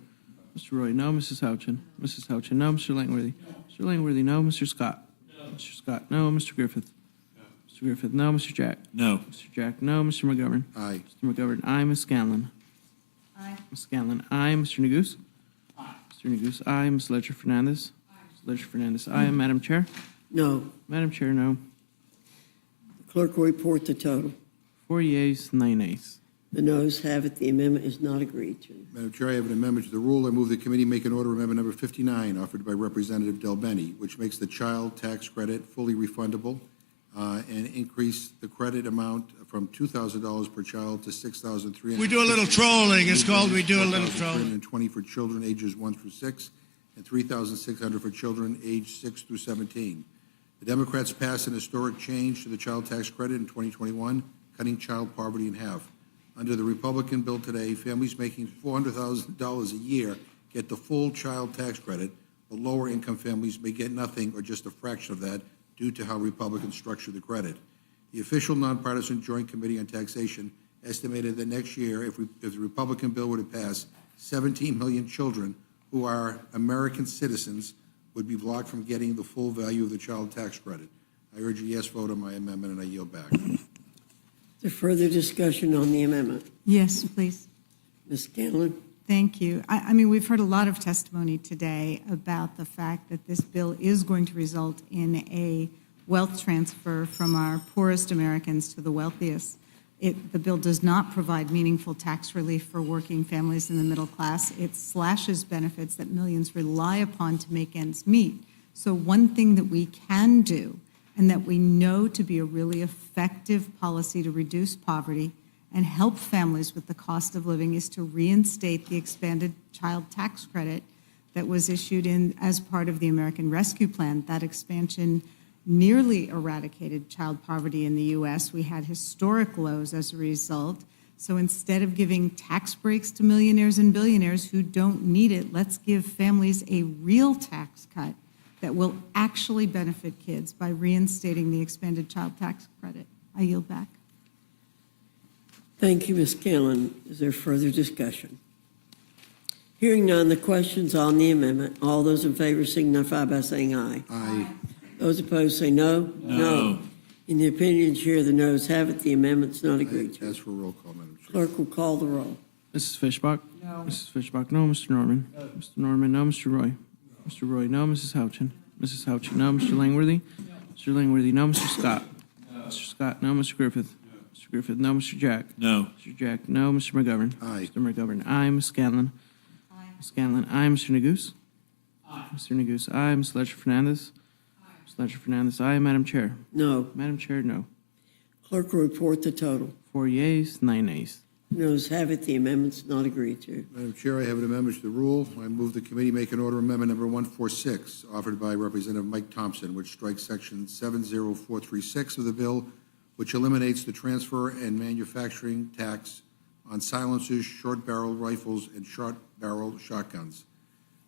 Mr. Roy, no. Mrs. Houchin? Mrs. Houchin, no. Mr. Langworthy? Mr. Langworthy, no. Mr. Scott? No. Mr. Scott, no. Mr. Griffith? Mr. Griffith, no. Mr. Jack? No. Mr. Jack, no. Mr. McGovern? Aye. Mr. McGovern, aye. Ms. Scanlon? Aye. Ms. Scanlon, aye. Mr. Neguse? Aye. Mr. Neguse, aye. Ms. Ledger Fernandez? Ms. Ledger Fernandez, aye. Madam Chair? No. Madam Chair, no. The clerk will report the total. 4 yeas, 9 nays. The noes have it. The amendment is not agreed to. Madam Chair, I have an amendment to the rule. I move the committee make an order amendment number 59, offered by Representative Del Bene, which makes the child tax credit fully refundable and increase the credit amount from $2,000 per child to $6,300. We do a little trolling. It's called we do a little trolling. $320 for children ages 1 through 6, and $3,600 for children aged 6 through 17. The Democrats passed an historic change to the child tax credit in 2021, cutting child poverty in half. Under the Republican bill today, families making $400,000 a year get the full child tax credit, but lower income families may get nothing or just a fraction of that due to how Republicans structure the credit. The official nonpartisan Joint Committee on Taxation estimated that next year, if the Republican bill were to pass, 17 million children who are American citizens would be blocked from getting the full value of the child tax credit. I urge a yes vote on my amendment, and I yield back. Is there further discussion on the amendment? Yes, please. Ms. Scanlon? Thank you. I mean, we've heard a lot of testimony today about the fact that this bill is going to result in a wealth transfer from our poorest Americans to the wealthiest. The bill does not provide meaningful tax relief for working families in the middle class. It slashes benefits that millions rely upon to make ends meet. So one thing that we can do, and that we know to be a really effective policy to reduce poverty and help families with the cost of living, is to reinstate the expanded child tax credit that was issued as part of the American Rescue Plan. That expansion nearly eradicated child poverty in the U.S. We had historic lows as a result. So instead of giving tax breaks to millionaires and billionaires who don't need it, let's give families a real tax cut that will actually benefit kids by reinstating the expanded child tax credit. I yield back. Thank you, Ms. Scanlon. Is there further discussion? Hearing none, the question's on the amendment. All those in favor signify by saying aye. Aye. Those opposed say no. No. In the opinion chair, the noes have it. The amendment's not agreed to. Ask for a roll call, Madam Chair. Clerk will call the roll. Mrs. Fishbach? No. Mrs. Fishbach, no. Mr. Norman? No. Mr. Norman, no. Mr. Roy? Mr. Roy, no. Mrs. Houchin? Mrs. Houchin, no. Mr. Langworthy? Mr. Langworthy, no. Mr. Scott? Mr. Scott, no. Mr. Griffith? Mr. Griffith, no. Mr. Jack? No. Mr. Jack, no. Mr. McGovern? Aye. Mr. McGovern, aye. Ms. Scanlon? Aye. Ms. Scanlon, aye. Mr. Neguse? Aye. Mr. Neguse, aye. Ms. Ledger Fernandez? Ms. Ledger Fernandez, aye. Madam Chair? No. Madam Chair, no. Clerk will report the total. 4 yeas, 9 nays. Noes have it. The amendment's not agreed to. Madam Chair, I have an amendment to the rule. I move the committee make an order amendment number 146, offered by Representative Mike Thompson, which strikes section 70436 of the bill, which eliminates the transfer and manufacturing tax on silencers, short-barrel rifles, and short-barrel shotguns.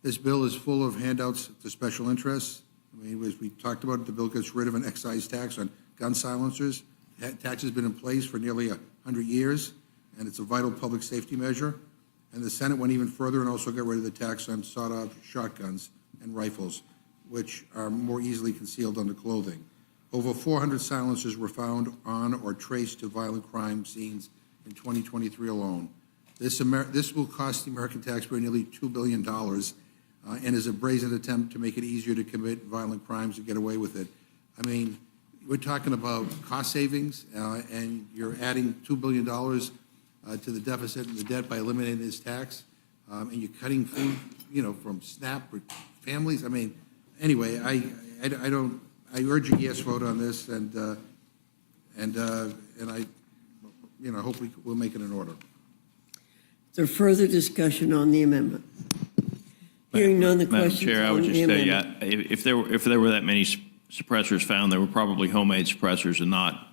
This bill is full of handouts to special interests. I mean, as we talked about, the bill gets rid of an excise tax on gun silencers. That tax has been in place for nearly 100 years, and it's a vital public safety measure. And the Senate went even further and also got rid of the tax on sawed-off shotguns and rifles, which are more easily concealed under clothing. Over 400 silencers were found on or traced to violent crime scenes in 2023 alone. This will cost the American taxpayer nearly $2 billion and is a brazen attempt to make it easier to commit violent crimes and get away with it. I mean, we're talking about cost savings, and you're adding $2 billion to the deficit and the debt by eliminating this tax, and you're cutting food, from SNAP for families. I mean, anyway, I urge a yes vote on this, and I hope we'll make it in order. Is there further discussion on the amendment? Hearing none, the Madam question's Chair, I on would the just say, amendment. if there were that many suppressors found, they were probably homemade suppressors and not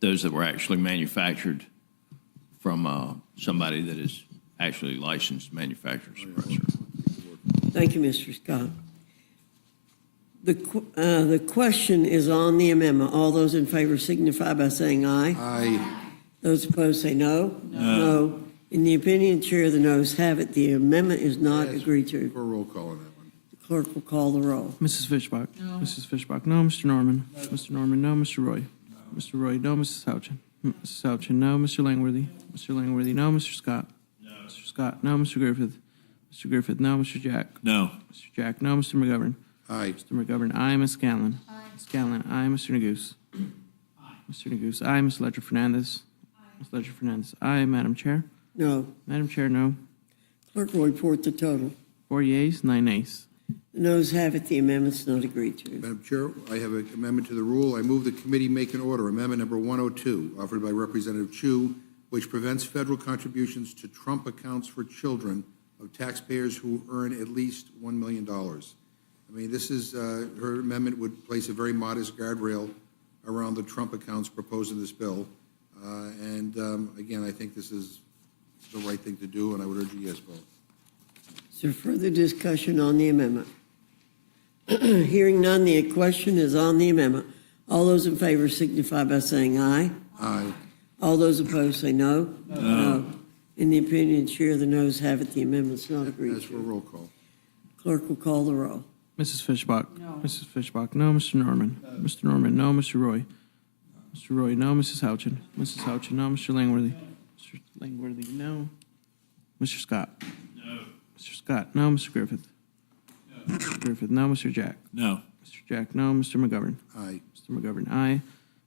those that were actually manufactured from somebody that is actually licensed to manufacture suppressor. Thank you, Mr. Scott. The question is on the amendment. All those in favor signify by saying aye. Aye. Those opposed say no. No. In the opinion chair, the noes have it. The amendment is not agreed to. For a roll call on that one. The clerk will call the roll. Mrs. Fishbach? No. Mrs. Fishbach, no. Mr. Norman? No. Mr. Norman, no. Mr. Roy? No. Mr. Roy, no. Mrs. Houchin? Mrs. Houchin, no. Mr. Langworthy? Mr. Langworthy, no. Mr. Scott? No. Mr. Scott, no. Mr. Griffith? Mr. Griffith, no. Mr. Jack? No. Mr. Jack, no. Mr. McGovern? Aye. Mr. McGovern, aye. Ms. Scanlon? Aye. Ms. Scanlon, aye. Mr. Neguse? Aye. Mr. Neguse, aye. Ms. Ledger Fernandez? Aye. Ms. Ledger Fernandez, aye. Madam Chair? No. Madam Chair, no. Clerk will report the total. 4 yeas, 9 nays. The noes have it. The amendment's not agreed to. Madam Chair, I have an amendment to the rule. I move the committee make an order, amendment number 102, offered by Representative Chu, which prevents federal contributions to Trump accounts for children of taxpayers who earn at least $1 million. I mean, this is, her amendment would place a very modest guardrail around the Trump accounts proposed in this bill. Again, I think this is the right thing to do, and I would urge a yes vote. Is there further discussion on the amendment? Hearing none, the question is on the amendment. All those in favor signify by saying aye. Aye. All those opposed say no. No. In the opinion of the chair, the noes have it. The amendment's not agreed Ask for a to. roll call. Clerk will call the roll. Mrs. Fishbach? No. Mrs. Fishbach, no. Mr. Norman? Mr. Norman, no. Mr. Roy? Mr. Roy, no. Mrs. Houchin? Mrs. Houchin, no. Mr. Langworthy? Mr. Langworthy, no. Mr. Scott? No. Mr. Scott, no. Mr. Griffith? No. Mr. Griffith, no. Mr. Jack? No. Mr. Jack, no. Mr. McGovern? Aye. Mr. McGovern, aye.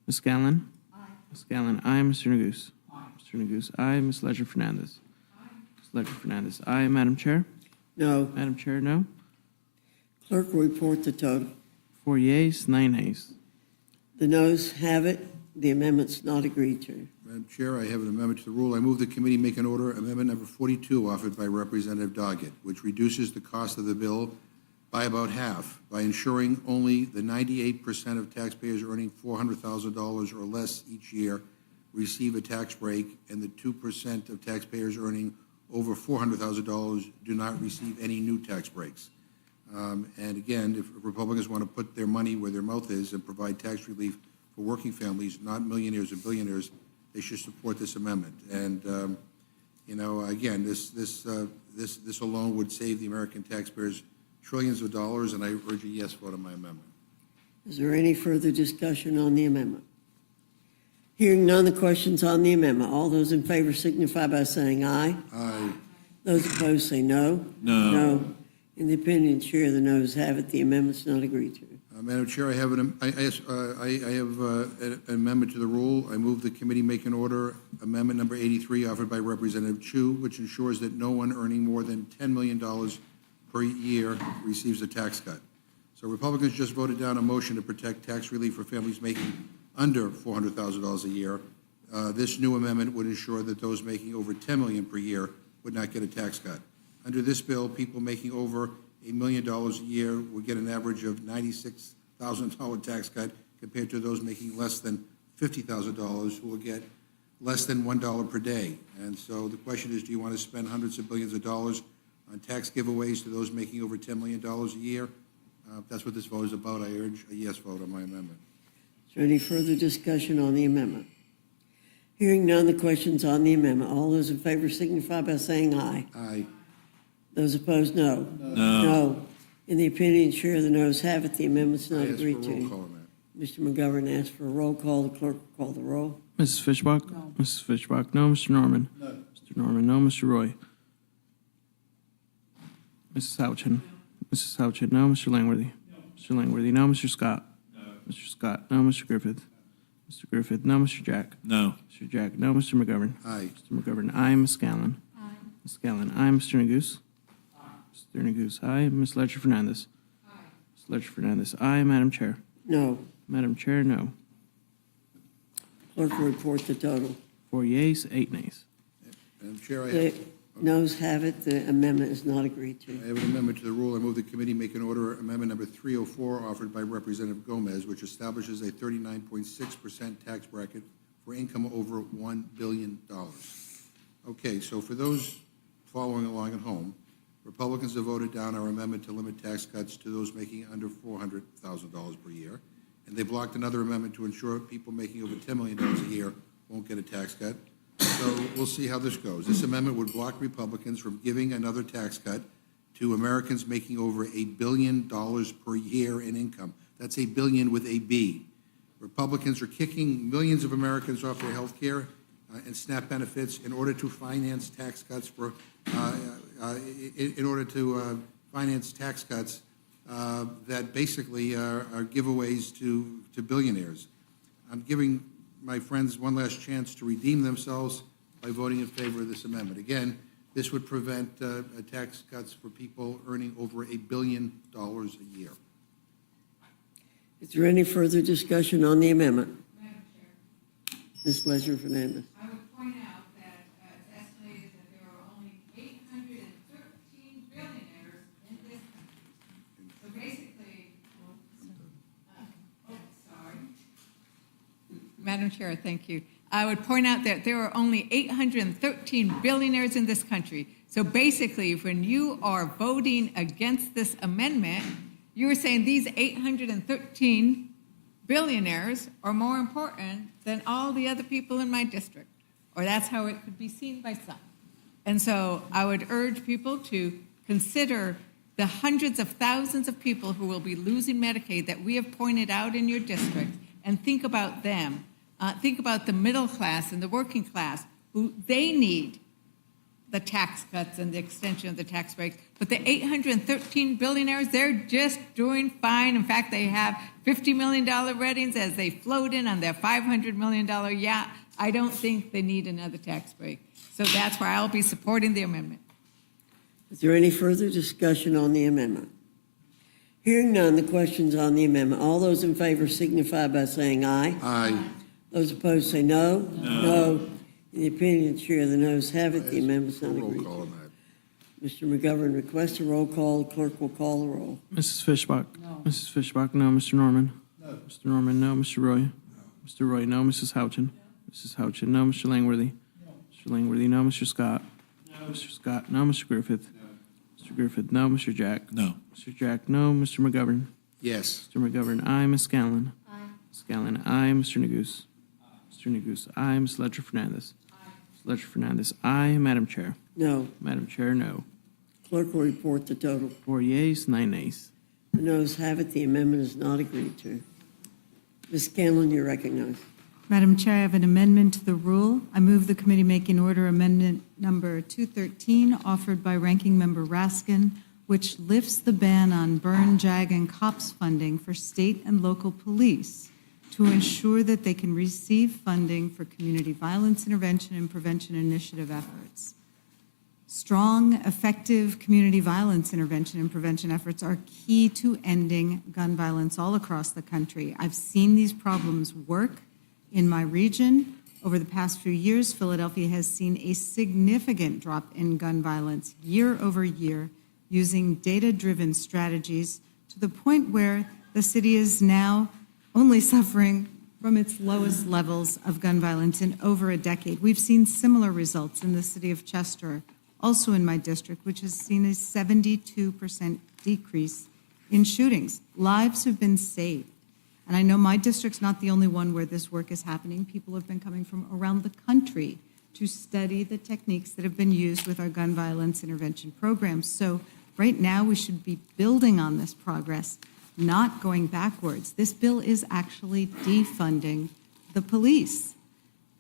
Ms. Scanlon? Aye. Ms. Scanlon, aye. Mr. Neguse? Aye. Mr. Neguse, aye. Ms. Ledger Fernandez? Aye. Ms. Ledger Fernandez, aye. Madam Chair? No. Madam Chair, no. Clerk will report the total. 4 yeas, 9 nays. The noes have it. The amendment's not agreed to. Madam Chair, I have an amendment to the rule. I move the committee make an order amendment number 42 offered by Representative Doggett, which reduces the cost of the bill by about half by ensuring only the 98% of taxpayers earning $400,000 or less each year receive a tax break, and the 2% of taxpayers earning over $400,000 do not receive any new tax breaks. And again, if Republicans want to put their money where their mouth is and provide tax relief for working families, not millionaires and billionaires, they should support this amendment. And again, this alone would save the American taxpayers trillions of dollars, and I urge a yes vote on my amendment. Is there any further discussion on the amendment? Hearing none, the question's on the amendment. All those in favor signify by saying aye. Aye. Those opposed say no. No. No. In the opinion of the chair, the noes have it. The amendment's not agreed to. Madam Chair, I have an amendment to the rule. I move the committee make an order amendment number 83 offered by Representative Chu, which ensures that no one earning more than $10 million per year receives a tax cut. So Republicans just voted down a motion to protect tax relief for families making under $400,000 a year. This new amendment would ensure that those making over $10 million per year would not get a tax cut. Under this bill, people making over $1 million a year would get an average of $96,000 tax cut compared to those making less than $50,000 who will get less than $1 per day. And so the question is, do you want to spend hundreds of billions of dollars on tax giveaways to those making over $10 million a year? That's what this vote is about. I urge a yes vote on my amendment. Is there any further discussion on the amendment? Hearing none, the question's on the amendment. All those in favor signify by saying aye. Aye. Those opposed, no. No. No. In the opinion of the chair, the noes have it. The amendment's not I ask for a agreed roll to. call on that. Mr. McGovern asked for a roll call. The clerk will call the roll. Mrs. Fishbach? No. Mrs. Fishbach, no. Mr. Norman? No. Mr. Norman, no. Mr. Roy? Mrs. Houchin? Mrs. Houchin, no. Mr. Langworthy? No. Mr. Langworthy, no. Mr. Scott? No. Mr. Scott, no. Mr. Griffith? Mr. Griffith, no. Mr. Jack? No. Mr. Jack, no. Mr. McGovern? Aye. Mr. McGovern, aye. Ms. Scanlon? Aye. Ms. Scanlon, aye. Mr. Neguse? Aye. Mr. Neguse, aye. Ms. Ledger Fernandez? Aye. Ms. Ledger Fernandez, aye. Madam Chair? No. Madam Chair, no. Clerk will report the total. 4 yeas, 8 nays. Madam Chair, The noes have it. The amendment is not agreed to. I have an amendment to the rule. I move the committee make an order amendment number 304 offered by Representative Gomez, which establishes a 39.6% tax bracket for income over $1 billion. Okay, so for those following along at home, Republicans have voted down our amendment to limit tax cuts to those making under $400,000 per year, and they blocked another amendment to ensure people making over $10 million a year won't get a tax cut. So we'll see how this goes. This amendment would block Republicans from giving another tax cut to Americans making over $1 billion per year in income. That's a billion with a B. Republicans are kicking millions of Americans off their health care and SNAP benefits in order to finance tax cuts for, that basically are giveaways to billionaires. I'm giving my friends one last chance to redeem themselves by voting in favor of this amendment. Again, this would prevent tax cuts for people earning over $1 billion a year. Is there any further discussion on the amendment? Madam Chair. Ms. Ledger Fernandez. I would point out that it's estimated that there are only 813 billionaires in this country. So basically, Madam Chair, thank you. I would point out that there are only 813 billionaires in this country. So basically, when you are voting against this amendment, you are saying these 813 billionaires are more important than all the other people in my district, or that's how it could be seen by some. And so I would urge people to consider the hundreds of thousands of people who will be losing Medicaid that we have pointed out in your district, and think about them. Think about the middle class and the working class, who they need the tax cuts and the extension of the tax breaks. But the 813 billionaires, they're just doing fine. In fact, they have $50 million weddings as they float in on their $500 million yacht. I don't think they need another tax break. So that's why I'll be supporting the amendment. Is there any further discussion on the amendment? Hearing none, the question's on the amendment. All those in favor signify by saying aye. Aye. Those opposed say no. No. In the opinion of the chair, the noes have it. The amendment's not agreed to. Mr. McGovern requests a roll call. Clerk will call the roll. Mrs. Fishbach? No. Mrs. Fishbach, no. Mr. Norman? No. Mr. Norman, no. Mr. Roy? No. Mr. Roy, no. Mrs. Houchin? No. Mrs. Houchin, no. Mr. Langworthy? No. Mr. Langworthy, no. Mr. Scott? No. Mr. Scott, no. Mr. Griffith? No. Mr. Griffith, no. Mr. Jack? No. Mr. Jack, no. Mr. McGovern? Yes. Mr. McGovern, aye. Ms. Scanlon? Aye. Ms. Scanlon, aye. Mr. Neguse? Mr. Neguse, aye. Ms. Ledger Fernandez? Ms. Ledger Fernandez, aye. Madam Chair? No. Madam Chair, no. Clerk will report the total. 4 yeas, 9 nays. The noes have it. The amendment is not agreed to. Ms. Scanlon, you're recognized. Madam Chair, I have an amendment to the rule. I move the committee make in order amendment number 213, offered by Ranking Member Raskin, which lifts the ban on burn, jag, and COPS funding for state and local police to ensure that they can receive funding for community violence intervention and prevention initiative efforts. Strong, effective community violence intervention and prevention efforts are key to ending gun violence all across the country. I've seen these problems work in my region. Over the past few years, Philadelphia has seen a significant drop in gun violence year over year, using data-driven strategies to the point where the city is now only suffering from its lowest levels of gun violence in over a decade. We've seen similar results in the city of Chester, also in my district, which has seen a 72% decrease in shootings. Lives have been saved. And I know my district's not the only one where this work is happening. People have been coming from around the country to study the techniques that have been used with our gun violence intervention programs. So right now, we should be building on this progress, not going backwards. This bill is actually defunding the police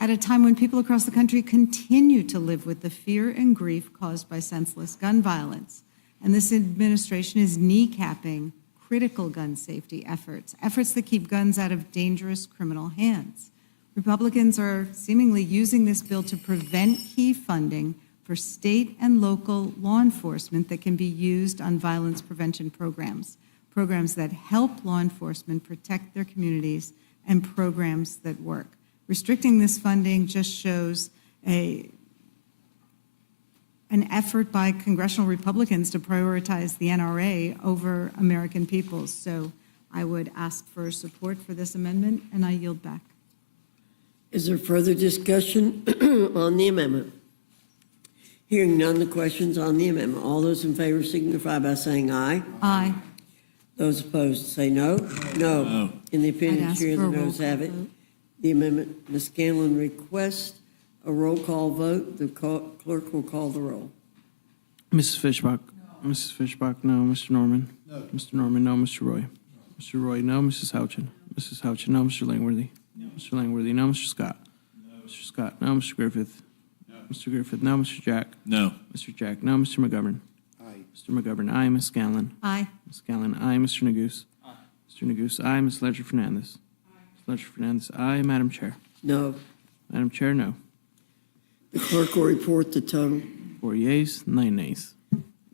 at a time when people across the country continue to live with the fear and grief caused by senseless gun violence. And this administration is kneecapping critical gun safety efforts, efforts that keep guns out of dangerous criminal hands. Republicans are seemingly using this bill to prevent key funding for state and local law enforcement that can be used on violence prevention programs, programs that help law enforcement protect their communities, and programs that work. Restricting this funding just shows an effort by congressional Republicans to prioritize the NRA over American peoples. So I would ask for support for this amendment, and I yield back. Is there further discussion on the amendment? Hearing none, the question's on the amendment. All those in favor signify by saying aye. Aye. Those opposed say no. No. In the opinion of the chair, the noes have it. The amendment, Ms. Scanlon requests a roll call vote. The clerk will call the roll. Mrs. Fishbach? No. Mrs. Fishbach, no. Mr. Norman? No. Mr. Norman, no. Mr. Roy? No. Mr. Roy, no. Mrs. Houchin? Mrs. Houchin, no. Mr. Langworthy? No. Mr. Langworthy, no. Mr. Scott? No. Mr. Scott, no. Mr. Griffith? No. Mr. Griffith, no. Mr. Jack? No. Mr. Jack, no. Mr. McGovern? Aye. Mr. McGovern, aye. Ms. Scanlon? Aye. Ms. Scanlon, aye. Mr. Neguse? Aye. Mr. Neguse, aye. Ms. Ledger Fernandez? Aye. Ms. Ledger Fernandez, aye. Madam Chair? No. Madam Chair, no. The clerk will report the total. 4 yeas, 9 nays.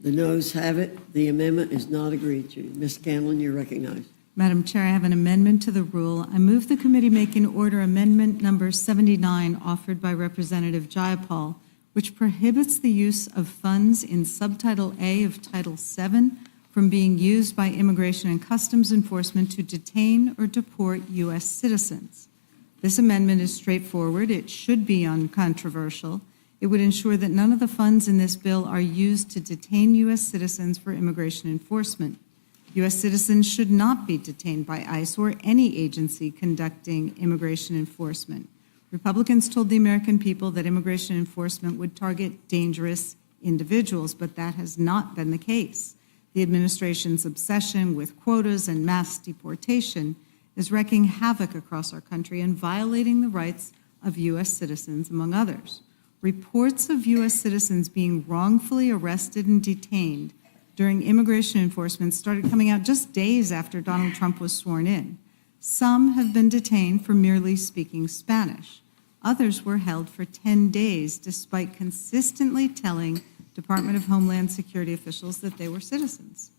The noes have it. The amendment is not agreed to. Ms. Scanlon, you're recognized. Madam Chair, I have an amendment to the rule. I move the committee make in order amendment number 79, offered by Representative Jayapal, which prohibits the use of funds in Subtitle A of Title VII from being used by Immigration and Customs Enforcement to detain or deport U.S. citizens. This amendment is straightforward. It should be uncontroversial. It would ensure that none of the funds in this bill are used to detain U.S. citizens for immigration enforcement. U.S. citizens should not be detained by ICE or any agency conducting immigration enforcement. Republicans told the American people that immigration enforcement would target dangerous individuals, but that has not been the case. The administration's obsession with quotas and mass deportation is wreaking havoc across our country and violating the rights of U.S. citizens, among others. Reports of U.S. citizens being wrongfully arrested and detained during immigration enforcement started coming out just days after Donald Trump was sworn in. Some have been detained for merely speaking Spanish. Others were held for 10 days, despite consistently telling Department of Homeland Security officials that they were citizens.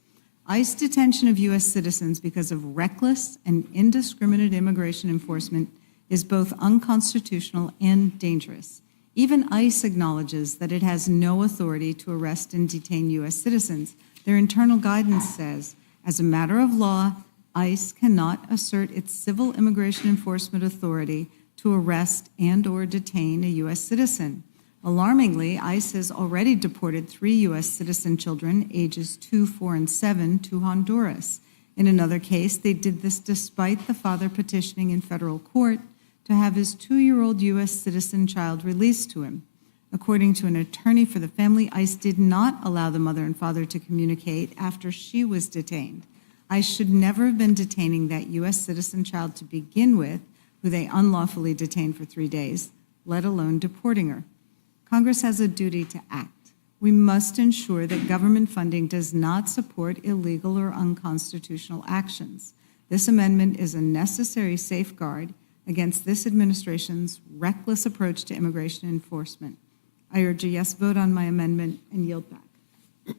ICE detention of U.S. citizens because of reckless and indiscriminate immigration enforcement is both unconstitutional and dangerous. Even ICE acknowledges that it has no authority to arrest and detain U.S. citizens. Their internal guidance says, as a matter of law, ICE cannot assert its civil immigration enforcement authority to arrest and/or detain a U.S. citizen. Alarmingly, ICE has already deported 3 U.S. citizen children, ages 2, 4, and 7, to Honduras. In another case, they did this despite the father petitioning in federal court to have his 2-year-old U.S. citizen child released to him. According to an attorney for the family, ICE did not allow the mother and father to communicate after she was detained. ICE should never have been detaining that U.S. citizen child to begin with, who they unlawfully detained for 3 days, let alone deporting her. Congress has a duty to act. We must ensure that government funding does not support illegal or unconstitutional actions. This amendment is a necessary safeguard against this administration's reckless approach to immigration enforcement. I urge a yes vote on my amendment and yield back.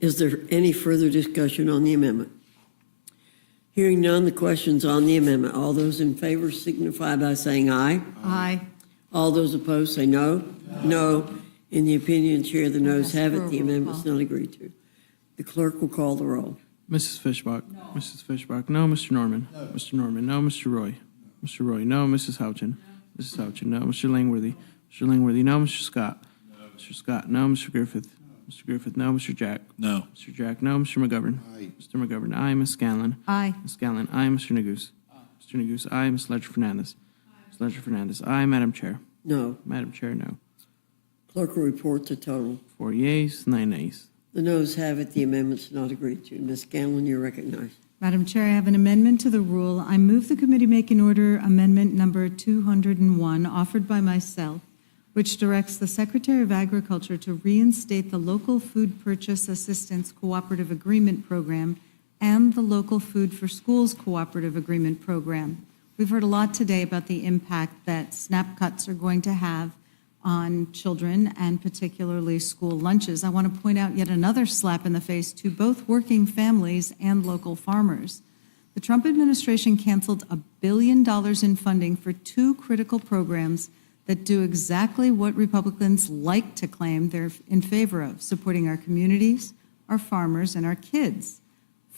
Is there any further discussion on the amendment? Hearing none, the question's on the amendment. All those in favor signify by saying aye. Aye. All those opposed say no. No. In the opinion of the chair, the noes have it. The amendment's not agreed to. The clerk will call the roll. Mrs. Fishbach? No. Mrs. Fishbach, no. Mr. Norman? No. Mr. Norman, no. Mr. Roy? Mr. Roy, no. Mrs. Houchin? No. Mrs. Houchin, no. Mr. Langworthy? Mr. Langworthy, no. Mr. Scott? No. Mr. Scott, no. Mr. Griffith? No. Mr. Griffith, no. Mr. Jack? No. Mr. Jack, no. Mr. McGovern? Aye. Mr. McGovern, aye. Ms. Scanlon? Aye. Ms. Scanlon, aye. Mr. Neguse? Mr. Neguse, aye. Ms. Ledger Fernandez? Ms. Ledger Fernandez, aye. Madam Chair? No. Madam Chair, no. Clerk will report the total. 4 yeas, 9 nays. The noes have it. The amendment's not agreed to. Ms. Scanlon, you're recognized. Madam Chair, I have an amendment to the rule. I move the committee make in order amendment number 201 offered by myself, which directs the Secretary of Agriculture to reinstate the Local Food Purchase Assistance Cooperative Agreement Program and the Local Food for Schools Cooperative Agreement Program. We've heard a lot today about the impact that SNAP cuts are going to have on children and particularly school lunches. I want to point out yet another slap in the face to both working families and local farmers. The Trump administration canceled $1 billion in funding for 2 critical programs that do exactly what Republicans like to claim they're in favor of, supporting our communities, our farmers, and our kids.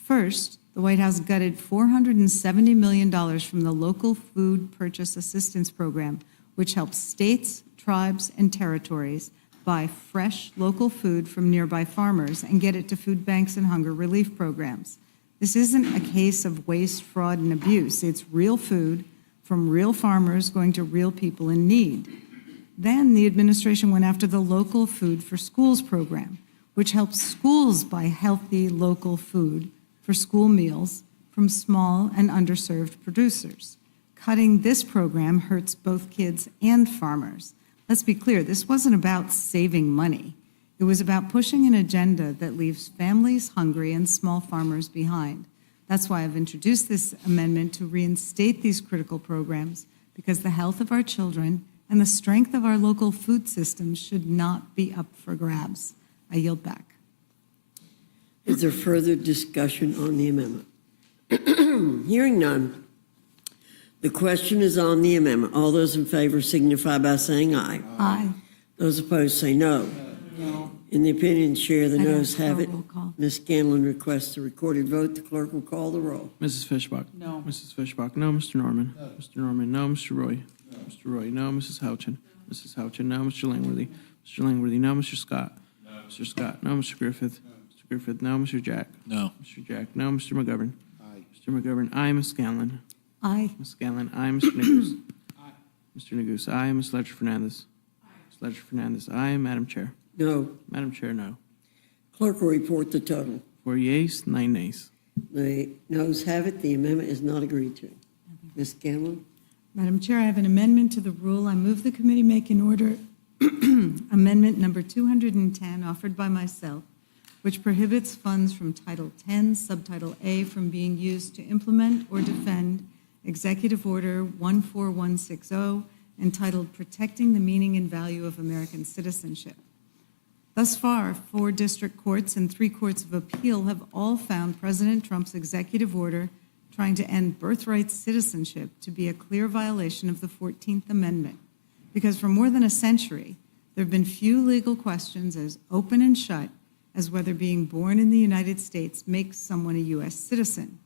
First, the White House gutted $470 million from the Local Food Purchase Assistance Program, which helps states, tribes, and territories buy fresh local food from nearby farmers and get it to food banks and hunger relief programs. This isn't a case of waste, fraud, and abuse. It's real food from real farmers going to real people in need. Then the administration went after the Local Food for Schools program, which helps schools buy healthy local food for school meals from small and underserved producers. Cutting this program hurts both kids and farmers. Let's be clear, this wasn't about saving money. It was about pushing an agenda that leaves families hungry and small farmers behind. That's why I've introduced this amendment to reinstate these critical programs, because the health of our children and the strength of our local food systems should not be up for grabs. I yield back. Is there further discussion on the amendment? Hearing none, the question is on the amendment. All those in favor signify by saying aye. Aye. Those opposed say no. No. In the opinion of the chair, the I'd noes ask for a have it. roll call. Ms. Scanlon requests a recorded vote. The clerk will call the roll. Mrs. Fishbach? No. Mrs. Fishbach, no. Mr. Norman? No. Mr. Norman, no. Mr. Roy? No. Mr. Roy, no. Mrs. Houchin? Mrs. Houchin, no. Mr. Langworthy? Mr. Langworthy, no. Mr. Scott? No. Mr. Scott, no. Mr. Griffith? No. Mr. Griffith, no. Mr. Jack? No. Mr. Jack, no. Mr. McGovern? Aye. Mr. McGovern, aye. Ms. Scanlon? Aye. Ms. Scanlon, aye. Mr. Neguse? Aye. Mr. Neguse, aye. Ms. Ledger Fernandez? Ms. Ledger Fernandez, aye. Madam Chair? No. Madam Chair, no. Clerk will report the total. 4 yeas, 9 nays. The noes have it, the amendment is not agreed to. Ms. Scanlon? Madam Chair, I have an amendment to the rule. I move the committee make in order amendment number 210 offered by myself, which prohibits funds from Title 10, Subtitle A from being used to implement or defend Executive Order 14160 entitled Protecting the Meaning and Value of American Citizenship. Thus far, 4 district courts and 3 courts of appeal have all found President Trump's executive order trying to end birthright citizenship to be a clear violation of the 14th Amendment, because for more than a century, there have been few legal questions as open and shut as whether being born in the United States makes someone a U.S. citizen.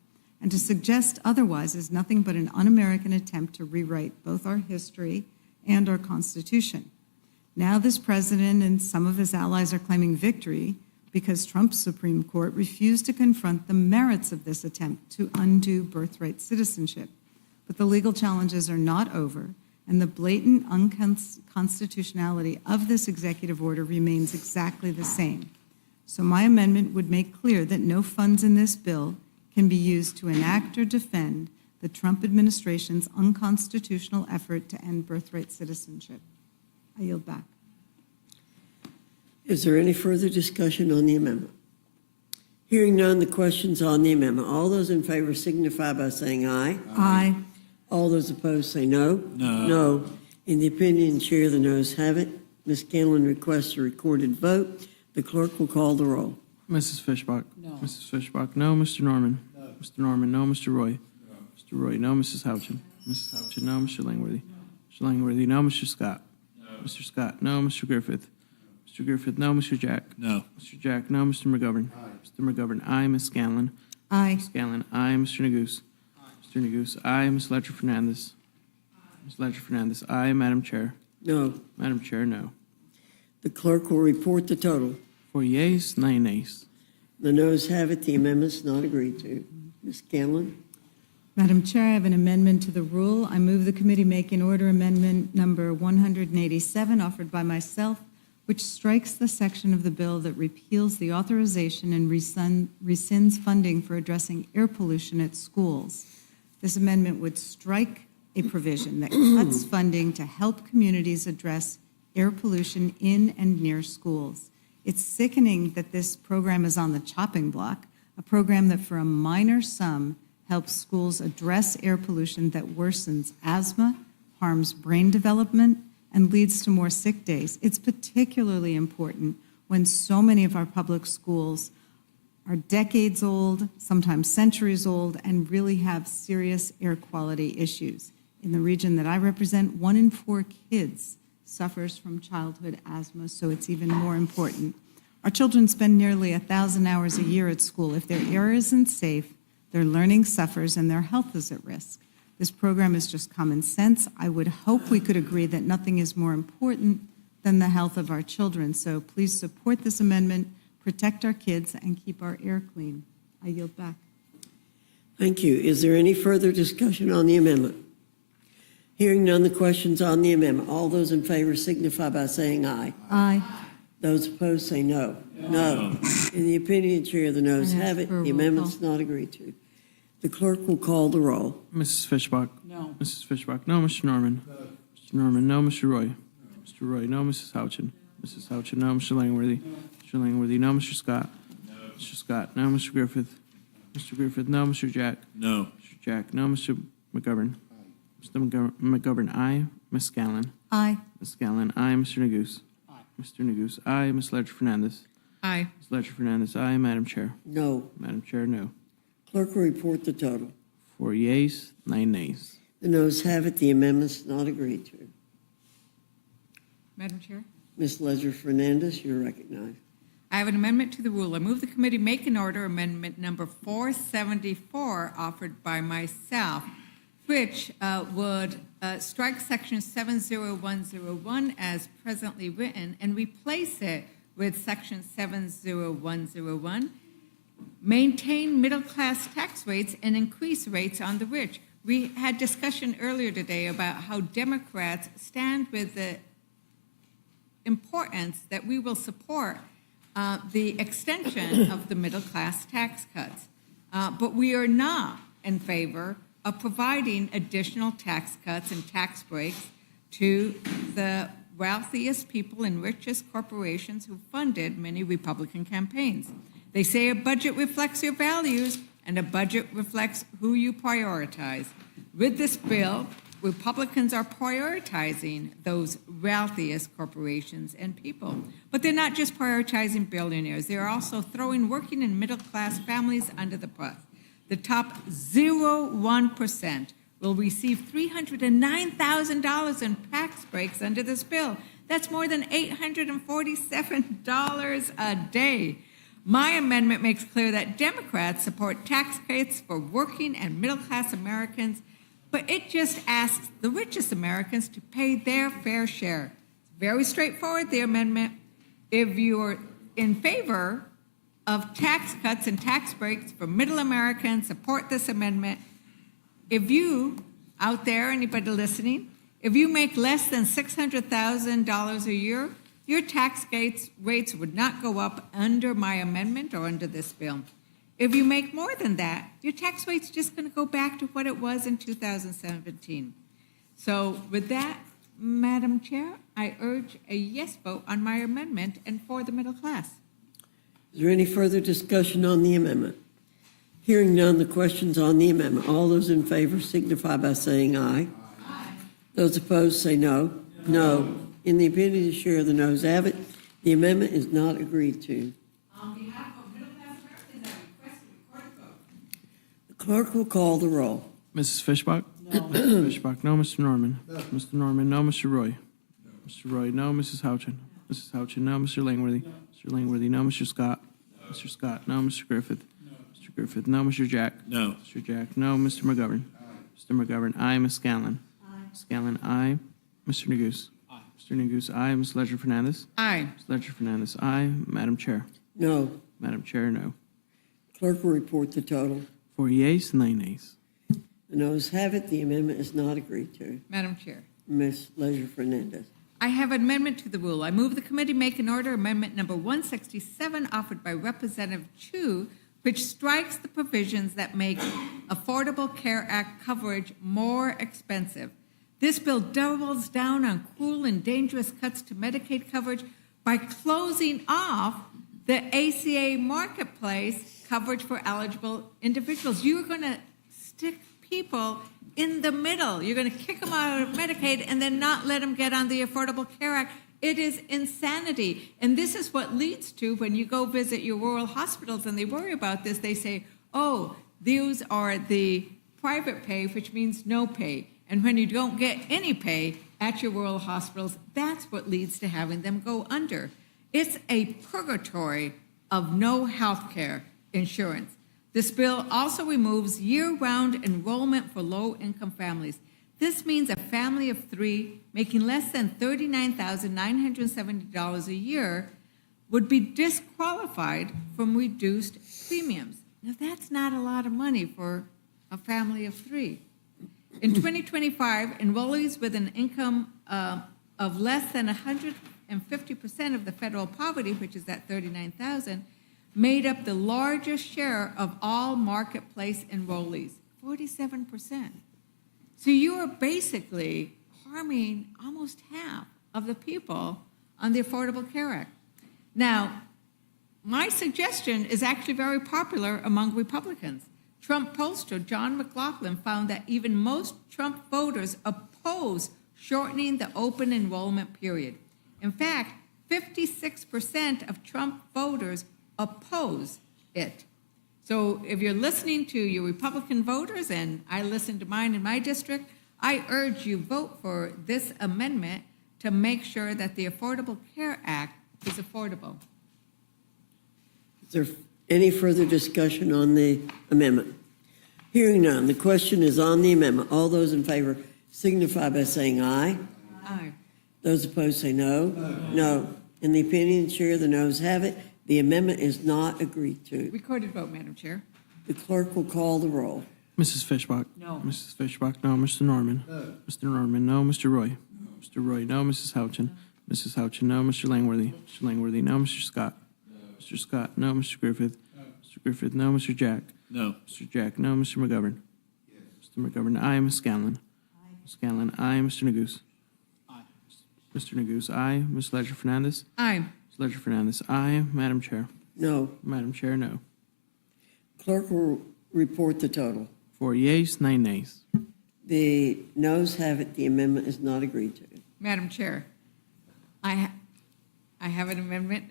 And to suggest otherwise is nothing but an un-American attempt to rewrite both our history and our Constitution. Now this president and some of his allies are claiming victory because Trump's Supreme Court refused to confront the merits of this attempt to undo birthright citizenship. But the legal challenges are not over, and the blatant unconstitutionality of this executive order remains exactly the same. So my amendment would make clear that no funds in this bill can be used to enact or defend the Trump administration's unconstitutional effort to end birthright citizenship. I yield back. Is there any further discussion on the amendment? Hearing none, the question's on the amendment. All those in favor signify by saying aye. Aye. All those opposed say no. No. No. In the opinion chair, the noes have it. Ms. Scanlon requests a recorded vote. The clerk will call the roll. Mrs. Fishbach? No. Mrs. Fishbach, no. Mr. Norman? No. Mr. Norman, no. Mr. Roy? No. Mr. Roy, no. Mrs. Houchin? Mrs. Houchin, no. Mr. Langworthy? Mr. Langworthy, no. Mr. Scott? No. Mr. Scott, no. Mr. Griffith? Mr. Griffith, no. Mr. Jack? No. Mr. Jack, no. Mr. McGovern? Aye. Mr. McGovern, aye. Ms. Scanlon? Aye. Ms. Scanlon, aye. Mr. Neguse? Aye. Mr. Neguse, aye. Ms. Ledger Fernandez? Ms. Ledger Fernandez, aye. Madam Chair? No. Madam Chair, no. The clerk will report the total. 4 yeas, 9 nays. The noes have it, the amendment's not agreed to. Ms. Scanlon? Madam Chair, I have an amendment to the rule. I move the committee make in order amendment number 187 offered by myself, which strikes the section of the bill that repeals the authorization and rescinds funding for addressing air pollution at schools. This amendment would strike a provision that cuts funding to help communities address air pollution in and near schools. It's sickening that this program is on the chopping block, a program that for a minor sum helps schools address air pollution that worsens asthma, harms brain development, and leads to more sick days. It's particularly important when so many of our public schools are decades old, sometimes centuries old, and really have serious air quality issues. In the region that I represent, 1 in 4 kids suffers from childhood asthma, so it's even more important. Our children spend nearly 1,000 hours a year at school. If their air isn't safe, their learning suffers and their health is at risk. This program is just common sense. I would hope we could agree that nothing is more important than the health of our children. So please support this amendment, protect our kids, and keep our air clean. I yield back. Thank you. Is there any further discussion on the amendment? Hearing none, the question's on the amendment. All those in favor signify by saying aye. Aye. Those opposed say no. No. In the opinion chair, the noes have it. The amendment's not agreed to. The clerk will call the roll. Mrs. Fishbach? No. Mrs. Fishbach, no. Mr. Norman? No. Mr. Norman, no. Mr. Roy? Mr. Roy, no. Mrs. Houchin? Mrs. Houchin, no. Mr. Langworthy? Mr. Langworthy, no. Mr. Scott? Mr. Scott, no. Mr. Griffith? Mr. Griffith, no. Mr. Jack? No. Mr. Jack, no. Mr. McGovern? Mr. McGovern, aye. Ms. Scanlon? Aye. Ms. Scanlon, aye. Mr. Neguse? Aye. Mr. Neguse, aye. Ms. Ledger Fernandez? Aye. Ms. Ledger Fernandez, aye. Madam Chair? No. Madam Chair, no. Clerk will report the total. 4 yeas, 9 nays. The noes have it. The amendment's not agreed to. Madam Chair? Ms. Ledger Fernandez, you're recognized. I have an amendment to the rule. I move the committee make an order amendment number 474 offered by myself, which would strike section 70101 as presently written and replace it with Section 70101, maintain middle-class tax rates and increase rates on the rich. We had discussion earlier today about how Democrats stand with the importance that we will support the extension of the middle-class tax cuts. But we are not in favor of providing additional tax cuts and tax breaks to the wealthiest people and richest corporations who funded many Republican campaigns. They say a budget reflects your values, and a budget reflects who you prioritize. With this bill, Republicans are prioritizing those wealthiest corporations and people. But they're not just prioritizing billionaires. They're also throwing working and middle-class families under the bus. The top 0.01% will receive $309,000 in tax breaks under this bill. That's more than $847 a day. My amendment makes clear that Democrats support tax cuts for working and middle-class Americans, but it just asks the richest Americans to pay their fair share. It's very straightforward, the amendment. If you're in favor of tax cuts and tax breaks for middle Americans, support this amendment. If you, out there, anybody listening, if you make less than $600,000 a year, your tax rates would not go up under my amendment or under this bill. If you make more than that, your tax rate's just going to go back to what it was in 2017. So with that, Madam Chair, I urge a yes vote on my amendment and for the middle class. Is there any further discussion on the amendment? Hearing none, the question's on the amendment. All those in favor signify by saying aye. Aye. Those opposed say no. No. In the opinion of the chair, the noes have it. The amendment is not agreed to. On behalf of middle-class Americans, I request a recorded vote. The clerk will call the roll. Mrs. Fishbach? No. Mrs. Fishbach, no. Mr. Norman? No. Mr. Norman, no. Mr. Roy? No. Mr. Roy, no. Mrs. Houchin? No. Mrs. Houchin, no. Mr. Langworthy? No. Mr. Langworthy, no. Mr. Scott? No. Mr. Scott, no. Mr. Griffith? No. Mr. Griffith, no. Mr. Jack? No. Mr. Jack, no. Mr. McGovern? Aye. Mr. McGovern, aye. Ms. Scanlon? Aye. Scanlon, aye. Mr. Neguse? Aye. Mr. Neguse, aye. Ms. Ledger Fernandez? Aye. Ms. Ledger Fernandez, aye. Madam Chair? No. Madam Chair, no. Clerk will report the total. 4 yeas, 9 nays. The noes have it. The amendment is not agreed to. Madam Chair. Ms. Leisure Fernandez. I have an amendment to the rule. I move the committee make an order amendment number 167 offered by Representative Chu, which strikes the provisions that make Affordable Care Act coverage more expensive. This bill doubles down on cruel and dangerous cuts to Medicaid coverage by closing off the ACA marketplace coverage for eligible individuals. You are going to stick people in the middle. You're going to kick them out of Medicaid and then not let them get on the Affordable Care Act. It is insanity. And this is what leads to when you go visit your rural hospitals and they worry about this, they say, oh, these are the private pay, which means no pay. And when you don't get any pay at your rural hospitals, that's what leads to having them go under. It's a purgatory of no health care insurance. This bill also removes year-round enrollment for low-income families. This means a family of 3 making less than $39,970 a year would be disqualified from reduced premiums. Now, that's not a lot of money for a family of 3. In 2025, enrollees with an income of less than 150% of the federal poverty, which is at $39,000, made up the largest share of all marketplace enrollees, 47%. So you are basically harming almost half of the people on the Affordable Care Act. Now, my suggestion is actually very popular among Republicans. Trump pollster John McLaughlin found that even most Trump voters oppose shortening the open enrollment period. In fact, 56% of Trump voters oppose it. So if you're listening to your Republican voters, and I listen to mine in my district, I urge you vote for this amendment to make sure that the Affordable Care Act is affordable. Is there any further discussion on the amendment? Hearing none, the question is on the amendment. All those in favor signify by saying aye. Aye. Those opposed say no. No. In the opinion of the chair, the noes have it. The amendment is not agreed to. Recorded vote, Madam Chair. The clerk will call the roll. Mrs. Fishbach? No. Mrs. Fishbach, no. Mr. Norman? No. Mr. Norman, no. Mr. Roy? Mr. Roy, no. Mrs. Houchin? Mrs. Houchin, no. Mr. Langworthy? Mr. Langworthy, no. Mr. Scott? Mr. Scott, no. Mr. Griffith? Mr. Griffith, no. Mr. Jack? No. Mr. Jack, no. Mr. McGovern? Mr. McGovern, aye. Ms. Scanlon? Ms. Scanlon, aye. Mr. Neguse? Mr. Neguse, aye. Ms. Ledger Fernandez? Aye. Ms. Ledger Fernandez, aye. Madam Chair? No. Madam Chair, no. Clerk will report the total. 4 yeas, 9 nays. The noes have it. The amendment is not agreed to. Madam Chair, I have an amendment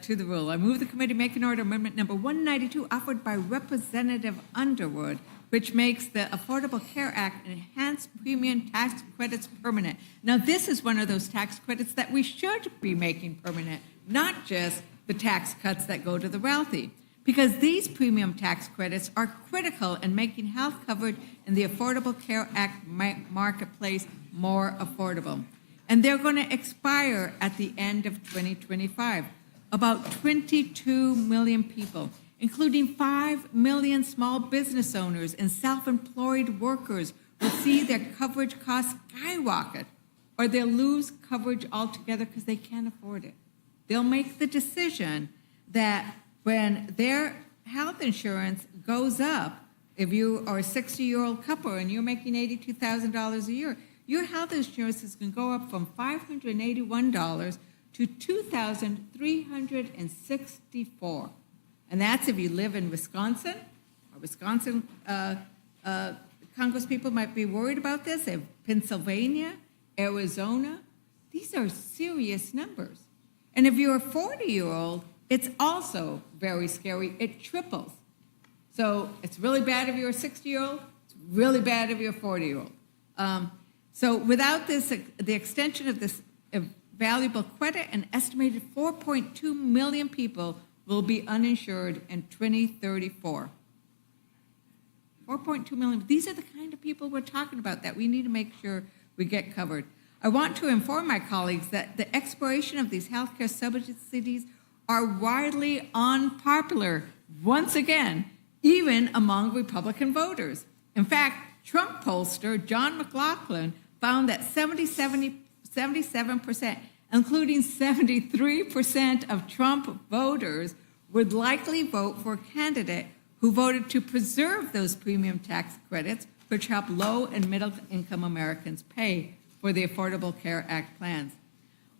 to the rule. I move the committee make an order amendment number 192 offered by Representative Underwood, which makes the Affordable Care Act enhanced premium tax credits permanent. Now, this is one of those tax credits that we should be making permanent, not just the tax cuts that go to the wealthy, because these premium tax credits are critical in making health coverage in the Affordable Care Act marketplace more affordable. And they're going to expire at the end of 2025. About 22 million people, including 5 million small business owners and self-employed workers, will see their coverage costs skyrocket, or they'll lose coverage altogether because they can't afford it. They'll make the decision that when their health insurance goes up, if you are a 60-year-old couple and you're making $82,000 a year, your health insurance is going to go up from $581 to $2,364. And that's if you live in Wisconsin. Or Wisconsin Congress people might be worried about this. They have Pennsylvania, Arizona. These are serious numbers. And if you're a 40-year-old, it's also very scary. It triples. So it's really bad if you're a 60-year-old. It's really bad if you're a 40-year-old. So without this, the extension of this valuable credit, an estimated 4.2 million people will be uninsured in 2034. 4.2 million. These are the kind of people we're talking about that we need to make sure we get covered. I want to inform my colleagues that the expiration of these healthcare subsidies are widely unpopular, once again, even among Republican voters. In fact, Trump pollster John McLaughlin found that 77%, including 73% of Trump voters, would likely vote for a candidate who voted to preserve those premium tax credits, which help low and middle income Americans pay for the Affordable Care Act plans.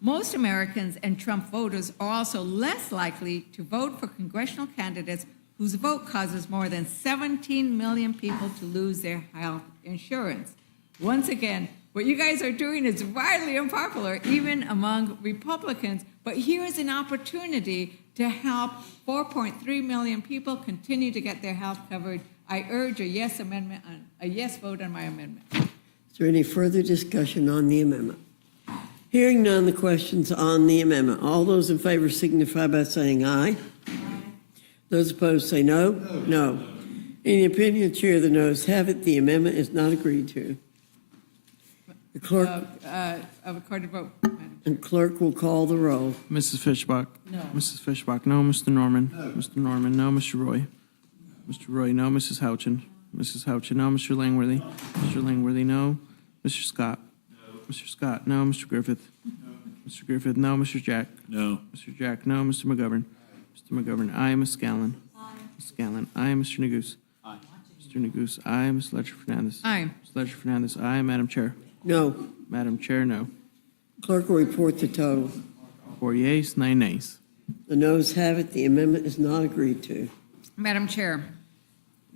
Most Americans and Trump voters are also less likely to vote for congressional candidates whose vote causes more than 17 million people to lose their health insurance. Once again, what you guys are doing is widely unpopular, even among Republicans, but here is an opportunity to help 4.3 million people continue to get their health covered. I urge a yes vote on my amendment. Is there any further discussion on the amendment? Hearing none, the questions on the amendment. All those in favor signify by saying aye. Those opposed say no. No. In the opinion of the chair, the noes have it. The amendment is not agreed to. The clerk Of a recorded vote. and clerk will call the roll. Mrs. Fishbach? No. Mrs. Fishbach, no. Mr. Norman? No. Mr. Norman, no. Mr. Roy? Mr. Roy, no. Mrs. Houchin? Mrs. Houchin, no. Mr. Langworthy? Mr. Langworthy, no. Mr. Scott? No. Mr. Scott, no. Mr. Griffith? No. Mr. Griffith, no. Mr. Jack? No. Mr. Jack, no. Mr. McGovern? Mr. McGovern, aye. Ms. Scanlon? Aye. Ms. Scanlon, aye. Mr. Neguse? Aye. Mr. Neguse, aye. Ms. Ledger Fernandez? Aye. Ms. Ledger Fernandez, aye. Madam Chair? No. Madam Chair, no. Clerk will report the total. 4 yeas, 9 nays. The noes have it. The amendment is not agreed to. Madam Chair,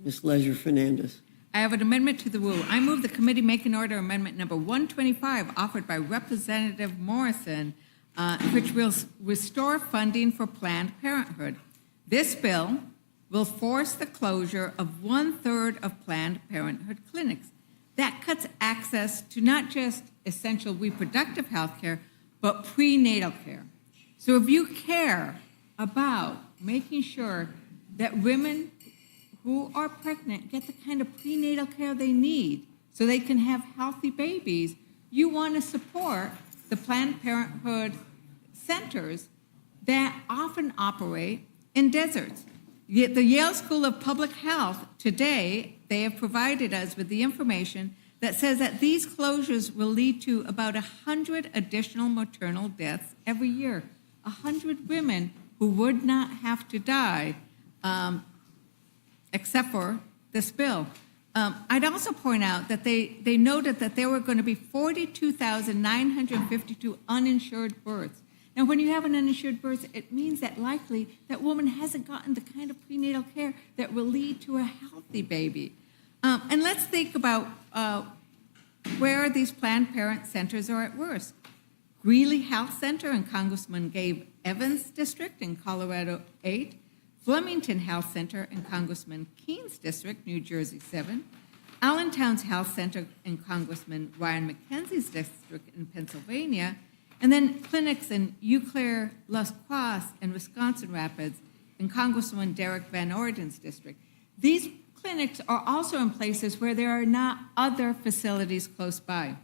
Ms. Ledger Fernandez. I have an amendment to the rule. I move the committee make an order amendment number 125 offered by Representative Morrison, which will restore funding for Planned Parenthood. This bill will force the closure of 1/3 of Planned Parenthood clinics. That cuts access to not just essential reproductive health care, but prenatal care. So if you care about making sure that women who are pregnant get the kind of prenatal care they need so they can have healthy babies, you want to support the Planned Parenthood centers that often operate in deserts. Yet the Yale School of Public Health today, they have provided us with the information that says that these closures will lead to about 100 additional maternal deaths every year. 100 women who would not have to die except for this bill. I'd also point out that they noted that there were going to be 42,952 uninsured births. Now, when you have an uninsured birth, it means that likely that woman hasn't gotten the kind of prenatal care that will lead to a healthy baby. And let's think about where these Planned Parenthood centers are at worst. Greeley Health Center in Congressman Gabe Evans' district in Colorado 8, Flemington Health Center in Congressman Keene's district, New Jersey 7, Allentown's Health Center in Congressman Ryan McKenzie's district in Pennsylvania, and then clinics in Eau Claire, Las Croix, and Wisconsin Rapids in Congressman Derek Van Orden's district. These clinics are also in places where there are not other facilities close by.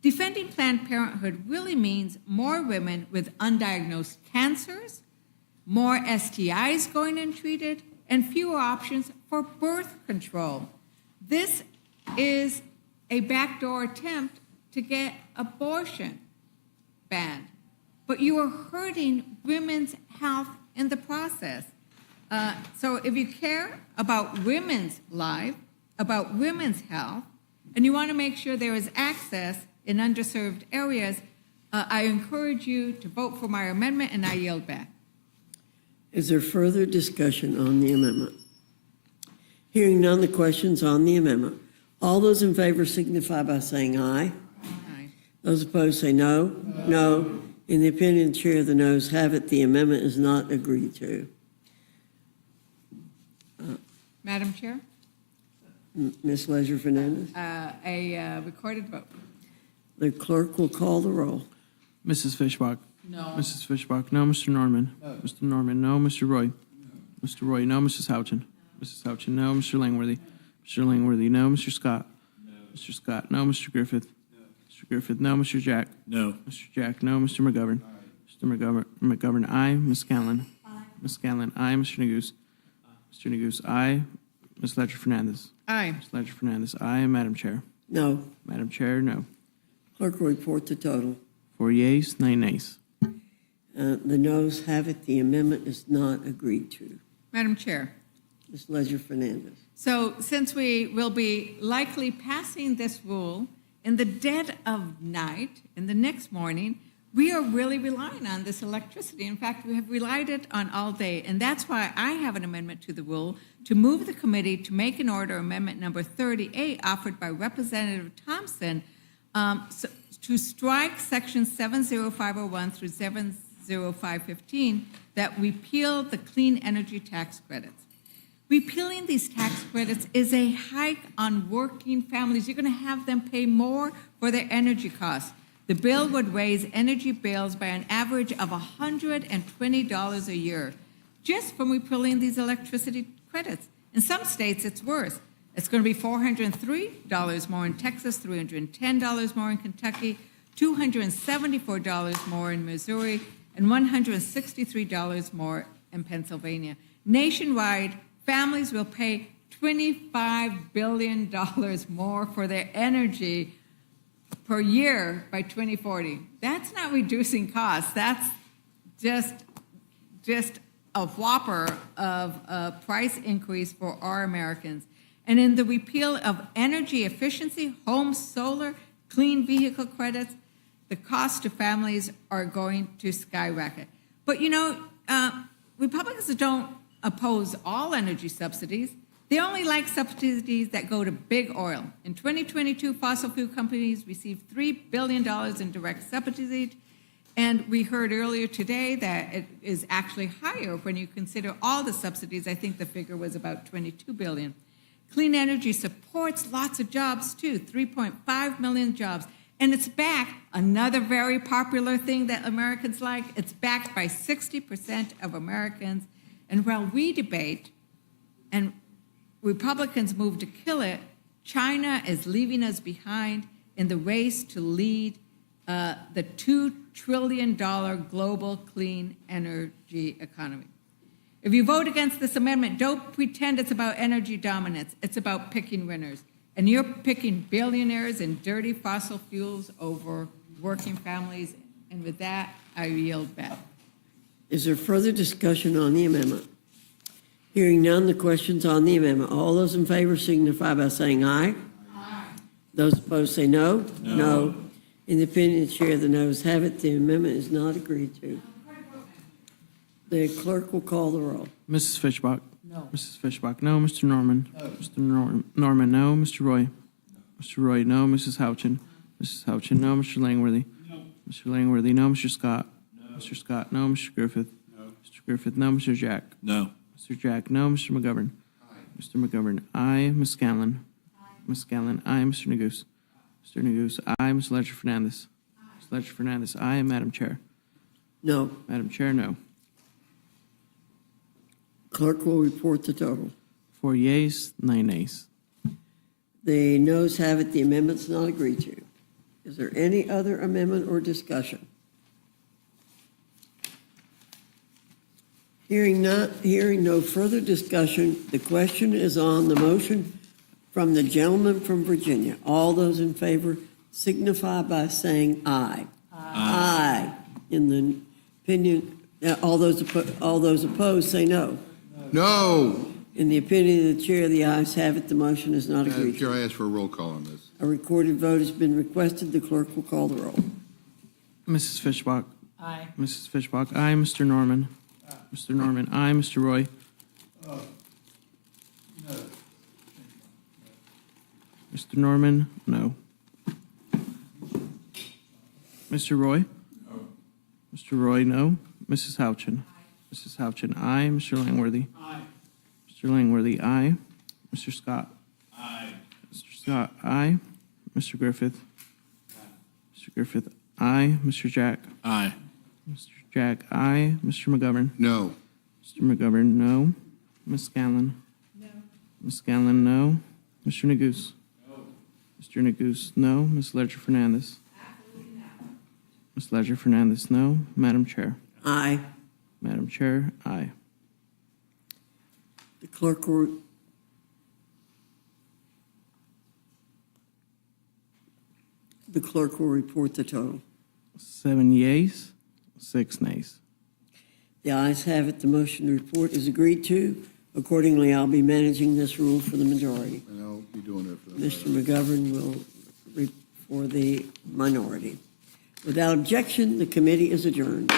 Defending Planned Parenthood really means more women with undiagnosed cancers, more STIs going untreated, and fewer options for birth control. This is a backdoor attempt to get abortion banned, but you are hurting women's health in the process. So if you care about women's life, about women's health, and you want to make sure there is access in underserved areas, I encourage you to vote for my amendment, and I yield back. Is there further discussion on the amendment? Hearing none, the question's on the amendment. All those in favor signify by saying aye. Aye. Those opposed say no. No. In the opinion of the chair, the noes have it. The amendment is not agreed to. Madam Chair, Ms. Leisure Fernandez, a recorded vote. the clerk will call the roll. Mrs. Fishbach? No. Mrs. Fishbach, no. Mr. Norman? No. Mr. Norman, no. Mr. Roy? No. Mr. Roy, no. Mrs. Houchin? Mrs. Houchin, no. Mr. Langworthy? Mr. Langworthy, no. Mr. Scott? No. Mr. Scott, no. Mr. Griffith? No. Mr. Griffith, no. Mr. Jack? No. Mr. Jack, no. Mr. McGovern? Mr. McGovern, aye. Ms. Scanlon? Ms. Scanlon, aye. Mr. Neguse? Mr. Neguse, aye. Ms. Ledger Fernandez? Aye. Ms. Ledger Fernandez, aye. Madam Chair? No. Madam Chair, no. Clerk will report the total. 4 yeas, 9 nays. The noes have it. The amendment is not agreed to. Madam Chair. Ms. Leisure Fernandez. So since we will be likely passing this rule in the dead of night, in the next morning, we are really relying on this electricity. In fact, we have relied it on all day. And that's why I have an amendment to the rule to move the committee to make an order amendment number 38 offered by Representative Thompson to strike section 70501 through 70515 that repeal the clean energy tax credits. Repealing these tax credits is a hike on working families. You're going to have them pay more for their energy costs. The bill would raise energy bills by an average of $120 a year just from repealing these electricity credits. In some states, it's worse. It's going to be $403 more in Texas, $310 more in Kentucky, $274 more in Missouri, and $163 more in Pennsylvania. Nationwide, families will pay $25 billion more for their energy per year by 2040. That's not reducing costs. That's just a whopper of a price increase for our Americans. And in the repeal of energy efficiency, home solar, clean vehicle credits, the cost to families are going to skyrocket. But you know, Republicans don't oppose all energy subsidies. They only like subsidies that go to big oil. In 2022, fossil fuel companies received $3 billion in direct subsidies, and we heard earlier today that it is actually higher when you consider all the subsidies. I think the figure was about $22 billion. Clean energy supports lots of jobs too, 3.5 million jobs. And it's backed, another very popular thing that Americans like, it's backed by 60% of Americans. And while we debate and Republicans move to kill it, China is leaving us behind in the race to lead the $2 trillion global clean energy economy. If you vote against this amendment, don't pretend it's about energy dominance. It's about picking winners. And you're picking billionaires and dirty fossil fuels over working families. And with that, I yield back. Is there further discussion on the amendment? Hearing none, the question's on the amendment. All those in favor signify by saying aye. Aye. Those opposed say no. No. In the opinion of the chair, the noes have it. The amendment is not agreed to. The clerk will call the roll. Mrs. Fishbach? No. Mrs. Fishbach, no. Mr. Norman? No. Mr. Norman, no. Mr. Roy? Mr. Roy, no. Mrs. Houchin? Mrs. Houchin, no. Mr. Langworthy? No. Mr. Langworthy, no. Mr. Scott? No. Mr. Scott, no. Mr. Griffith? No. Mr. Griffith, no. Mr. Jack? No. Mr. Jack, no. Mr. McGovern? Aye. Mr. McGovern, aye. Ms. Scanlon? Aye. Ms. Scanlon, aye. Mr. Neguse? Mr. Neguse, aye. Ms. Ledger Fernandez? Aye. Ms. Ledger Fernandez, aye. Madam Chair? No. Madam Chair, no. Clerk will report the total. 4 yeas, 9 nays. The noes have it. The amendment's not agreed to. Is there any other amendment or discussion? Hearing no further discussion, the question is on the motion from the gentleman from Virginia. All those in favor signify by saying aye. Aye. In the opinion, all those opposed say no. No. In the opinion of the chair, the ayes have it. The motion is not Madam agreed to. Chair, I ask for a roll call on this. A recorded vote has been requested. The clerk will call the roll. Mrs. Fishbach? Aye. Mrs. Fishbach, aye. Mr. Norman? Mr. Norman, aye. Mr. Roy? Mr. Norman, no. Mr. Roy? No. Mr. Roy, no. Mrs. Houchin? Mrs. Houchin, aye. Mr. Langworthy? Aye. Mr. Langworthy, aye. Mr. Scott? Aye. Mr. Scott, aye. Mr. Griffith? Mr. Griffith, aye. Mr. Jack? Aye. Mr. Jack, aye. Mr. McGovern? No. Mr. McGovern, no. Ms. Scanlon? No. Ms. Scanlon, no. Mr. Neguse? No. Mr. Neguse, no. Ms. Ledger Fernandez? Absolutely not. Ms. Ledger Fernandez, no. Madam Chair? Aye. Madam Chair, aye. The clerk will report the total. 7 yeas, 6 nays. The ayes have it. The motion to report is agreed to. Accordingly, I'll be managing this rule for the majority. And I'll be doing it for the Mr. McGovern will read for the minority. Without objection, the committee is adjourned.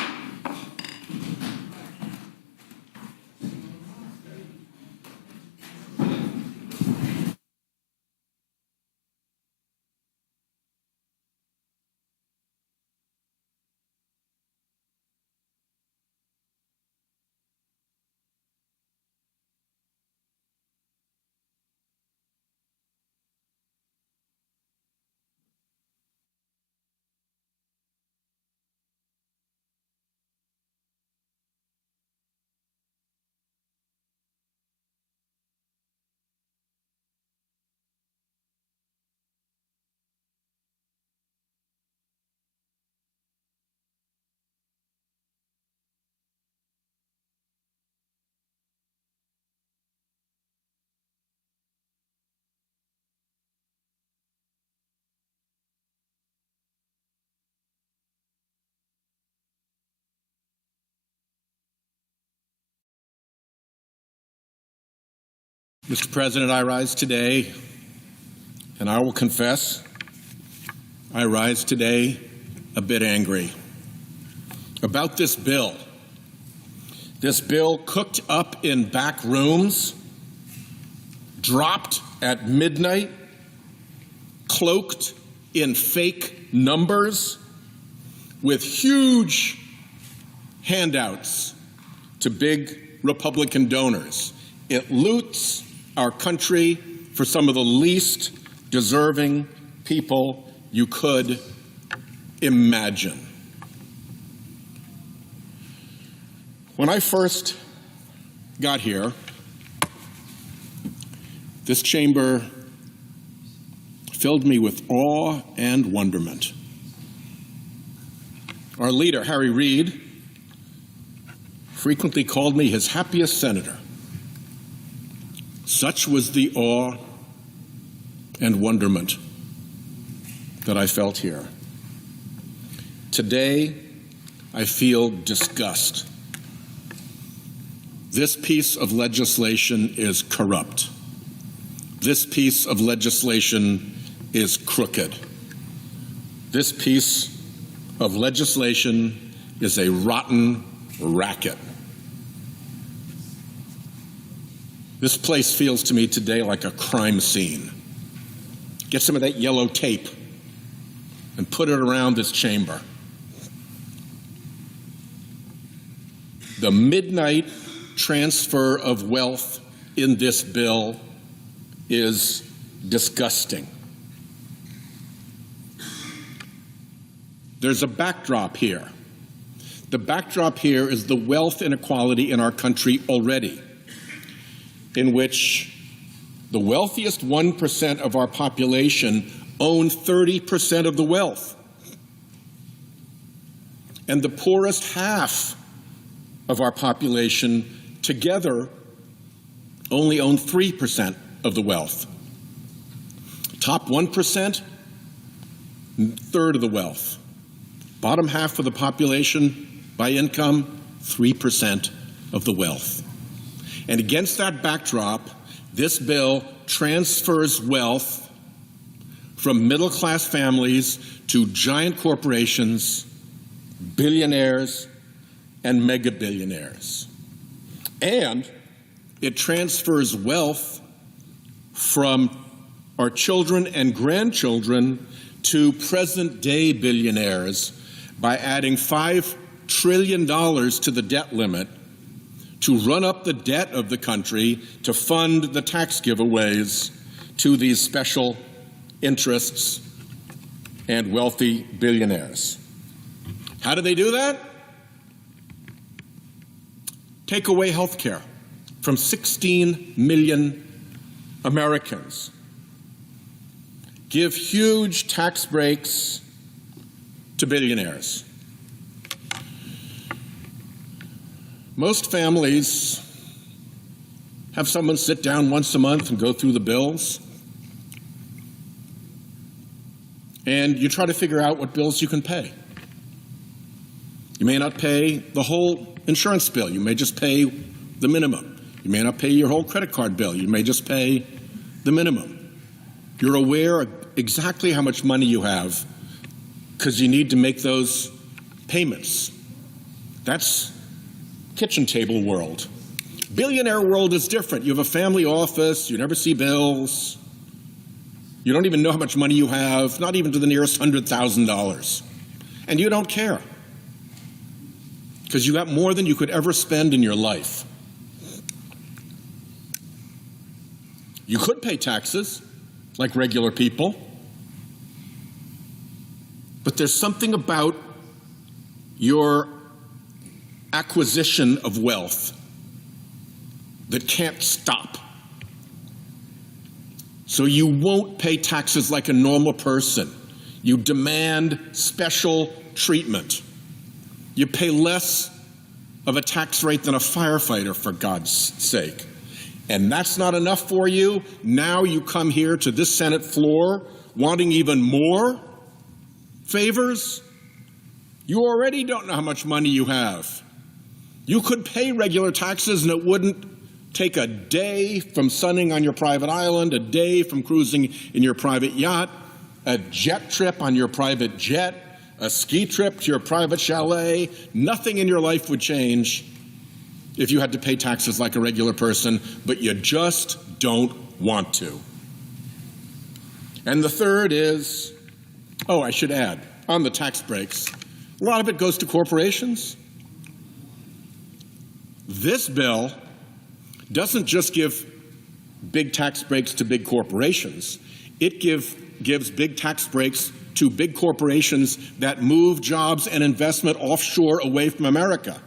Mr. President, I rise today, and I will confess, I rise today a bit angry about this bill. This bill cooked up in back rooms, dropped at midnight, cloaked in fake numbers, with huge handouts to big Republican donors. It loots our country for some of the least deserving people you could imagine. When I first got here, this chamber filled me with awe and wonderment. Our leader, Harry Reid, frequently called me his happiest senator. Such was the awe and wonderment that I felt here. Today, I feel disgust. This piece of legislation is corrupt. This piece of legislation is crooked. This piece of legislation is a rotten racket. This place feels to me today like a crime scene. Get some of that yellow tape and put it around this chamber. The midnight transfer of wealth in this bill is disgusting. There's a backdrop here. The backdrop here is the wealth inequality in our country already, in which the wealthiest 1% of our population own 30% of the wealth, and the poorest half of our population together only own 3% of the wealth. Top 1%, third of the wealth. Bottom half of the population by income, 3% of the wealth. And against that backdrop, this bill transfers wealth from middle-class families to giant corporations, billionaires, and mega-billionaires. And it transfers wealth from our children and grandchildren to present-day billionaires by adding $5 trillion to the debt limit to run up the debt of the country to fund the tax giveaways to these special interests and wealthy billionaires. How do they do that? Take away health care from 16 million Americans. Give huge tax breaks to billionaires. Most families have someone sit down once a month and go through the bills. And you try to figure out what bills you can pay. You may not pay the whole insurance bill. You may just pay the minimum. You may not pay your whole credit card bill. You may just pay the minimum. You're aware of exactly how much money you have because you need to make those payments. That's kitchen table world. Billionaire world is different. You have a family office. You never see bills. You don't even know how much money you have, not even to the nearest $100,000. And you don't care because you got more than you could ever spend in your life. You could pay taxes like regular people, but there's something about your acquisition of wealth that can't stop. So you won't pay taxes like a normal person. You demand special treatment. You pay less of a tax rate than a firefighter, for God's sake. And that's not enough for you. Now you come here to this Senate floor wanting even more favors. You already don't know how much money you have. You could pay regular taxes and it wouldn't take a day from sunning on your private island, a day from cruising in your private yacht, a jet trip on your private jet, a ski trip to your private chalet. Nothing in your life would change if you had to pay taxes like a regular person, but you just don't want to. And the third is, I should add, on the tax breaks, a lot of it goes to corporations. This bill doesn't just give big tax breaks to big corporations. It gives big tax breaks to big corporations that move jobs and investment offshore away from America.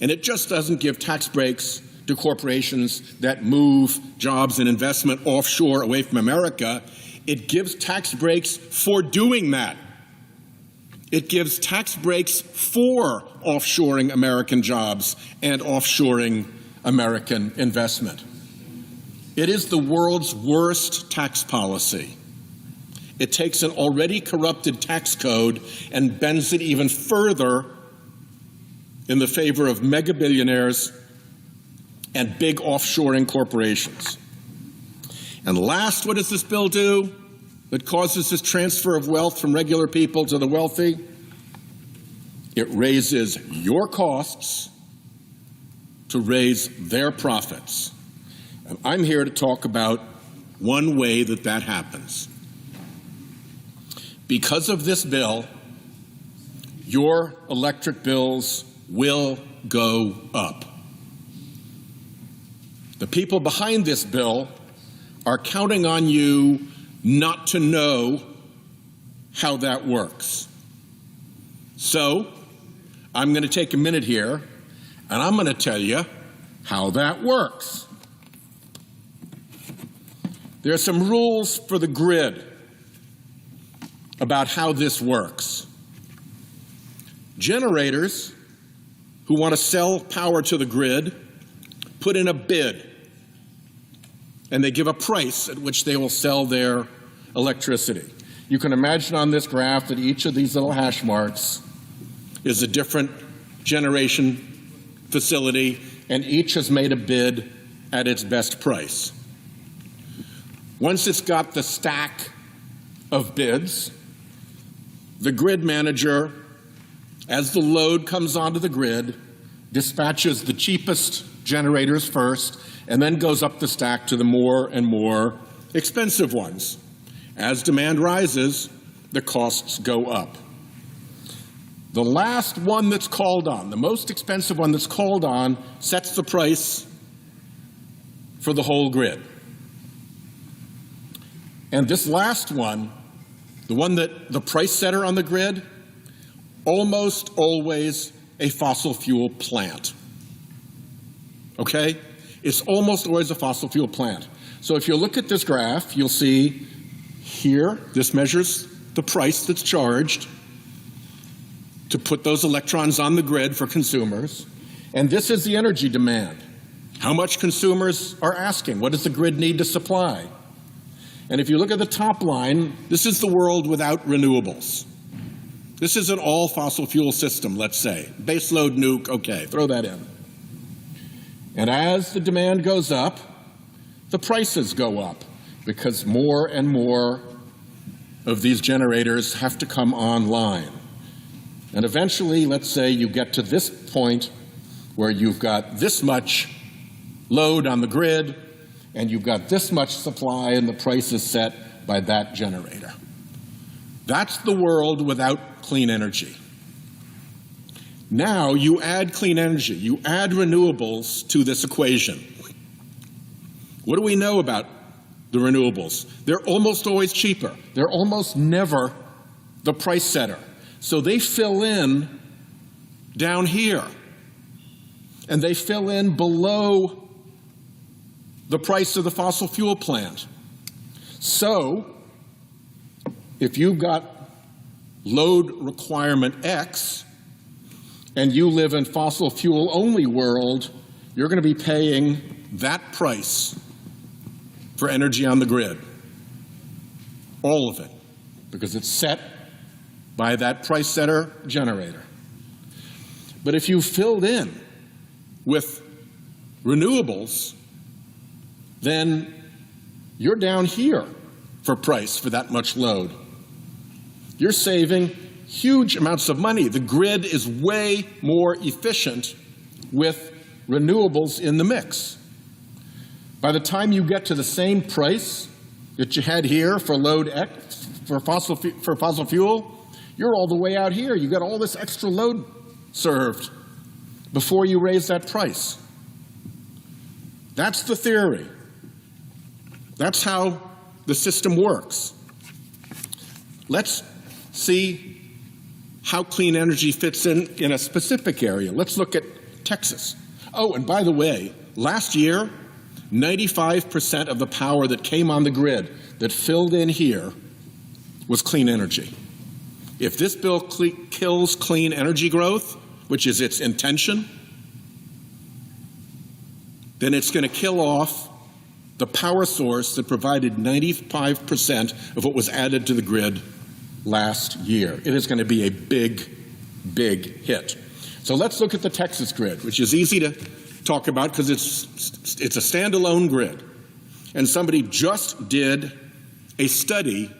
And it just doesn't give tax breaks to corporations that move jobs and investment offshore away from America. It gives tax breaks for doing that. It gives tax breaks for offshoring American jobs and offshoring American investment. It is the world's worst tax policy. It takes an already corrupted tax code and bends it even further in the favor of mega billionaires and big offshoring corporations. And last, what does this bill do that causes this transfer of wealth from regular people to the wealthy? It raises your costs to raise their profits. And I'm here to talk about one way that that happens. Because of this bill, your electric bills will go up. The people behind this bill are counting on you not to know how that works. So, I'm going to take a minute here, and I'm going to tell you how that works. There are some rules for the grid about how this works. Generators who want to sell power to the grid put in a bid, and they give a price at which they will sell their electricity. You can imagine on this graph that each of these little hash marks is a different generation facility, and each has made a bid at its best price. Once it's got the stack of bids, the grid manager, as the load comes onto the grid, dispatches the cheapest generators first, and then goes up the stack to the more and more expensive ones. As demand rises, the costs go up. The last one that's called on, the most expensive one that's called on, sets the price for the whole grid. And this last one, the one that the price setter on the grid, almost always a fossil fuel plant. Okay? It's almost always a fossil fuel plant. So if you look at this graph, you'll see here, this measures the price that's charged to put those electrons on the grid for consumers. And this is the energy demand. How much consumers are asking? What does the grid need to supply? And if you look at the top line, this is the world without renewables. This is an all fossil fuel system, let's say. Baseload nuke, okay, throw that in. And as the demand goes up, the prices go up because more and more of these generators have to come online. And eventually, let's say you get to this point where you've got this much load on the grid and you've got this much supply and the price is set by that generator. That's the world without clean energy. Now you add clean energy, you add renewables to this equation. What do we know about the renewables? They're almost always cheaper. They're almost never the price setter. So they fill in down here, and they fill in below the price of the fossil fuel plant. So if you've got load requirement X, and you live in fossil fuel only world, you're going to be paying that price for energy on the grid. All of it, because it's set by that price setter generator. But if you filled in with renewables, then you're down here for price for that much load. You're saving huge amounts of money. The grid is way more efficient with renewables in the mix. By the time you get to the same price that you had here for load X, for fossil fuel, you're all the way out here. You got all this extra load served before you raise that price. That's the theory. That's how the system works. Let's see how clean energy fits in a specific area. Let's look at Texas. Oh, and by the way, last year, 95% of the power that came on the grid that filled in here was clean energy. If this bill kills clean energy growth, which is its intention, then it's going to kill off the power source that provided 95% of what was added to the grid last year. It is going to be a big, big hit. So let's look at the Texas grid, which is easy to talk about because it's a standalone grid. And somebody just did a study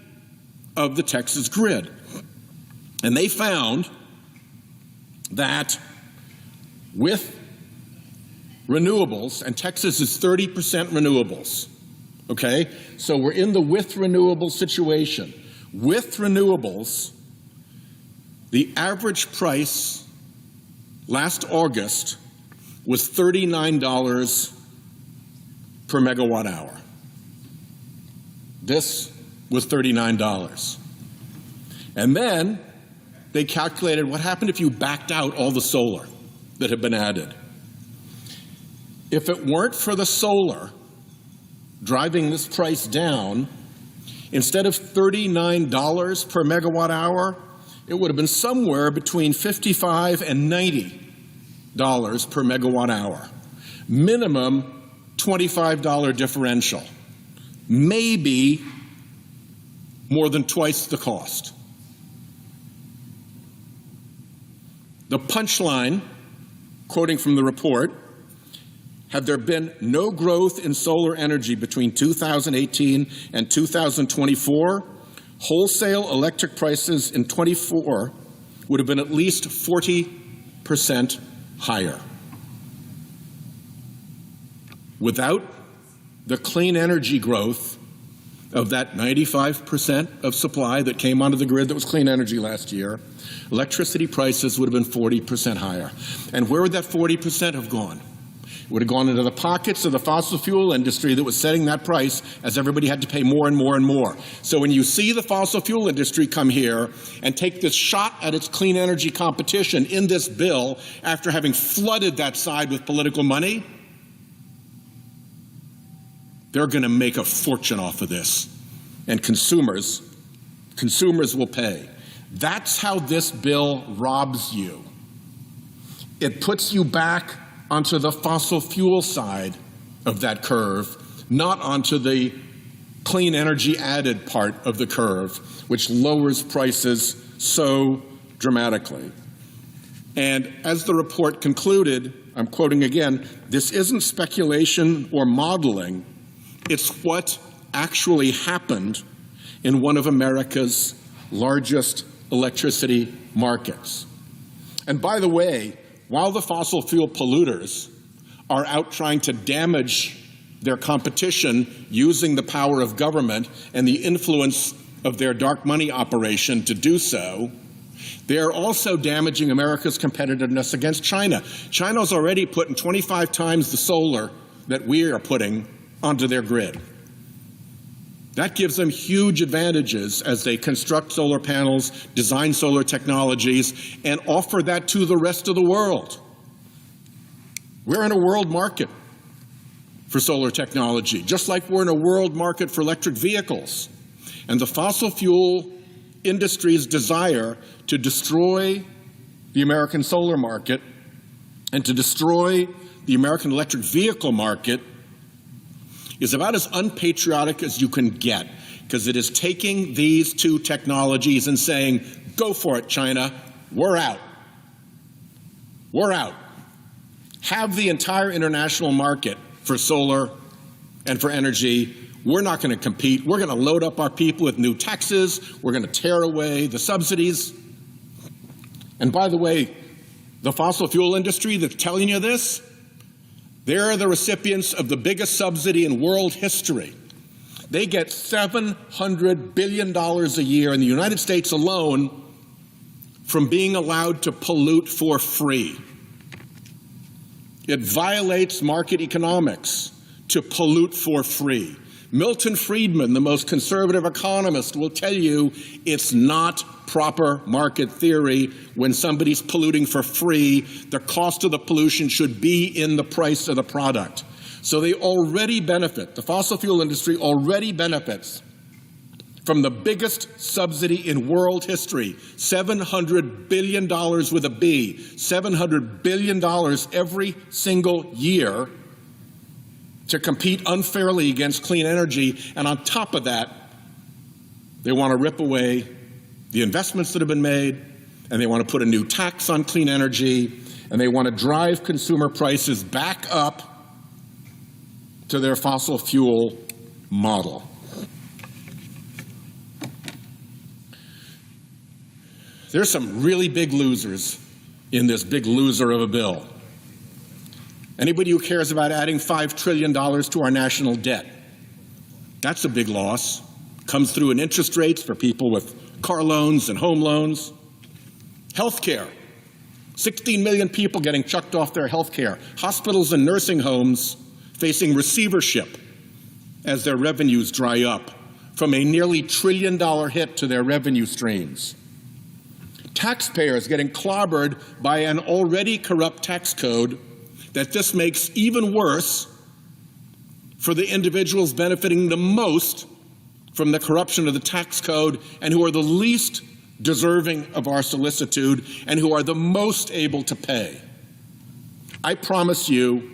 of the Texas grid. And they found that with renewables, and Texas is 30% renewables, okay? So we're in the with renewable situation. With renewables, the average price last August was $39 per megawatt hour. This was $39. And then they calculated what happened if you backed out all the solar that had been added. If it weren't for the solar driving this price down, instead of $39 per megawatt hour, it would have been somewhere between $55 and $90 per megawatt hour. Minimum $25 differential. Maybe more than twice the cost. The punchline, quoting from the report, had there been no growth in solar energy between 2018 and 2024, wholesale electric prices in 24 would have been at least 40% higher. Without the clean energy growth of that 95% of supply that came onto the grid that was clean energy last year, electricity prices would have been 40% higher. And where would that 40% have gone? It would have gone into the pockets of the fossil fuel industry that was setting that price as everybody had to pay more and more and more. So when you see the fossil fuel industry come here and take this shot at its clean energy competition in this bill after having flooded that side with political money, they're going to make a fortune off of this. And consumers will pay. That's how this bill robs you. It puts you back onto the fossil fuel side of that curve, not onto the clean energy added part of the curve, which lowers prices so dramatically. And as the report concluded, I'm quoting again, this isn't speculation or modeling, it's what actually happened in one of America's largest electricity markets. And by the way, while the fossil fuel polluters are out trying to damage their competition using the power of government and the influence of their dark money operation to do so, they are also damaging America's competitiveness against China. China's already putting 25 times the solar that we are putting onto their grid. That gives them huge advantages as they construct solar panels, design solar technologies, and offer that to the rest of the world. We're in a world market for solar technology, just like we're in a world market for electric vehicles. And the fossil fuel industry's desire to destroy the American solar market and to destroy the American electric vehicle market is about as unpatriotic as you can get, because it is taking these two technologies and saying, go for it, China, we're out. We're out. Have the entire international market for solar and for energy. We're not going to compete. We're going to load up our people with new taxes. We're going to tear away the subsidies. And by the way, the fossil fuel industry that's telling you this, they're the recipients of the biggest subsidy in world history. They get $700 billion a year in the United States alone from being allowed to pollute for free. It violates market economics to pollute for free. Milton Friedman, the most conservative economist, will tell you it's not proper market theory when somebody's polluting for free. The cost of the pollution should be in the price of the product. So they already benefit. The fossil fuel industry already benefits from the biggest subsidy in world history, $700 billion with a B, $700 billion every single year to compete unfairly against clean energy. And on top of that, they want to rip away the investments that have been made, and they want to put a new tax on clean energy, and they want to drive consumer prices back up to their fossil fuel model. There's some really big losers in this big loser of a bill. Anybody who cares about adding $5 trillion to our national debt, that's a big loss. Comes through in interest rates for people with car loans and home loans. Health care. 16 million people getting chucked off their health care. Hospitals and nursing homes facing receivership as their revenues dry up from a nearly $1 trillion hit to their revenue streams. Taxpayers getting clobbered by an already corrupt tax code that this makes even worse for the individuals benefiting the most from the corruption of the tax code and who are the least deserving of our solicitude and who are the most able to pay. I promise you,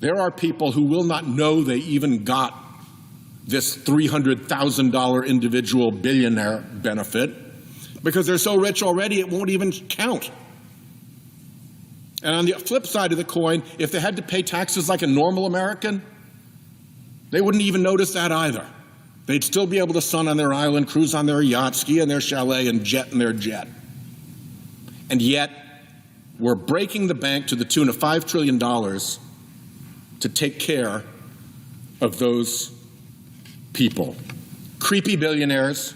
there are people who will not know they even got this $300,000 individual billionaire benefit because they're so rich already it won't even count. And on the flip side of the coin, if they had to pay taxes like a normal American, they wouldn't even notice that either. They'd still be able to sun on their island, cruise on their yacht, ski in their chalet, and jet in their jet. And yet, we're breaking the bank to the tune of $5 trillion to take care of those people. Creepy billionaires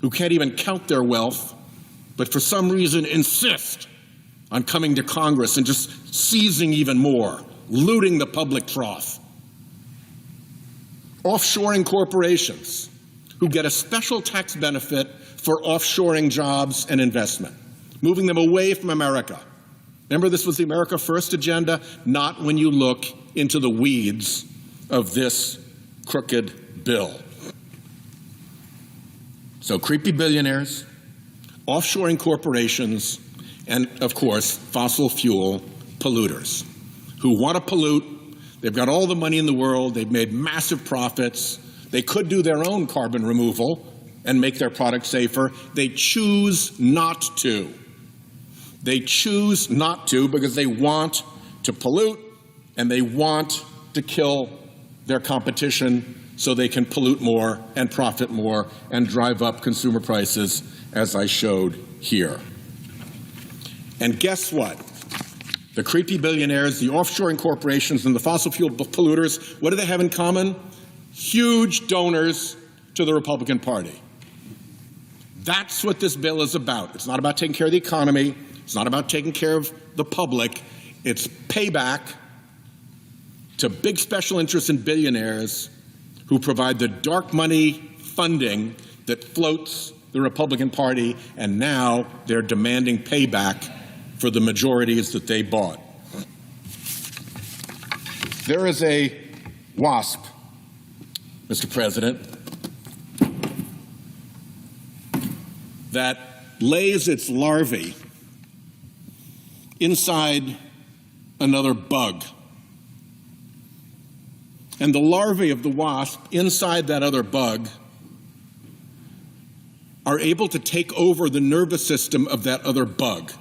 who can't even count their wealth, but for some reason insist on coming to Congress and just seizing even more, looting the public trough. Offshoring corporations who get a special tax benefit for offshoring jobs and investment, moving them away from America. Remember, this was the America First agenda, not when you look into the weeds of this crooked bill. So creepy billionaires, offshoring corporations, and of course, fossil fuel polluters who want to pollute. They've got all the money in the world. They've made massive profits. They could do their own carbon removal and make their product safer. They choose not to. They choose not to because they want to pollute and they want to kill their competition so they can pollute more and profit more and drive up consumer prices, as I showed here. And guess what? The creepy billionaires, the offshoring corporations, and the fossil fuel polluters, what do they have in common? Huge donors to the Republican Party. That's what this bill is about. It's not about taking care of the economy. It's not about taking care of the public. It's payback to big special interests and billionaires who provide the dark money funding that floats the Republican Party, and now they're demanding payback for the majorities that they bought. There is a WASP, Mr. President, that lays its larvae inside another bug. And the larvae of the wasp inside that other bug are able to take over the nervous system of that other bug.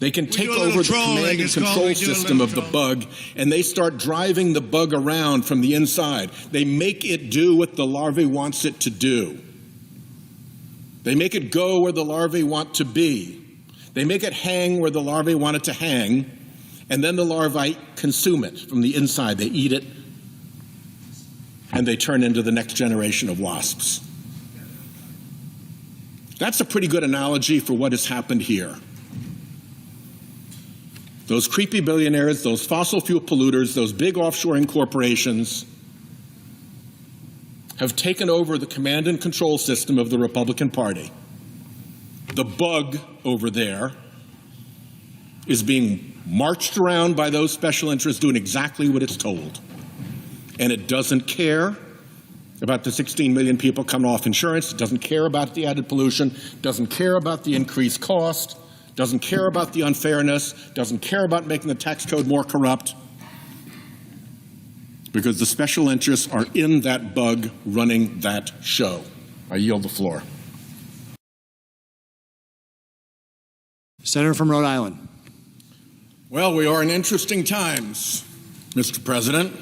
They can take over the command and control system of the bug, and they start driving the bug around from the inside. They make it do what the larvae wants it to do. They make it go where the larvae want to be. They make it hang where the larvae want it to hang, and then the larvae consume it from the inside. They eat it, and they turn into the next generation of wasps. That's a pretty good analogy for what has happened here. Those creepy billionaires, those fossil fuel polluters, those big offshoring corporations have taken over the command and control system of the Republican Party. The bug over there is being marched around by those special interests doing exactly what it's told. And it doesn't care about the 16 million people coming off insurance, doesn't care about the added pollution, doesn't care about the increased cost, doesn't care about the unfairness, doesn't care about making the tax code more corrupt, because the special interests are in that bug running that show. I yield the floor. Senator from Rhode Island. Well, we are in interesting times, Mr. President,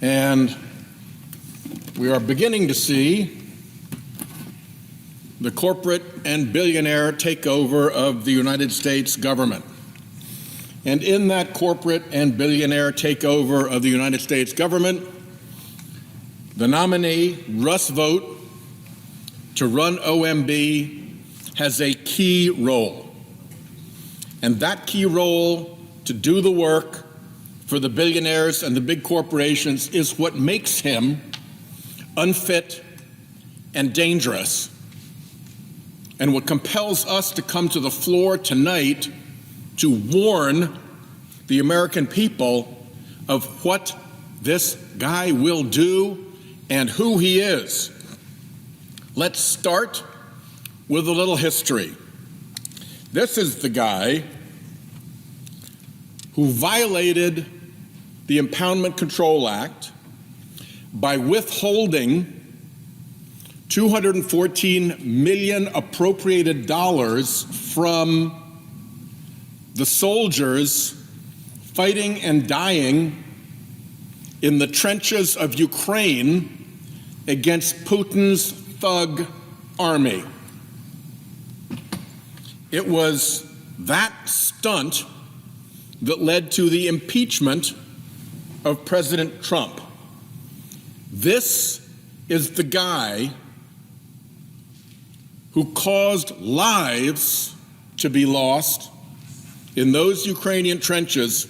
and we are beginning to see the corporate and billionaire takeover of the United States government. And in that corporate and billionaire takeover of the United States government, the nominee, Russ Vought, to run OMB has a key role. And that key role to do the work for the billionaires and the big corporations is what makes him unfit and dangerous, and what compels us to come to the floor tonight to warn the American people of what this guy will do and who he is. Let's start with a little history. This is the guy who violated the Impoundment Control Act by withholding $214 million appropriated dollars from the soldiers fighting and dying in the trenches of Ukraine against Putin's thug army. It was that stunt that led to the impeachment of President Trump. This is the guy who caused lives to be lost in those Ukrainian trenches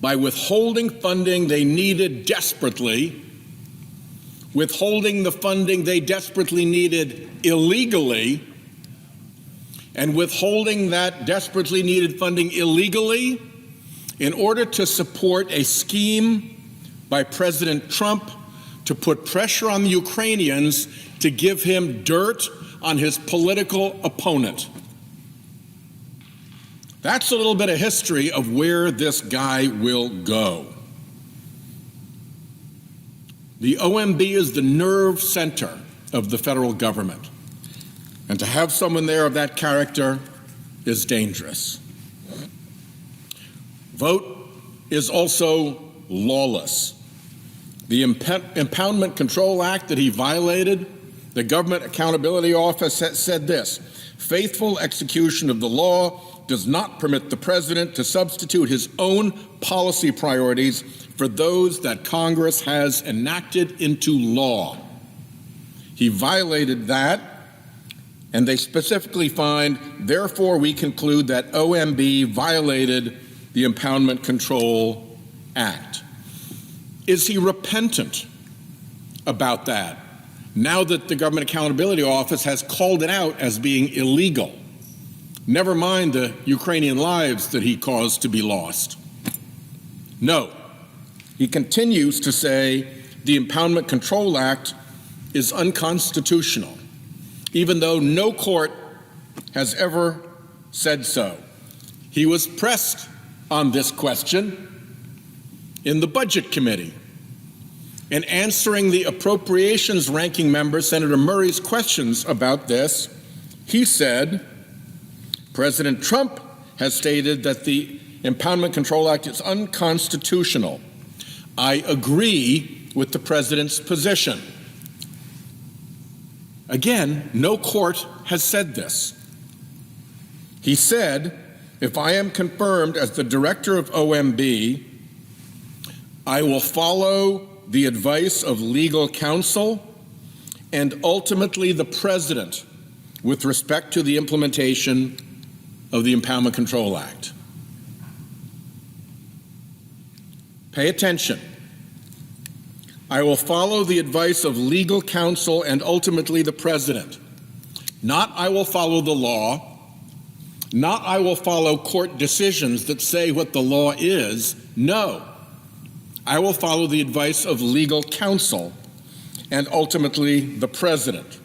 by withholding funding they needed desperately, withholding the funding they desperately needed illegally, and withholding that desperately needed funding illegally in order to support a scheme by President Trump to put pressure on the Ukrainians to give him dirt on his political opponent. That's a little bit of history of where this guy will go. The OMB is the nerve center of the federal government. And to have someone there of that character is dangerous. Vought is also lawless. The Impoundment Control Act that he violated, the Government Accountability Office said this: faithful execution of the law does not permit the president to substitute his own policy priorities for those that Congress has enacted into law. He violated that, and they specifically find, therefore we conclude that OMB violated the Impoundment Control Act. Is he repentant about that, now that the Government Accountability Office has called it out as being illegal? Never mind the Ukrainian lives that he caused to be lost. No, he continues to say the Impoundment Control Act is unconstitutional, even though no court has ever said so. He was pressed on this question in the Budget Committee. In answering the Appropriations Ranking Member, Senator Murray's questions about this, he said, President Trump has stated that the Impoundment Control Act is unconstitutional. I agree with the president's position. Again, no court has said this. He said, if I am confirmed as the director of OMB, I will follow the advice of legal counsel and ultimately the president with respect to the implementation of the Impoundment Control Act. Pay attention. I will follow the advice of legal counsel and ultimately the president. Not I will follow the law, not I will follow court decisions that say what the law is. No. I will follow the advice of legal counsel and ultimately the president.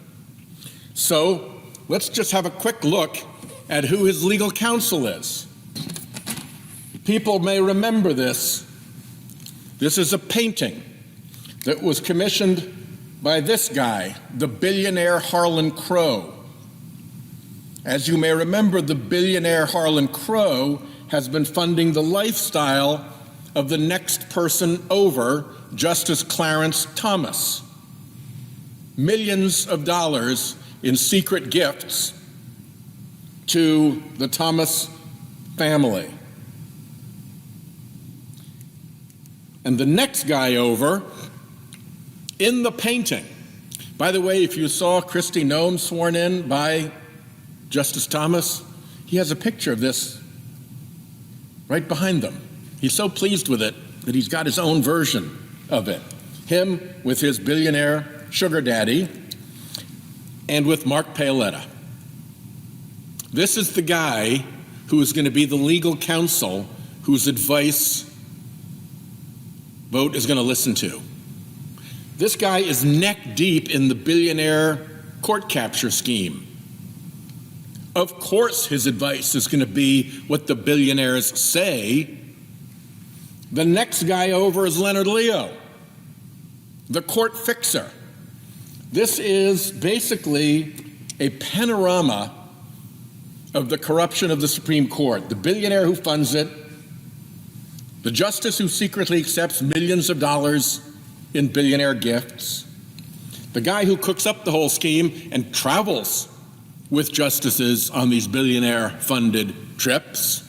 So let's just have a quick look at who his legal counsel is. People may remember this. This is a painting that was commissioned by this guy, the billionaire Harlan Crow. As you may remember, the billionaire Harlan Crow has been funding the lifestyle of the next person over, Justice Clarence Thomas. Millions of dollars in secret gifts to the Thomas family. And the next guy over, in the painting, by the way, if you saw Kristi Noem sworn in by Justice Thomas, he has a picture of this right behind them. He's so pleased with it that he's got his own version of it. Him with his billionaire sugar daddy and with Mark Paoletta. This is the guy who is going to be the legal counsel whose advice Vogt is going to listen to. This guy is neck deep in the billionaire court capture scheme. Of course his advice is going to be what the billionaires say. The next guy over is Leonard Leo, the court fixer. This is basically a panorama of the corruption of the Supreme Court. The billionaire who funds it, the justice who secretly accepts millions of dollars in billionaire gifts, the guy who cooks up the whole scheme and travels with justices on these billionaire-funded trips,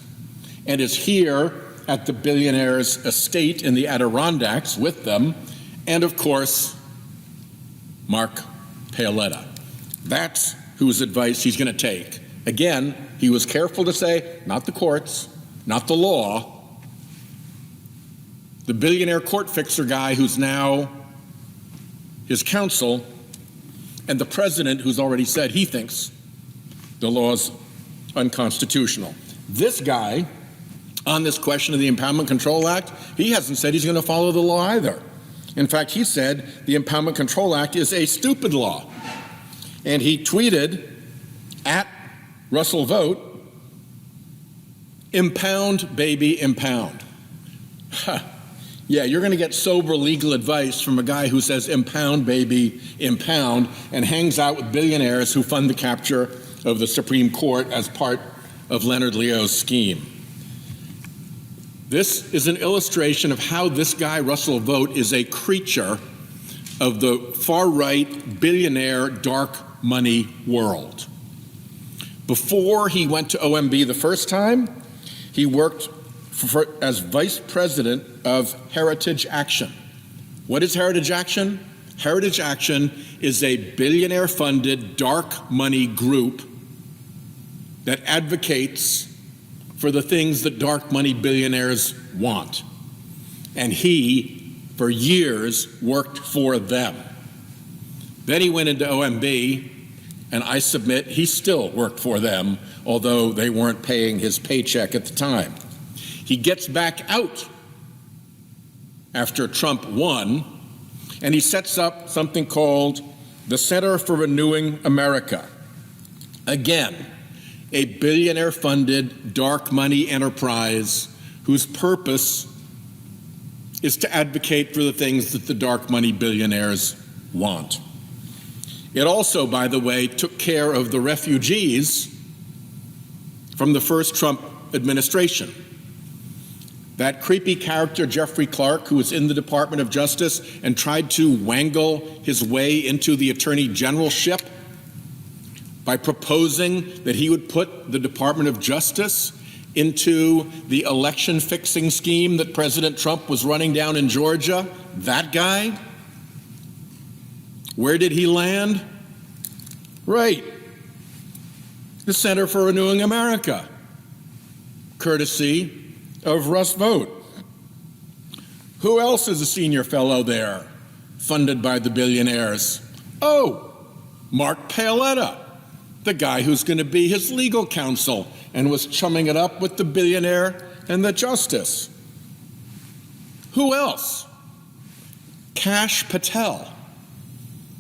and is here at the billionaire's estate in the Adirondacks with them, and of course, Mark Paoletta. That's whose advice he's going to take. Again, he was careful to say, not the courts, not the law, the billionaire court fixer guy who's now his counsel, and the president who's already said he thinks the law's unconstitutional. This guy, on this question of the Impoundment Control Act, he hasn't said he's going to follow the law either. In fact, he said the Impoundment Control Act is a stupid law. And he tweeted at Russell Vogt, "Impound, baby, impound." Yeah, you're going to get sober legal advice from a guy who says impound, baby, impound, and hangs out with billionaires who fund the capture of the Supreme Court as part of Leonard Leo's scheme. This is an illustration of how this guy, Russell Vogt, is a creature of the far-right billionaire dark money world. Before he went to OMB the first time, he worked as vice president of Heritage Action. What is Heritage Action? Heritage Action is a billionaire-funded dark money group that advocates for the things that dark money billionaires want. And he, for years, worked for them. Then he went into OMB, and I submit he still worked for them, although they weren't paying his paycheck at the time. He gets back out after Trump won, and he sets up something called the Center for Renewing America. Again, a billionaire-funded dark money enterprise whose purpose is to advocate for the things that the dark money billionaires want. It also, by the way, took care of the refugees from the first Trump administration. That creepy character, Jeffrey Clark, who was in the Department of Justice and tried to wangle his way into the Attorney Generalship by proposing that he would put the Department of Justice into the election fixing scheme that President Trump was running down in Georgia. That guy, where did he land? Right, the Center for Renewing America, courtesy of Russ Vogt. Who else is a senior fellow there, funded by the billionaires? Oh, Mark Paoletta, the guy who's going to be his legal counsel and was chumming it up with the billionaire and the justice. Who else? Kash Patel,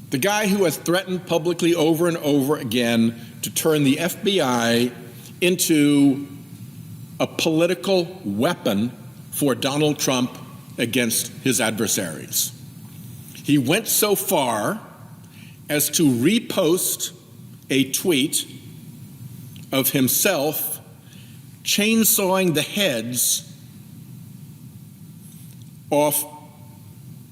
the guy who has threatened publicly over and over again to turn the FBI into a political weapon for Donald Trump against his adversaries. He went so far as to repost a tweet of himself chainsawing the heads off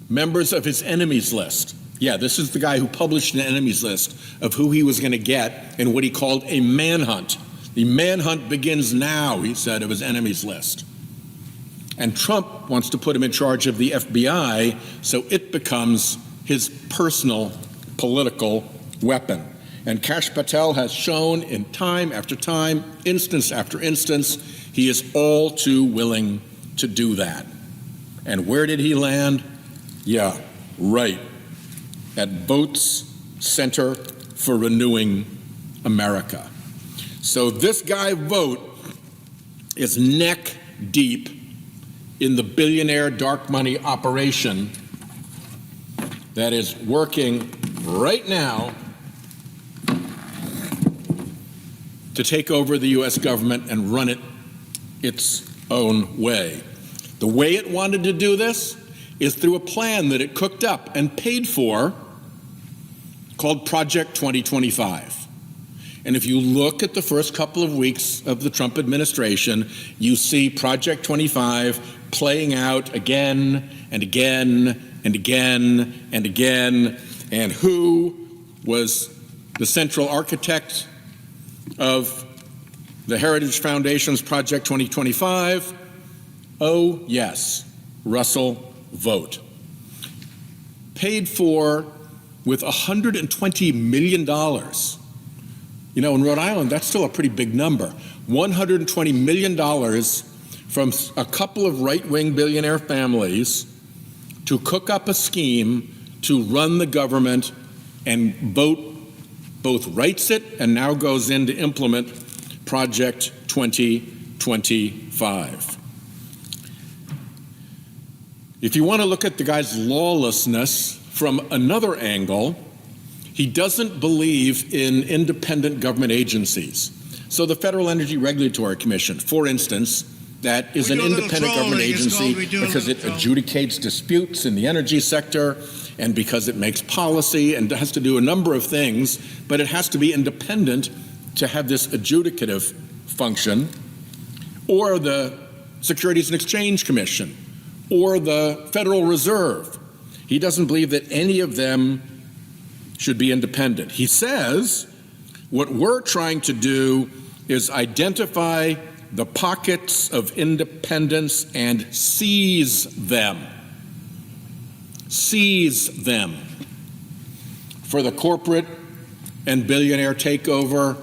members of his enemies list. Yeah, this is the guy who published an enemies list of who he was going to get in what he called a manhunt. The manhunt begins now, he said, of his enemies list. And Trump wants to put him in charge of the FBI so it becomes his personal political weapon. And Kash Patel has shown in time after time, instance after instance, he is all too willing to do that. And where did he land? Yeah, right at Votes Center for Renewing America. So this guy, Vote, is neck deep in the billionaire dark money operation that is working right now to take over the U.S. government and run it its own way. The way it wanted to do this is through a plan that it cooked up and paid for called Project 2025. And if you look at the first couple of weeks of the Trump administration, you see Project 25 playing out again and again and again and again. And who was the central architect of the Heritage Foundation's Project 2025? Oh, yes, Russell Vote. Paid for with $120 million. You know, in Rhode Island, that's still a pretty big number. $120 million from a couple of right-wing billionaire families to cook up a scheme to run the government, and Vote both writes it and now goes in to implement Project 2025. If you want to look at the guy's lawlessness from another angle, he doesn't believe in independent government agencies. So the Federal Energy Regulatory Commission, for instance, that is an independent government agency because it adjudicates disputes in the energy sector and because it makes policy and has to do a number of things, but it has to be independent to have this adjudicative function. Or the Securities and Exchange Commission, or the Federal Reserve. He doesn't believe that any of them should be independent. He says what we're trying to do is identify the pockets of independence and seize them. Seize them. For the corporate and billionaire takeover,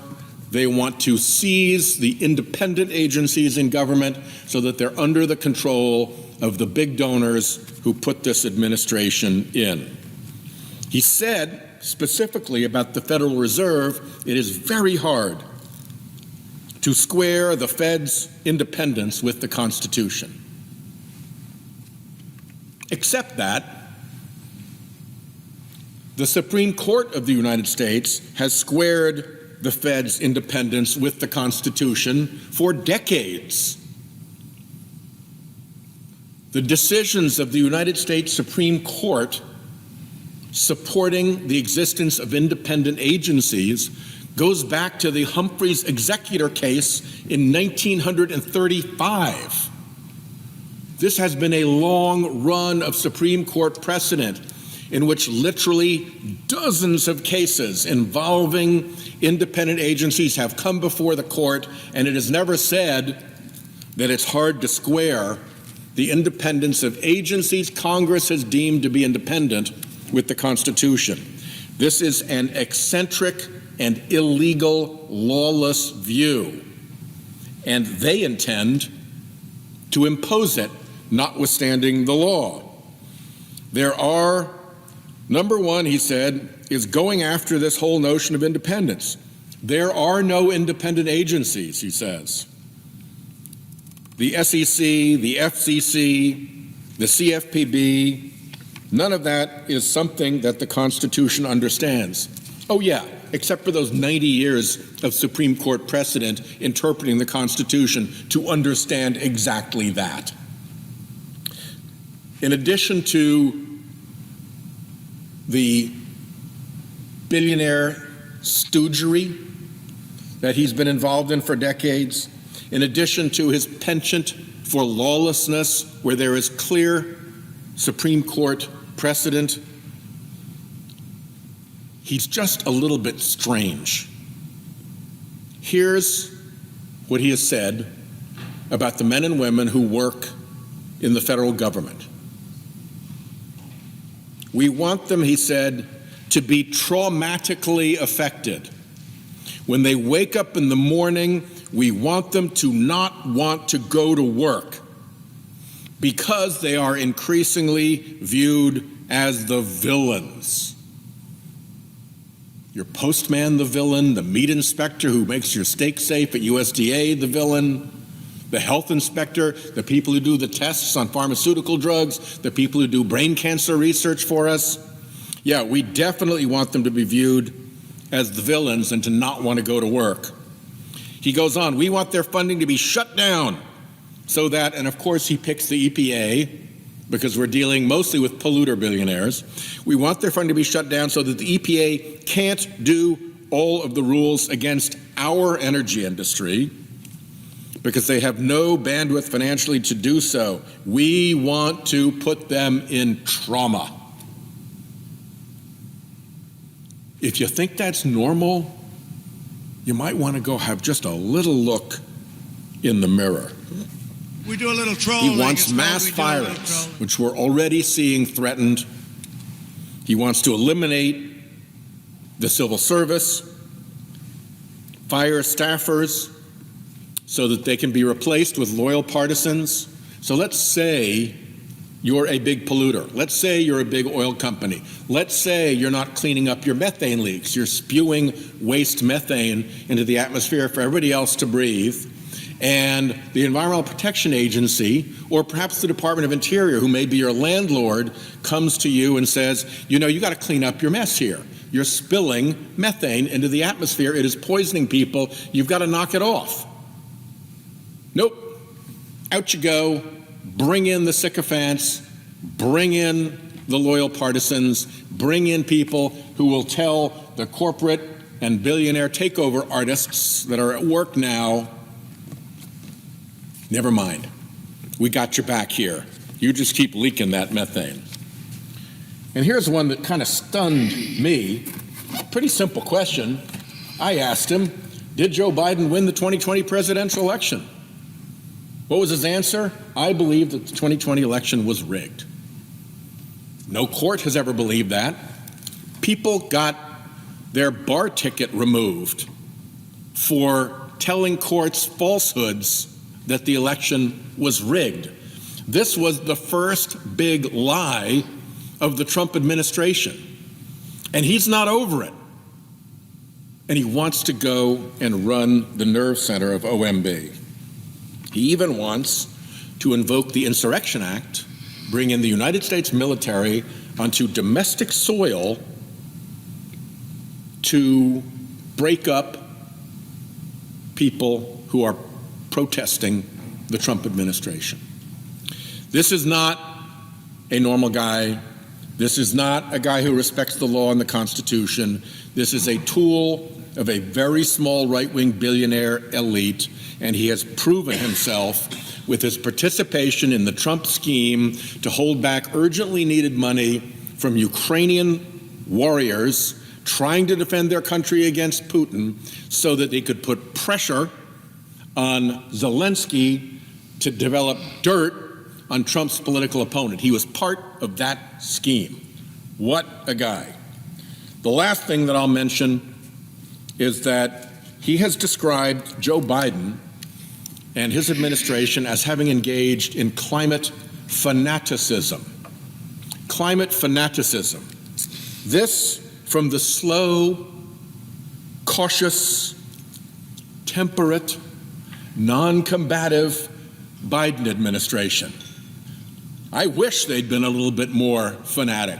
they want to seize the independent agencies in government so that they're under the control of the big donors who put this administration in. He said specifically about the Federal Reserve, it is very hard to square the Fed's independence with the Constitution. Except that the Supreme Court of the United States has squared the Fed's independence with the Constitution for decades. The decisions of the United States Supreme Court supporting the existence of independent agencies goes back to the Humphreys Executor case in 1935. This has been a long run of Supreme Court precedent in which literally dozens of cases involving independent agencies have come before the court, and it has never said that it's hard to square the independence of agencies Congress has deemed to be independent with the Constitution. This is an eccentric and illegal, lawless view, and they intend to impose it, notwithstanding the law. There are, number one, he said, is going after this whole notion of independence. There are no independent agencies, he says. The SEC, the FCC, the CFPB, none of that is something that the Constitution understands. Oh, yeah, except for those 90 years of Supreme Court precedent interpreting the Constitution to understand exactly that. In addition to the billionaire stoogery that he's been involved in for decades, in addition to his penchant for lawlessness, where there is clear Supreme Court precedent, he's just a little bit strange. Here's what he has said about the men and women who work in the federal government. We want them, he said, to be traumatically affected. When they wake up in the morning, we want them to not want to go to work because they are increasingly viewed as the villains. Your postman, the villain, the meat inspector who makes your steak safe at USDA, the villain, the health inspector, the people who do the tests on pharmaceutical drugs, the people who do brain cancer research for us. Yeah, we definitely want them to be viewed as the villains and to not want to go to work. He goes on, we want their funding to be shut down so that, and of course he picks the EPA because we're dealing mostly with polluter billionaires. We want their funding to be shut down so that the EPA can't do all of the rules against our energy industry because they have no bandwidth financially to do so. We want to put them in trauma. If you think that's normal, you might want to go have just a little look in the mirror. We do a little trolling. He wants mass firings, which we're already seeing threatened. He wants to eliminate the civil service, fire staffers so that they can be replaced with loyal partisans. So let's say you're a big polluter. Let's say you're a big oil company. Let's say you're not cleaning up your methane leaks. You're spewing waste methane into the atmosphere for everybody else to breathe. And the Environmental Protection Agency, or perhaps the Department of Interior, who may be your landlord, comes to you and says, you know, you got to clean up your mess here. You're spilling methane into the atmosphere. It is poisoning people. You've got to knock it off. Nope. Out you go. Bring in the sycophants. Bring in the loyal partisans. Bring in people who will tell the corporate and billionaire takeover artists that are at work now, never mind. We got your back here. You just keep leaking that methane. And here's one that kind of stunned me. Pretty simple question. I asked him, did Joe Biden win the 2020 presidential election? What was his answer? I believe that the 2020 election was rigged. No court has ever believed that. People got their bar ticket removed for telling courts falsehoods that the election was rigged. This was the first big lie of the Trump administration. And he's not over it. And he wants to go and run the nerve center of OMB. He even wants to invoke the Insurrection Act, bring in the United States military onto domestic soil to break up people who are protesting the Trump administration. This is not a normal guy. This is not a guy who respects the law and the Constitution. This is a tool of a very small right-wing billionaire elite, and he has proven himself with his participation in the Trump scheme to hold back urgently needed money from Ukrainian warriors trying to defend their country against Putin so that they could put pressure on Zelensky to develop dirt on Trump's political opponent. He was part of that scheme. What a guy. The last thing that I'll mention is that he has described Joe Biden and his administration as having engaged in climate fanaticism. Climate fanaticism. This from the slow, cautious, temperate, non-combative Biden administration. I wish they'd been a little bit more fanatic,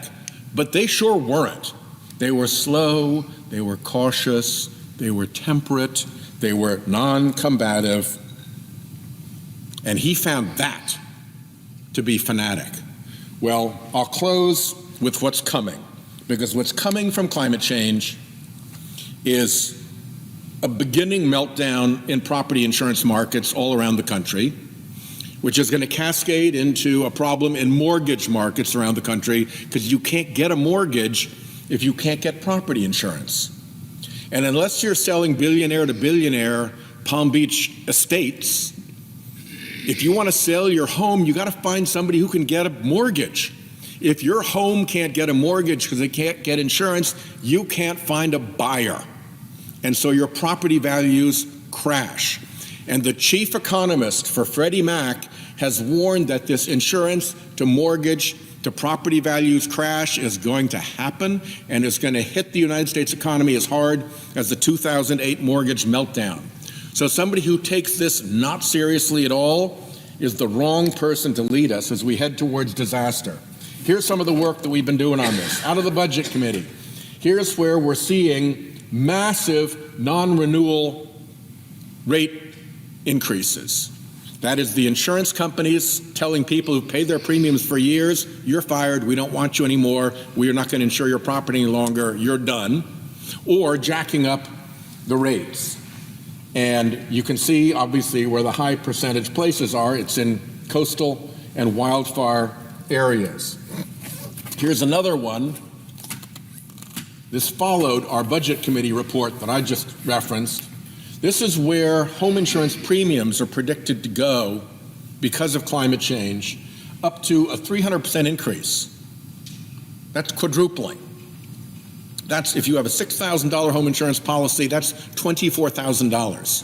but they sure weren't. They were slow, they were cautious, they were temperate, they were non-combative, and he found that to be fanatic. Well, I'll close with what's coming, because what's coming from climate change is a beginning meltdown in property insurance markets all around the country, which is going to cascade into a problem in mortgage markets around the country, because you can't get a mortgage if you can't get property insurance. And unless you're selling billionaire to billionaire Palm Beach estates, if you want to sell your home, you got to find somebody who can get a mortgage. If your home can't get a mortgage because they can't get insurance, you can't find a buyer. And so your property values crash. And the chief economist for Freddie Mac has warned that this insurance to mortgage to property values crash is going to happen, and is going to hit the United States economy as hard as the 2008 mortgage meltdown. So somebody who takes this not seriously at all is the wrong person to lead us as we head towards disaster. Here's some of the work that we've been doing on this. Out of the Budget Committee, here's where we're seeing massive non-renewal rate increases. That is the insurance companies telling people who paid their premiums for years, you're fired, we don't want you anymore, we are not going to insure your property any longer, you're done, or jacking up the rates. And you can see, obviously, where the high percentage places are. It's in coastal and wildfire areas. Here's another one. This followed our Budget Committee report that I just referenced. This is where home insurance premiums are predicted to go because of climate change, up to a 300% increase. That's quadrupling. That's, if you have a $6,000 home insurance policy, that's $24,000.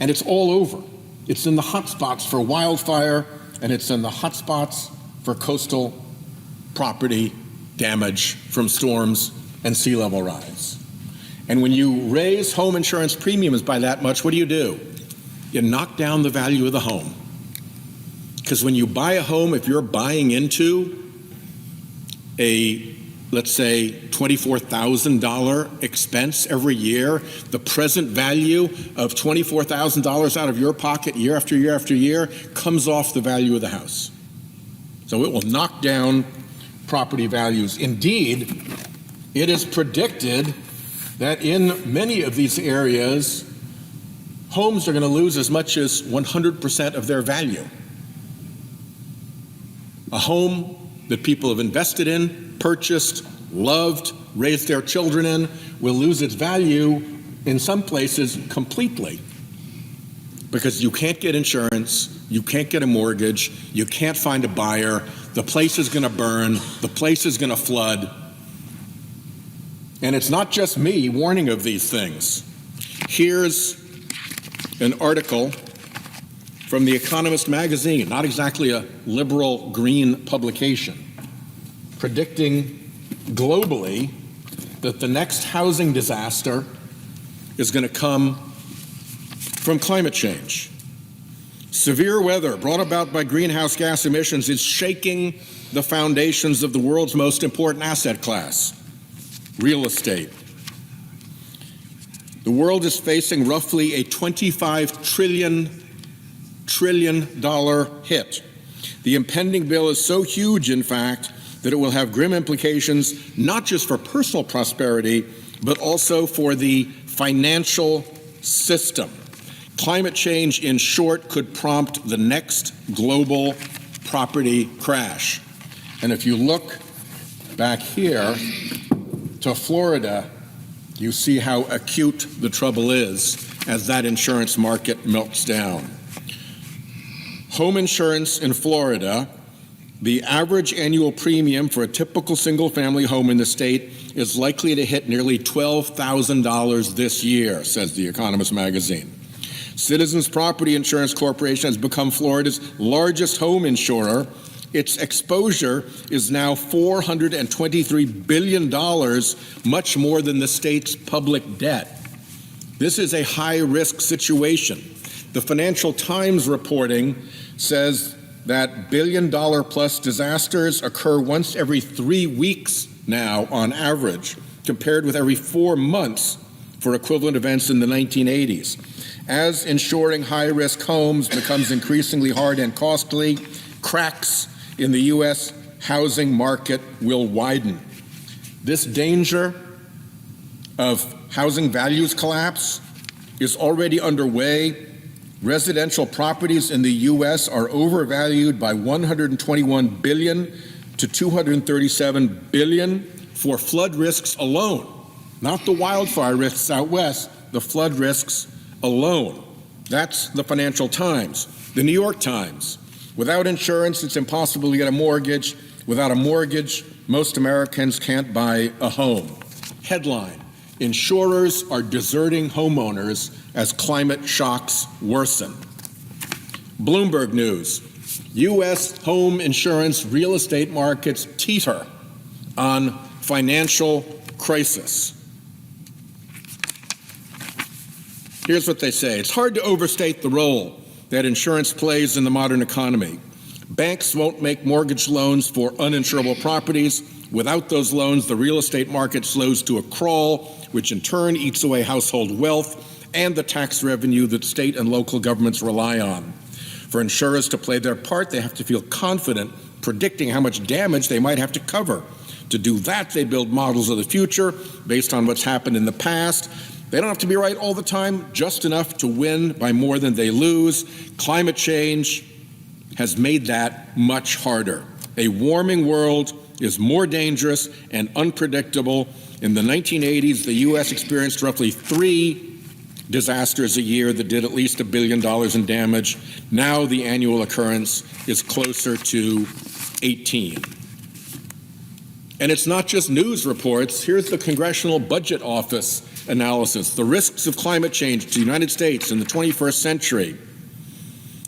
And it's all over. It's in the hot spots for wildfire, and it's in the hot spots for coastal property damage from storms and sea level rise. And when you raise home insurance premiums by that much, what do? You knock down the value of the home. Because when you buy a home, if you're buying into a, let's say, $24,000 expense every year, the present value of $24,000 out of your pocket year after year after year comes off the value of the house. So it will knock down property values. Indeed, it is predicted that in many of these areas, homes are going to lose as much as 100% of their value. A home that people have invested in, purchased, loved, raised their children in, will lose its value in some places completely, because you can't get insurance, you can't get a mortgage, you can't find a buyer, the place is going to burn, the place is going to flood. And it's not just me warning of these things. Here's an article from The Economist magazine, not exactly a liberal green publication, predicting globally that the next housing disaster is going to come from climate change. Severe weather brought about by greenhouse gas emissions is shaking the foundations of the world's most important asset class, real estate. The world is facing roughly a $25 trillion hit. The impending bill is so huge, in fact, that it will have grim implications not just for personal prosperity, but also for the financial system. Climate change, in short, could prompt the next global property crash. And if you look back here to Florida, you see how acute the trouble is as that insurance market melts down. Home insurance in Florida, the average annual premium for a typical single-family home in the state is likely to hit nearly $12,000 this year, says The Economist magazine. Citizens Property Insurance Corporation has become Florida's largest home insurer. Its exposure is now $423 billion, much more than the state's public debt. This is a high-risk situation. The Financial Times reporting says that billion-dollar-plus disasters occur once every 3 weeks now on average, compared with every 4 months for equivalent events in the 1980s. As insuring high-risk homes becomes increasingly hard and costly, cracks in the U.S. housing market will widen. This danger of housing values collapse is already underway. Residential properties in the U.S. are overvalued by $121 billion to $237 billion for flood risks alone, not the wildfire risks out west, the flood risks alone. That's the Financial Times. The New York Times. Without insurance, it's impossible to get a mortgage. Without a mortgage, most Americans can't buy a home. Headline: insurers are deserting homeowners as climate shocks worsen. Bloomberg News: U.S. home insurance real estate markets teeter on financial crisis. Here's what they say. It's hard to overstate the role that insurance plays in the modern economy. Banks won't make mortgage loans for uninsurable properties. Without those loans, the real estate market slows to a crawl, which in turn eats away household wealth and the tax revenue that state and local governments rely on. For insurers to play their part, they have to feel confident predicting how much damage they might have to cover. To do that, they build models of the future based on what's happened in the past. They don't have to be right all the time, just enough to win by more than they lose. Climate change has made that much harder. A warming world is more dangerous and unpredictable. In the 1980s, the U.S. experienced roughly 3 disasters a year that did at least $1 billion in damage. Now the annual occurrence is closer to 18. And it's not just news reports. Here's the Congressional Budget Office analysis. The risks of climate change to the United States in the 21st century.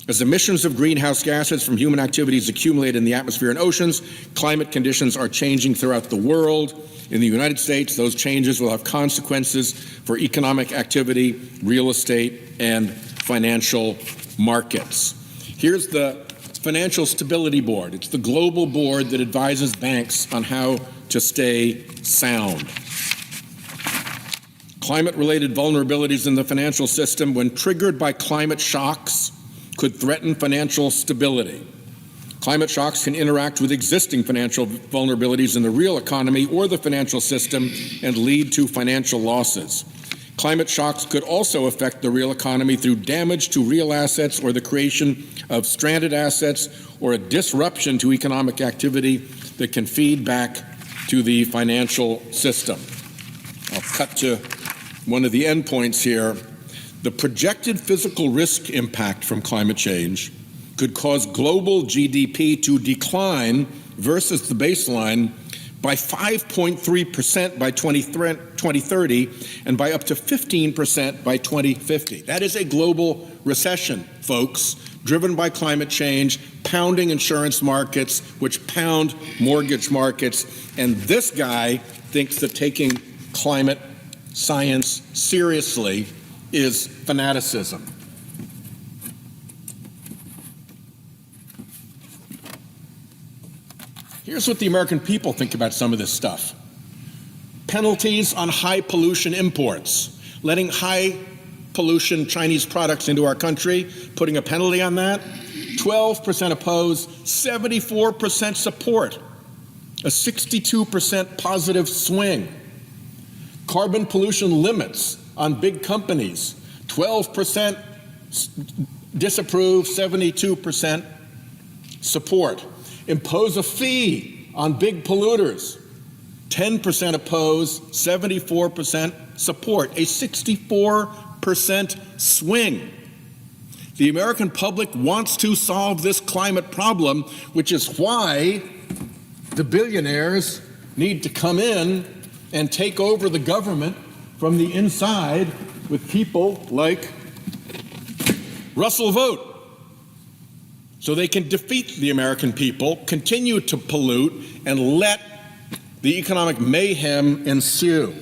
As emissions of greenhouse gases from human activities accumulate in the atmosphere and oceans, climate conditions are changing throughout the world. In the United States, those changes will have consequences for economic activity, real estate, and financial markets. Here's the Financial Stability Board. It's the global board that advises banks on how to stay sound. Climate-related vulnerabilities in the financial system, when triggered by climate shocks, could threaten financial stability. Climate shocks can interact with existing financial vulnerabilities in the real economy or the financial system and lead to financial losses. Climate shocks could also affect the real economy through damage to real assets or the creation of stranded assets or a disruption to economic activity that can feed back to the financial system. I'll cut to one of the endpoints here. The projected physical risk impact from climate change could cause global GDP to decline versus the baseline by 5.3% by 2030 and by up to 15% by 2050. That is a global recession, folks, driven by climate change, pounding insurance markets, which pound mortgage markets. And this guy thinks that taking climate science seriously is fanaticism. Here's what the American people think about some of this stuff. Penalties on high pollution imports, letting high pollution Chinese products into our country, putting a penalty on that. 12% oppose, 74% support, a 62% positive swing. Carbon pollution limits on big companies, 12% disapprove, 72% support. Impose a fee on big polluters, 10% oppose, 74% support, a 64% swing. The American public wants to solve this climate problem, which is why the billionaires need to come in and take over the government from the inside with people like Russell Vogt, so they can defeat the American people, continue to pollute, and let the economic mayhem ensue.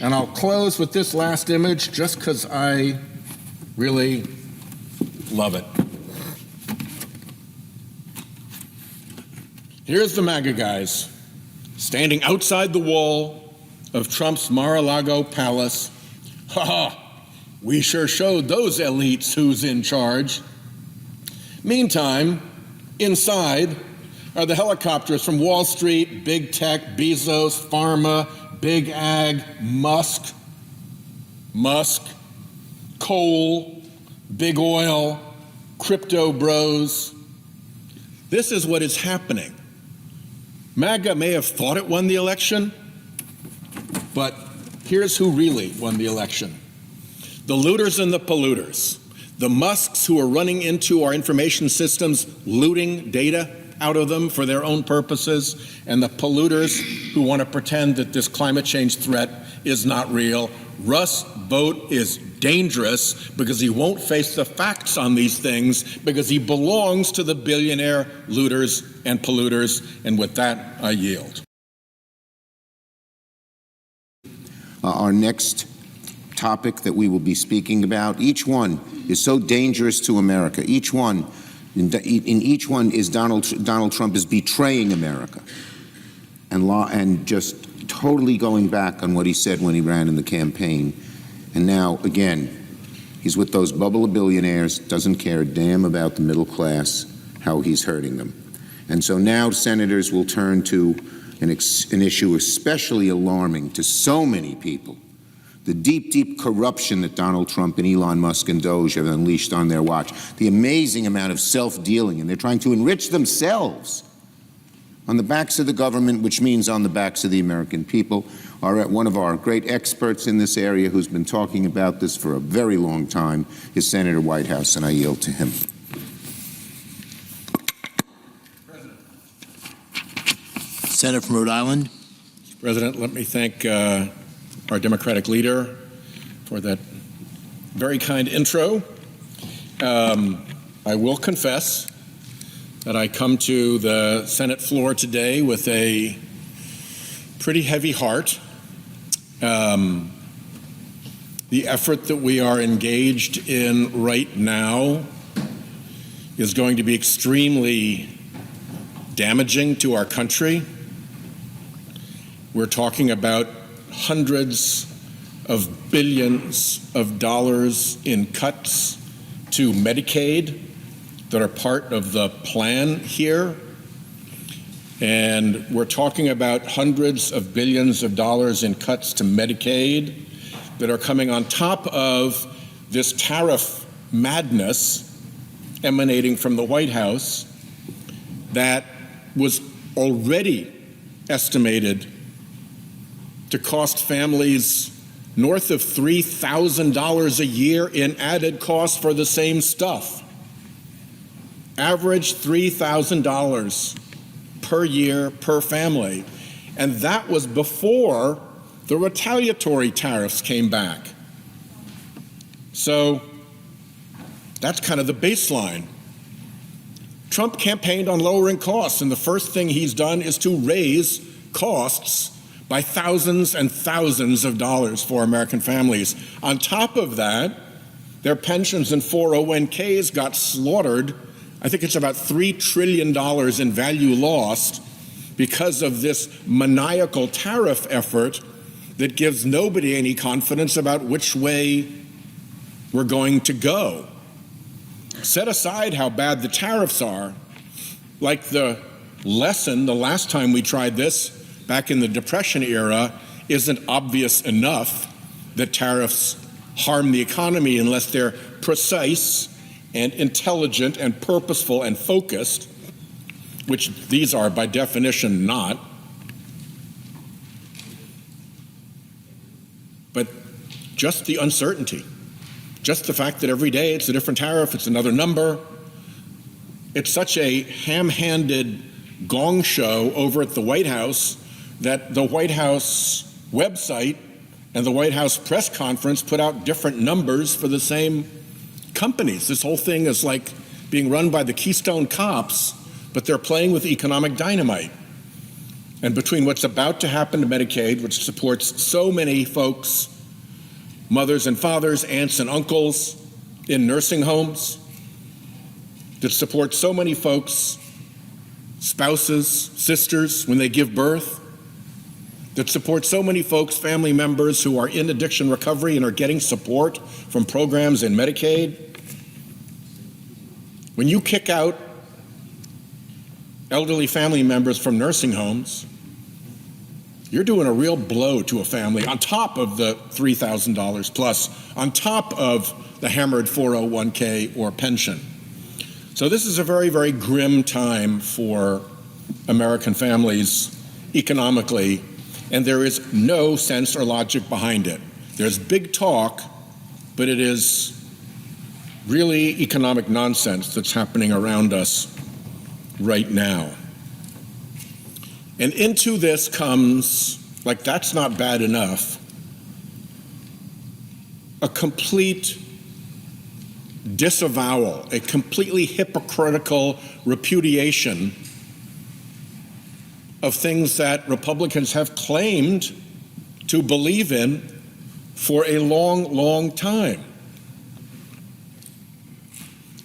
And I'll close with this last image just because I really love it. Here's the MAGA guys standing outside the wall of Trump's Mar-a-Lago palace. Ha ha! We sure showed those elites who's in charge. Meantime, inside are the helicopters from Wall Street, big tech, Bezos, pharma, big ag, Musk, coal, big oil, crypto bros. This is what is happening. MAGA may have thought it won the election, but here's who really won the election. The looters and the polluters. The Musks who are running into our information systems, looting data out of them for their own purposes, and the polluters who want to pretend that this climate change threat is not real. Russ Vought is dangerous because he won't face the facts on these things because he belongs to the billionaire looters and polluters. And with that, I yield. Our next topic that we will be speaking about, each one is so dangerous to America. Each one, in each one is Donald Trump is betraying America and just totally going back on what he said when he ran in the campaign. And now, again, he's with those bubble of billionaires, doesn't care a damn about the middle class, how he's hurting them. And so now senators will turn to an issue especially alarming to so many people, the deep, deep corruption that Donald Trump and Elon Musk and Doge have unleashed on their watch, the amazing amount of self-dealing, and they're trying to enrich themselves on the backs of the government, which means on the backs of the American people. One of our great experts in this area who's been talking about this for a very long time is Senator Whitehouse, and I yield to him. Senator from Rhode Island. Mr. President, let me thank our Democratic leader for that very kind intro. I will confess that I come to the Senate floor today with a pretty heavy heart. The effort that we are engaged in right now is going to be extremely damaging to our country. We're talking about hundreds of billions of dollars in cuts to Medicaid that are part of the plan here. And we're talking about hundreds of billions of dollars in cuts to Medicaid that are coming on top of this tariff madness emanating from the White House that was already estimated to cost families north of $3,000 a year in added cost for the same stuff. Average $3,000 per year per family. And that was before the retaliatory tariffs came back. So that's kind of the baseline. Trump campaigned on lowering costs, and the first thing he's done is to raise costs by thousands and thousands of dollars for American families. On top of that, their pensions and 401ks got slaughtered. I think it's about $3 trillion in value lost because of this maniacal tariff effort that gives nobody any confidence about which way we're going to go. Set aside how bad the tariffs are, like the lesson the last time we tried this back in the Depression era isn't obvious enough that tariffs harm the economy unless they're precise and intelligent and purposeful and focused, which these are by definition not. But just the uncertainty, just the fact that every day it's a different tariff, it's another number. It's such a ham-handed gong show over at the White House that the White House website and the White House press conference put out different numbers for the same companies. This whole thing is like being run by the Keystone Cops, but they're playing with economic dynamite. And between what's about to happen to Medicaid, which supports so many folks, mothers and fathers, aunts and uncles in nursing homes, that supports so many folks spouses, sisters when they give birth, that supports so many folks, family members who are in addiction recovery and are getting support from programs in Medicaid. When you kick out elderly family members from nursing homes, you're doing a real blow to a family on top of the $3,000 plus, on top of the hammered 401k or pension. So this is a very, very grim time for American families economically, and there is no sense or logic behind it. There's big talk, but it is really economic nonsense that's happening around us right now. And into this comes, like that's not bad enough, a complete disavowal, a completely hypocritical repudiation of things that Republicans have claimed to believe in for a long, long time.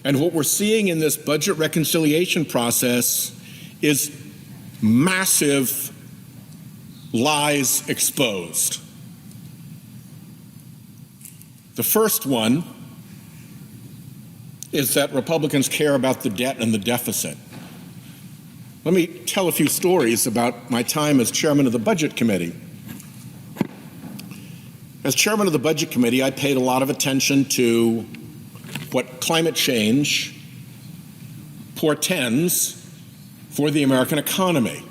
And what we're seeing in this budget reconciliation process is massive lies exposed. The first one is that Republicans care about the debt and the deficit. Let me tell a few stories about my time as chairman of the Budget Committee. As chairman of the Budget Committee, I paid a lot of attention to what climate change portends for the American economy.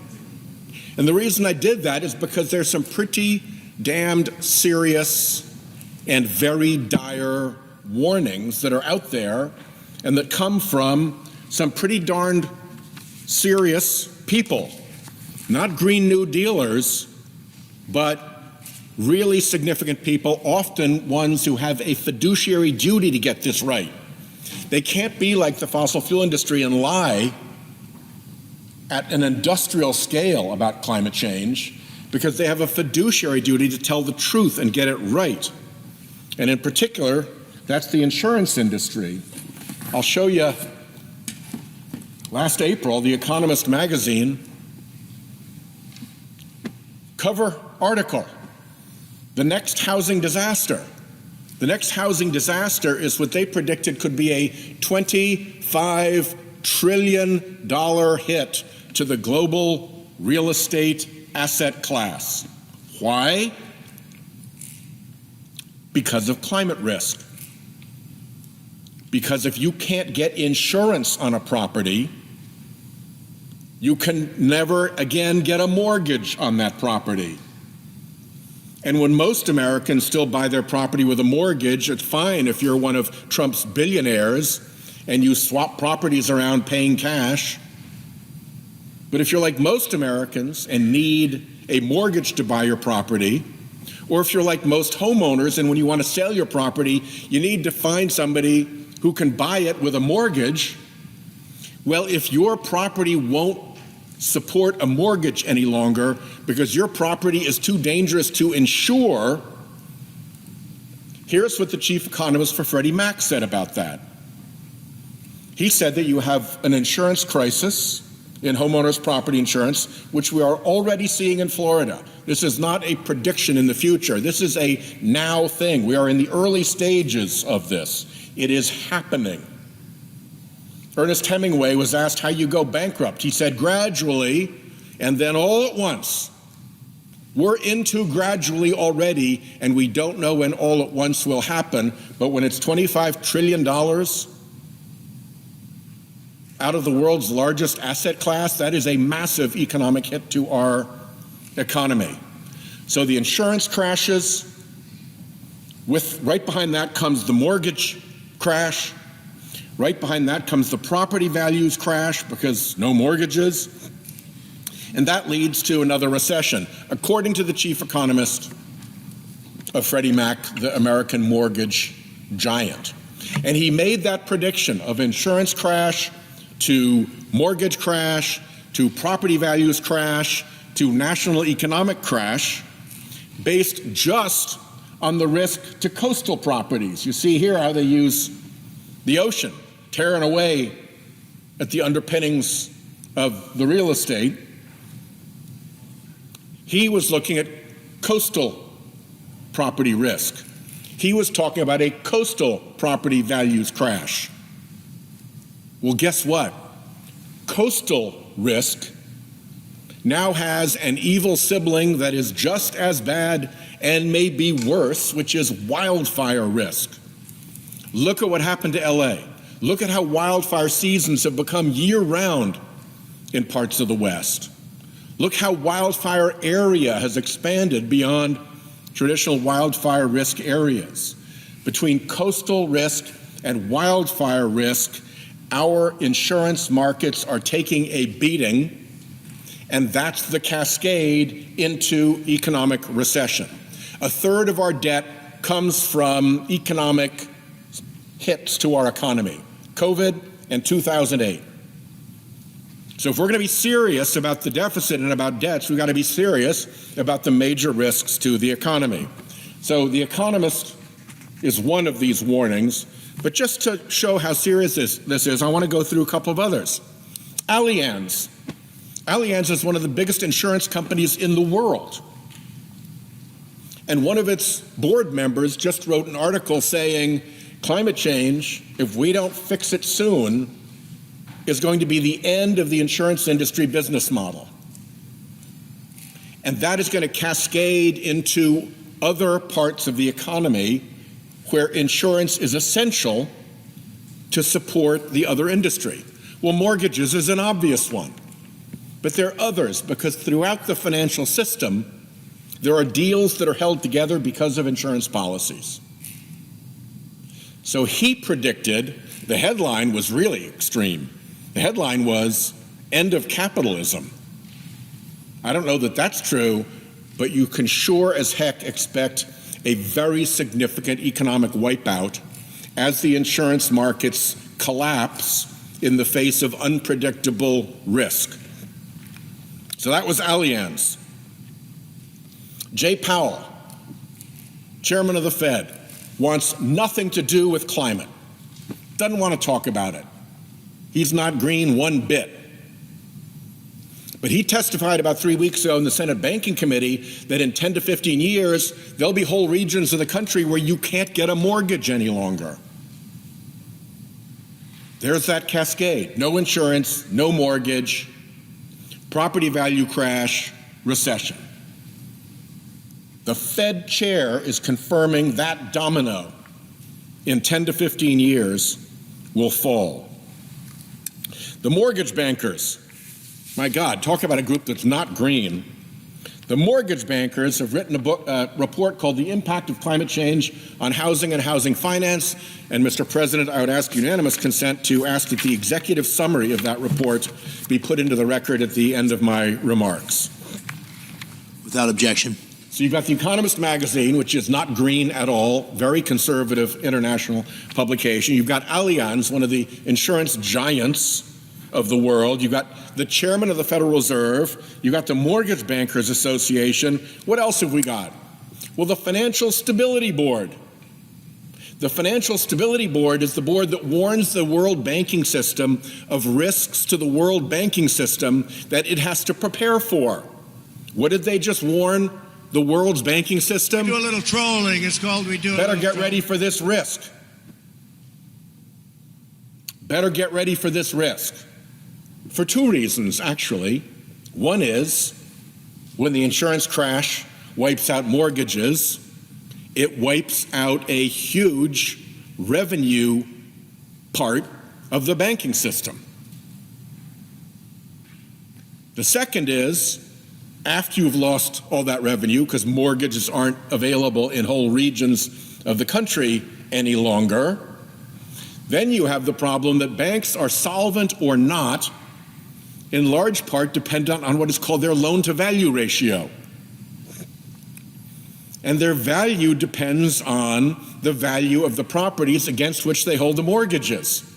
And the reason I did that is because there's some pretty damned serious and very dire warnings that are out there and that come from some pretty darned serious people, not Green New Dealers, but really significant people, often ones who have a fiduciary duty to get this right. They can't be like the fossil fuel industry and lie at an industrial scale about climate change, because they have a fiduciary duty to tell the truth and get it right. And in particular, that's the insurance industry. I'll show you, last April, The Economist magazine cover article, the next housing disaster. The next housing disaster is what they predicted could be a $25 trillion hit to the global real estate asset class. Why? Because of climate risk. Because if you can't get insurance on a property, you can never again get a mortgage on that property. And when most Americans still buy their property with a mortgage, it's fine if you're one of Trump's billionaires and you swap properties around paying cash. But if you're like most Americans and need a mortgage to buy your property, or if you're like most homeowners and when you want to sell your property, you need to find somebody who can buy it with a mortgage, well, if your property won't support a mortgage any longer because your property is too dangerous to insure, here's what the chief economist for Freddie Mac said about that. He said that you have an insurance crisis in homeowners property insurance, which we are already seeing in Florida. This is not a prediction in the future. This is a now thing. We are in the early stages of this. It is happening. Ernest Hemingway was asked how you go bankrupt. He said, gradually, and then all at once. We're into gradually already, and we don't know when all at once will happen, but when it's $25 trillion out of the world's largest asset class, that is a massive economic hit to our economy. So the insurance crashes. Right behind that comes the mortgage crash. Right behind that comes the property values crash because no mortgages. And that leads to another recession, according to the chief economist of Freddie Mac, the American mortgage giant. And he made that prediction of insurance crash to mortgage crash, to property values crash, to national economic crash, based just on the risk to coastal properties. You see here how they use the ocean, tearing away at the underpinnings of the real estate, he was looking at coastal property risk. He was talking about a coastal property values crash. Well, guess what? Coastal risk now has an evil sibling that is just as bad and maybe worse, which is wildfire risk. Look at what happened to LA. Look at how wildfire seasons have become year-round in parts of the West. Look how wildfire area has expanded beyond traditional wildfire risk areas. Between coastal risk and wildfire risk, our insurance markets are taking a beating, and that's the cascade into economic recession. A third of our debt comes from economic hits to our economy, COVID and 2008. So if we're going to be serious about the deficit and about debts, we've got to be serious about the major risks to the economy. So The Economist is one of these warnings, but just to show how serious this is, I want to go through a couple of others. Allianz. Allianz is one of the biggest insurance companies in the world. And one of its board members just wrote an article saying, climate change, if we don't fix it soon, is going to be the end of the insurance industry business model. And that is going to cascade into other parts of the economy where insurance is essential to support the other industry. Well, mortgages is an obvious one, but there are others, because throughout the financial system, there are deals that are held together because of insurance policies. So he predicted, the headline was really extreme. The headline was, end of capitalism. I don't know that that's true, but you can sure as heck expect a very significant economic wipeout as the insurance markets collapse in the face of unpredictable risk. So that was Allianz. Jay Powell, chairman of the Fed, wants nothing to do with climate. Doesn't want to talk about it. He's not green one bit. But he testified about 3 weeks ago in the Senate Banking Committee that in 10 to 15 years, there'll be whole regions of the country where you can't get a mortgage any longer. There's that cascade. No insurance, no mortgage, property value crash, recession. The Fed chair is confirming that domino in 10 to 15 years will fall. The mortgage bankers, my God, talk about a group that's not green. The mortgage bankers have written a report called The Impact of Climate Change on Housing and Housing Finance. And Mr. President, I would ask unanimous consent to ask that the executive summary of that report be put into the record at the end of my remarks. Without objection. So you've got The Economist magazine, which is not green at all, very conservative international publication. You've got Allianz, one of the insurance giants of the world. You've got the chairman of the Federal Reserve. You've got the Mortgage Bankers Association. What else have we got? Well, the Financial Stability Board. The Financial Stability Board is the board that warns the world banking system of risks to the world banking system that it has to prepare for. What did they just warn the world's banking system? We do a little trolling. It's called we do. Better get ready for this risk. Better get ready for this risk. For two reasons, actually. One is, when the insurance crash wipes out mortgages, it wipes out a huge revenue part of the banking system. The second is, after you've lost all that revenue, because mortgages aren't available in whole regions of the country any longer, then you have the problem that banks are solvent or not, in large part dependent on what is called their loan-to-value ratio. And their value depends on the value of the properties against which they hold the mortgages.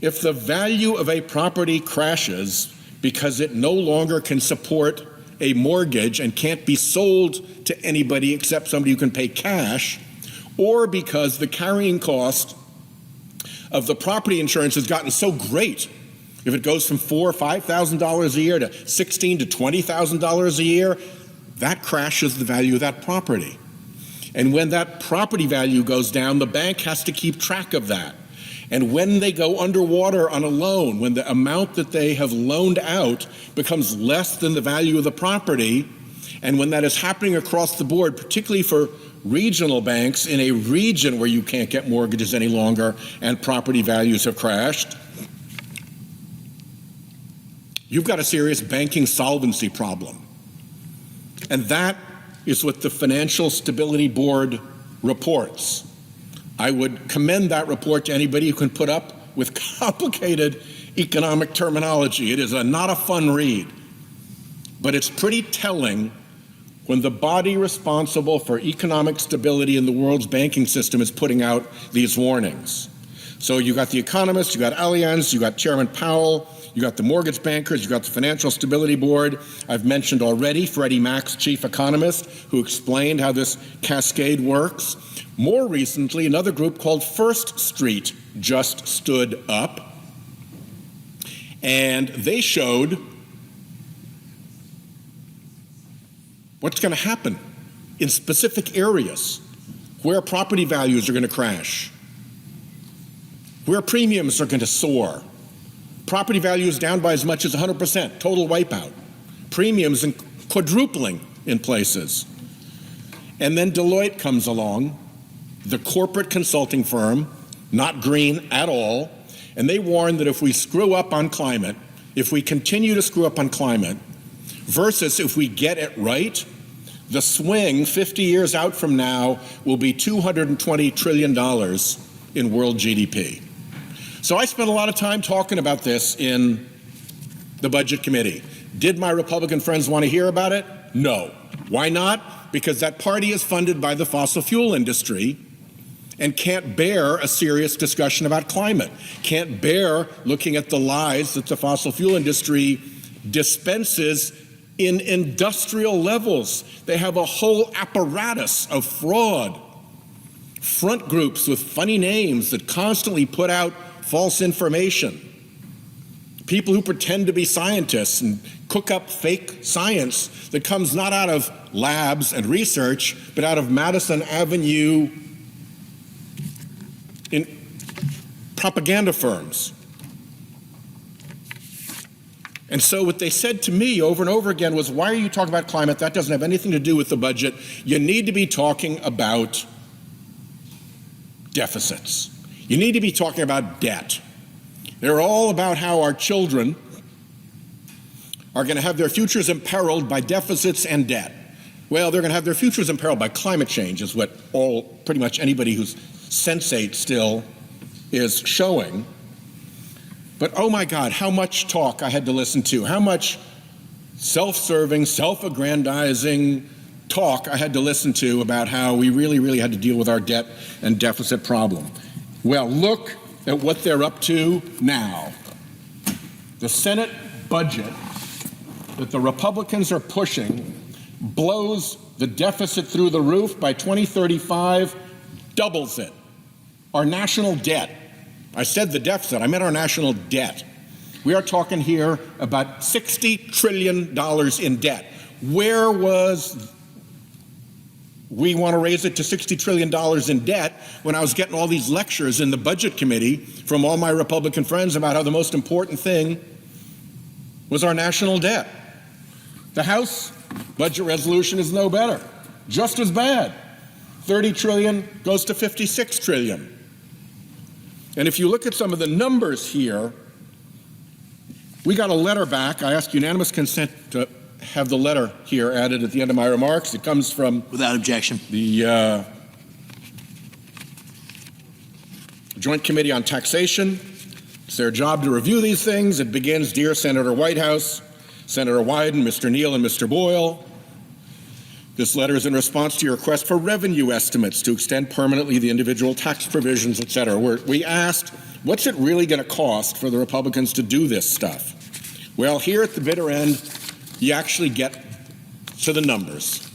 If the value of a property crashes because it no longer can support a mortgage and can't be sold to anybody except somebody who can pay cash, or because the carrying cost of the property insurance has gotten so great If it goes from $4,000 or $5,000 a year to $16,000 to $20,000 a year, that crashes the value of that property. And when that property value goes down, the bank has to keep track of that. And when they go underwater on a loan, when the amount that they have loaned out becomes less than the value of the property, and when that is happening across the board, particularly for regional banks in a region where you can't get mortgages any longer and property values have crashed, you've got a serious banking solvency problem. And that is what the Financial Stability Board reports. I would commend that report to anybody who can put up with complicated economic terminology. It is not a fun read, but it's pretty telling when the body responsible for economic stability in the world's banking system is putting out these warnings. So you got the economists, you got Allianz, you got Chairman Powell, you got the mortgage bankers, you got the Financial Stability Board. I've mentioned already Freddie Mac's chief economist who explained how this cascade works. More recently, another group called First Street just stood up, and they showed what's going to happen in specific areas where property values are going to crash, where premiums are going to soar. Property values down by as much as 100%, total wipeout. Premiums quadrupling in places. And then Deloitte comes along, the corporate consulting firm, not green at all, and they warn that if we screw up on climate, if we continue to screw up on climate, versus if we get it right, the swing 50 years out from now will be $220 trillion in world GDP. So I spent a lot of time talking about this in the Budget Committee. Did my Republican friends want to hear about it? No. Why not? Because that party is funded by the fossil fuel industry and can't bear a serious discussion about climate, can't bear looking at the lies that the fossil fuel industry dispenses in industrial levels. They have a whole apparatus of fraud, front groups with funny names that constantly put out false information, people who pretend to be scientists and cook up fake science that comes not out of labs and research, but out of Madison Avenue in propaganda firms. And so what they said to me over and over again was, why are you talking about climate? That doesn't have anything to do with the budget. You need to be talking about deficits. You need to be talking about debt. They're all about how our children are going to have their futures imperiled by deficits and debt. Well, they're going to have their futures imperiled by climate change, is what pretty much anybody who's sensate still is showing. But oh my God, how much talk I had to listen to, how much self-serving, self-aggrandizing talk I had to listen to about how we really, really had to deal with our debt and deficit problem. Well, look at what they're up to now. The Senate budget that the Republicans are pushing blows the deficit through the roof. By 2035, doubles it. Our national debt, I said the deficit, I meant our national debt. We are talking here about $60 trillion in debt. Where was we want to raise it to $60 trillion in debt when I was getting all these lectures in the Budget Committee from all my Republican friends about how the most important thing was our national debt? The House budget resolution is no better, just as bad. 30 trillion goes to 56 trillion. And if you look at some of the numbers here, we got a letter back. I asked unanimous consent to have the letter here added at the end of my remarks. It comes from, without objection, the Joint Committee on Taxation. It's their job to review these things. It begins, Dear Senator Whitehouse, Senator Wyden, Mr. Neal, and Mr. Boyle. This letter is in response to your request for revenue estimates to extend permanently the individual tax provisions, et cetera. We asked, what's it really going to cost for the Republicans to do this stuff? Well, here at the bitter end, you actually get to the numbers.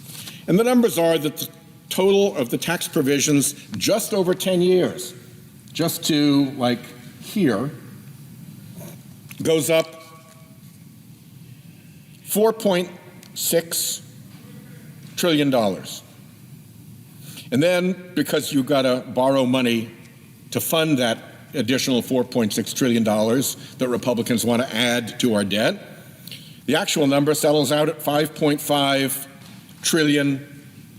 And the numbers are that the total of the tax provisions just over 10 years, just to like here, goes up $4.6 trillion. And then, because you've got to borrow money to fund that additional $4.6 trillion that Republicans want to add to our debt, the actual number settles out at $5.5 trillion.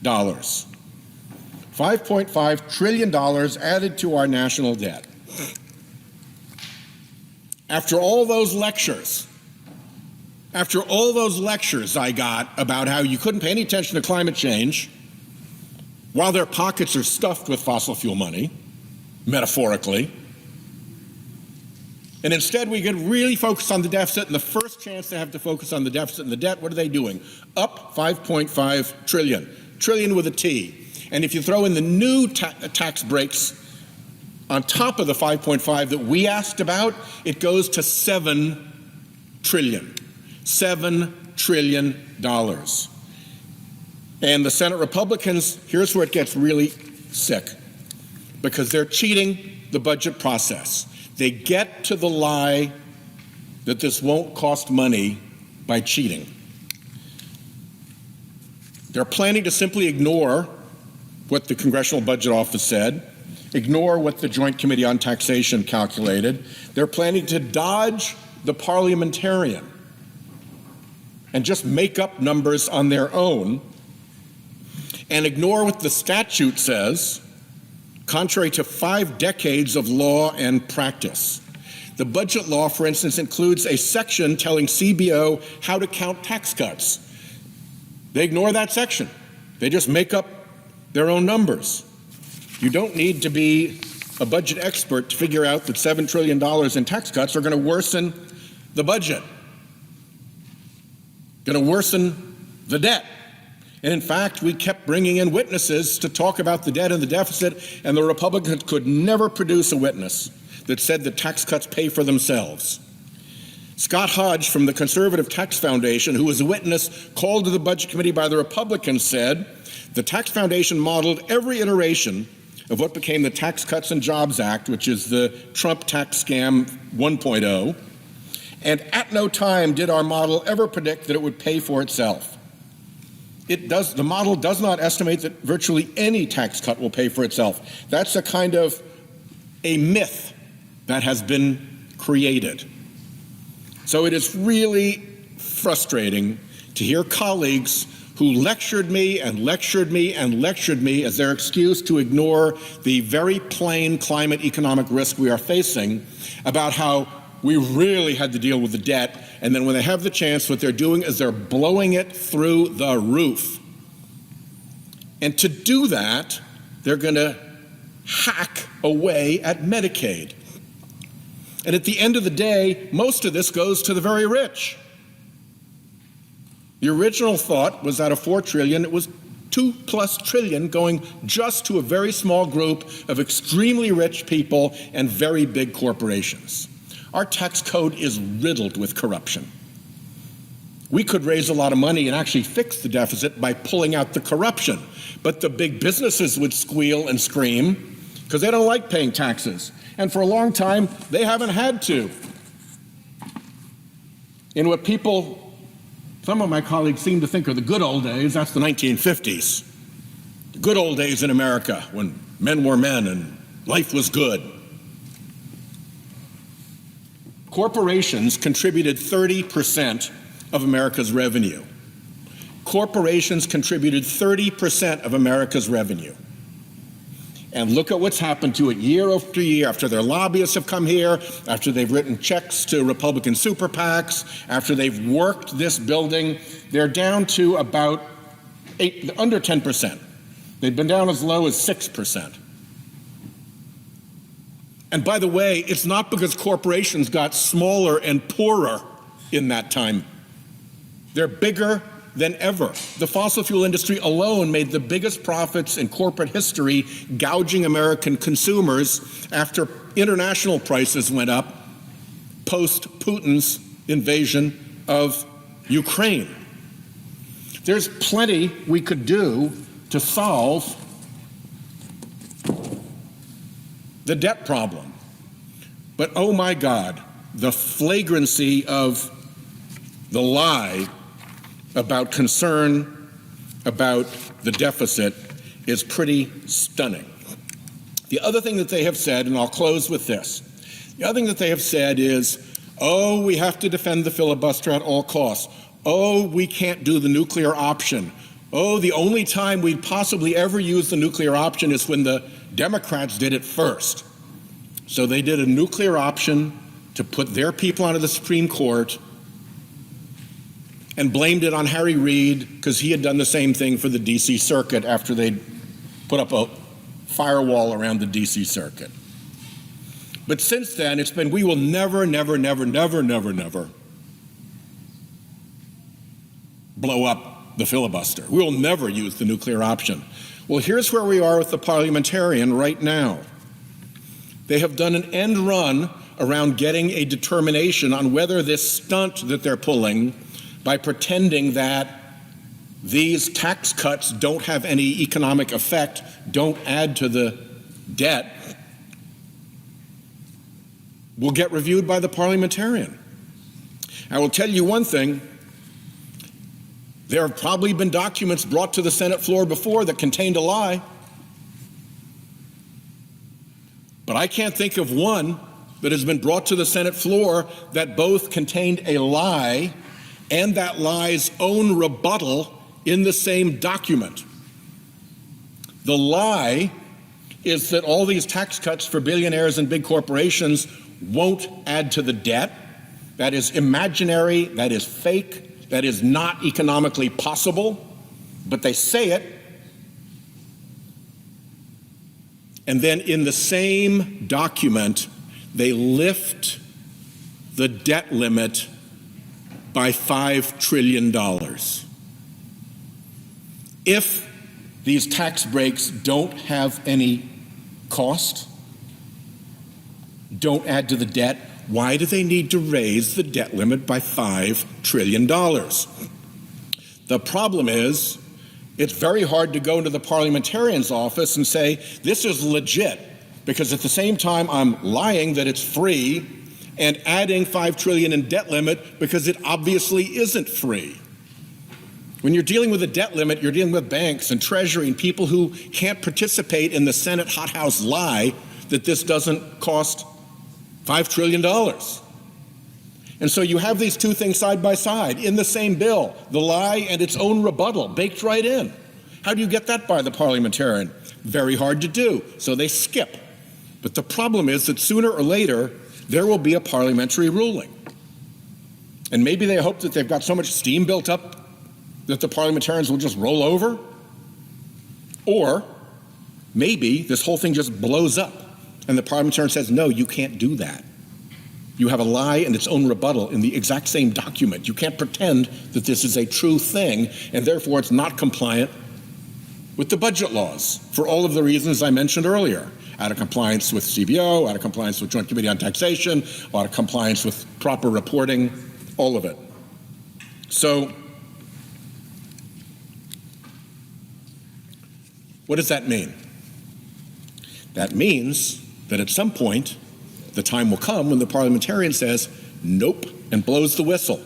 $5.5 trillion added to our national debt. After all those lectures I got about how you couldn't pay any attention to climate change while their pockets are stuffed with fossil fuel money, metaphorically, and instead we could really focus on the deficit, and the first chance they have to focus on the deficit and the debt, what are they doing? Up $5.5 trillion, trillion with a T. And if you throw in the new tax breaks on top of the 5.5 that we asked about, it goes to $7 trillion. $7 trillion. And the Senate Republicans, here's where it gets really sick, because they're cheating the budget process. They get to the lie that this won't cost money by cheating. They're planning to simply ignore what the Congressional Budget Office said, ignore what the Joint Committee on Taxation calculated. They're planning to dodge the parliamentarian and just make up numbers on their own and ignore what the statute says, contrary to 5 decades of law and practice. The budget law, for instance, includes a section telling CBO how to count tax cuts. They ignore that section. They just make up their own numbers. You don't need to be a budget expert to figure out that $7 trillion in tax cuts are going to worsen the budget, going to worsen the debt. And in fact, we kept bringing in witnesses to talk about the debt and the deficit, and the Republicans could never produce a witness that said that tax cuts pay for themselves. Scott Hodge from the Conservative Tax Foundation, who was a witness called to the Budget Committee by the Republicans, said the Tax Foundation modeled every iteration of what became the Tax Cuts and Jobs Act, which is the Trump tax scam 1.0, and at no time did our model ever predict that it would pay for itself. The model does not estimate that virtually any tax cut will pay for itself. That's a kind of a myth that has been created. So it is really frustrating to hear colleagues who lectured me and lectured me and lectured me as their excuse to ignore the very plain climate economic risk we are facing about how we really had to deal with the debt, and then when they have the chance, what they're doing is they're blowing it through the roof. And to do that, they're going to hack away at Medicaid. And at the end of the day, most of this goes to the very rich. The original thought was out of $4 trillion, it was $2+ trillion going just to a very small group of extremely rich people and very big corporations. Our tax code is riddled with corruption. We could raise a lot of money and actually fix the deficit by pulling out the corruption, but the big businesses would squeal and scream because they don't like paying taxes. And for a long time, they haven't had to. In what some of my colleagues seem to think are the good old days, that's the 1950s. The good old days in America when men were men and life was good. Corporations contributed 30% of America's revenue. Corporations contributed 30% of America's revenue. And look at what's happened to it year after year, after their lobbyists have come here, after they've written checks to Republican super PACs, after they've worked this building, they're down to about under 10%. They've been down as low as 6%. And by the way, it's not because corporations got smaller and poorer in that time. They're bigger than ever. The fossil fuel industry alone made the biggest profits in corporate history, gouging American consumers after international prices went up post Putin's invasion of Ukraine. There's plenty we could do to solve the debt problem. But oh my God, the flagrancy of the lie about concern about the deficit is pretty stunning. The other thing that they have said, and I'll close with this, the other thing that they have said is, oh, we have to defend the filibuster at all costs. Oh, we can't do the nuclear option. Oh, the only time we'd possibly ever use the nuclear option is when the Democrats did it first. So they did a nuclear option to put their people onto the Supreme Court and blamed it on Harry Reid because he had done the same thing for the D.C. Circuit after they'd put up a firewall around the D.C. Circuit. But since then, it's been, we will never, never, never, never, never, never blow up the filibuster. We will never use the nuclear option. Well, here's where we are with the parliamentarian right now. They have done an end run around getting a determination on whether this stunt that they're pulling by pretending that these tax cuts don't have any economic effect, don't add to the debt, will get reviewed by the parliamentarian. I will tell you one thing. There have probably been documents brought to the Senate floor before that contained a lie. But I can't think of one that has been brought to the Senate floor that both contained a lie and that lie's own rebuttal in the same document. The lie is that all these tax cuts for billionaires and big corporations won't add to the debt. That is imaginary, that is fake, that is not economically possible, but they say it. And then in the same document, they lift the debt limit by $5 trillion. If these tax breaks don't have any cost, don't add to the debt, why do they need to raise the debt limit by $5 trillion? The problem is, it's very hard to go into the parliamentarian's office and say, this is legit, because at the same time I'm lying that it's free and adding $5 trillion in debt limit because it obviously isn't free. When you're dealing with a debt limit, you're dealing with banks and Treasury and people who can't participate in the Senate hothouse lie that this doesn't cost $5 trillion. And so you have these two things side by side in the same bill, the lie and its own rebuttal baked right in. How do you get that by the parliamentarian? Very hard to do, so they skip. But the problem is that sooner or later, there will be a parliamentary ruling. And maybe they hope that they've got so much steam built up that the parliamentarians will just roll over. Or maybe this whole thing just blows up and the parliamentarian says, no, you can't do that. You have a lie and its own rebuttal in the exact same document. You can't pretend that this is a true thing, and therefore it's not compliant with the budget laws for all of the reasons I mentioned earlier. Out of compliance with CBO, out of compliance with Joint Committee on Taxation, out of compliance with proper reporting, all of it. So, what does that mean? That means that at some point, the time will come when the parliamentarian says, nope, and blows the whistle.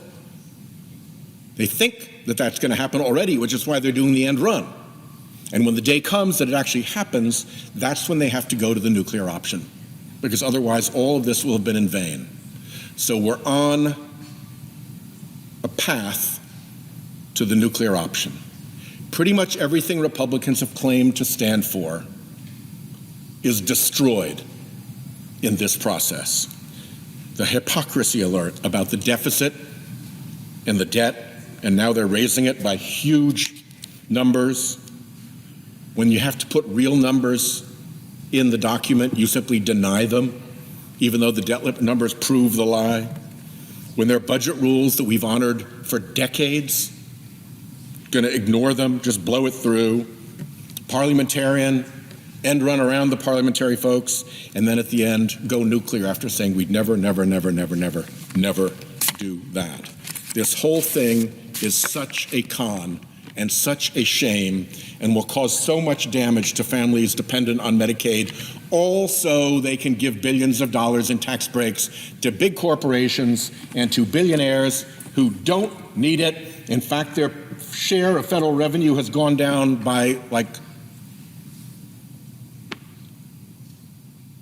They think that that's going to happen already, which is why they're doing the end run. And when the day comes that it actually happens, that's when they have to go to the nuclear option, because otherwise all of this will have been in vain. So we're on a path to the nuclear option. Pretty much everything Republicans have claimed to stand for is destroyed in this process. The hypocrisy alert about the deficit and the debt, and now they're raising it by huge numbers. When you have to put real numbers in the document, you simply deny them, even though the debt numbers prove the lie. When there are budget rules that we've honored for decades, going to ignore them, just blow it through. Parliamentarian, end run around the parliamentary folks, and then at the end, go nuclear after saying we'd never, never, never, never, never, never do that. This whole thing is such a con, and such a shame, and will cause so much damage to families dependent on Medicaid, all so they can give billions of dollars in tax breaks to big corporations and to billionaires who don't need it. In fact, their share of federal revenue has gone down by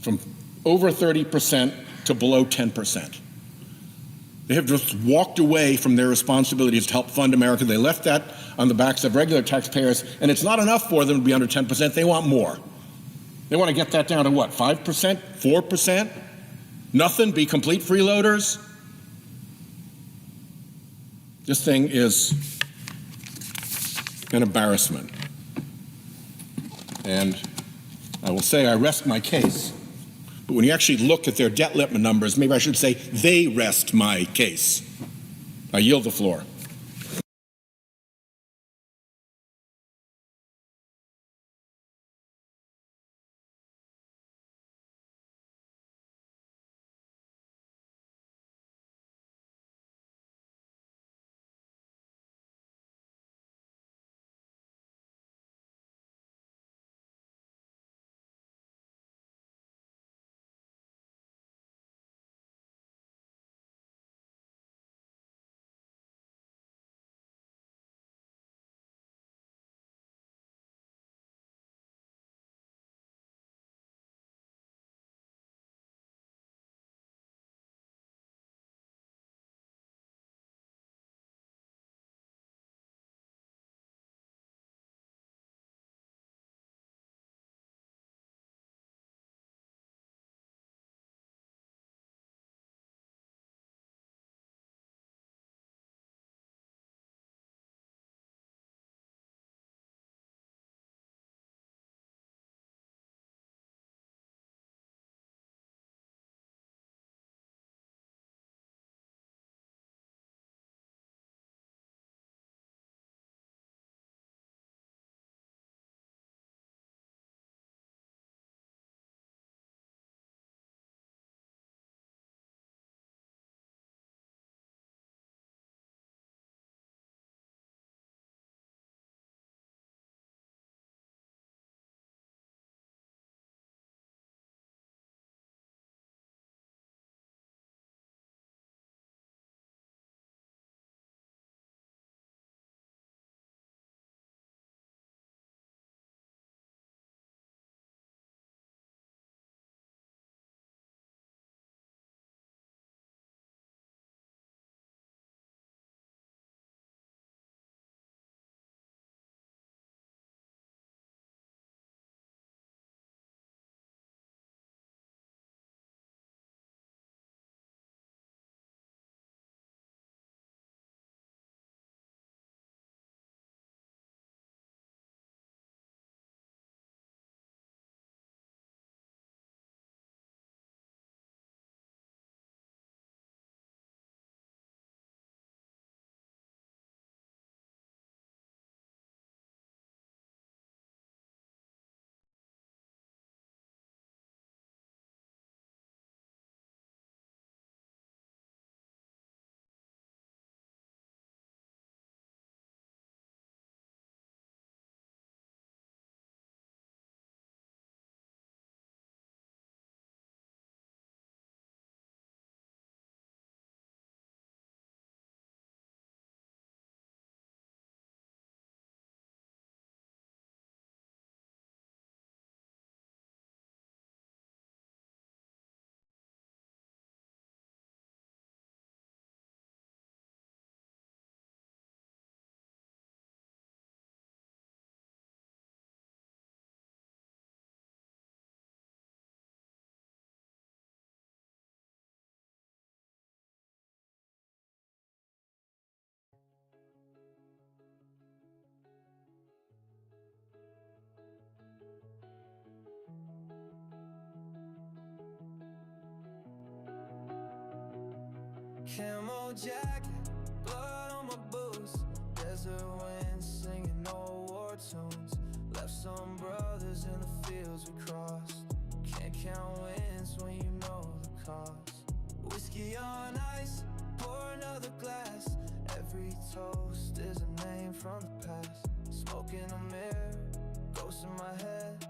from over 30% to below 10%. They have just walked away from their responsibilities to help fund America. They left that on the backs of regular taxpayers, and it's not enough for them to be under 10%. They want more. They want to get that down to what, 5%, 4%? Nothing, be complete freeloaders? This thing is an embarrassment. And I will say I rest my case. But when you actually look at their debt limit numbers, maybe I should say they rest my case. I yield the floor. Camo jacket, blood on my boots, desert wind singing old war tunes. Left some brothers in the fields we crossed. Can't count wins when you know the cost. Whiskey on ice, pour another glass. Every Every toast is a name from the past. Smoke in a mirror, ghosts in my head,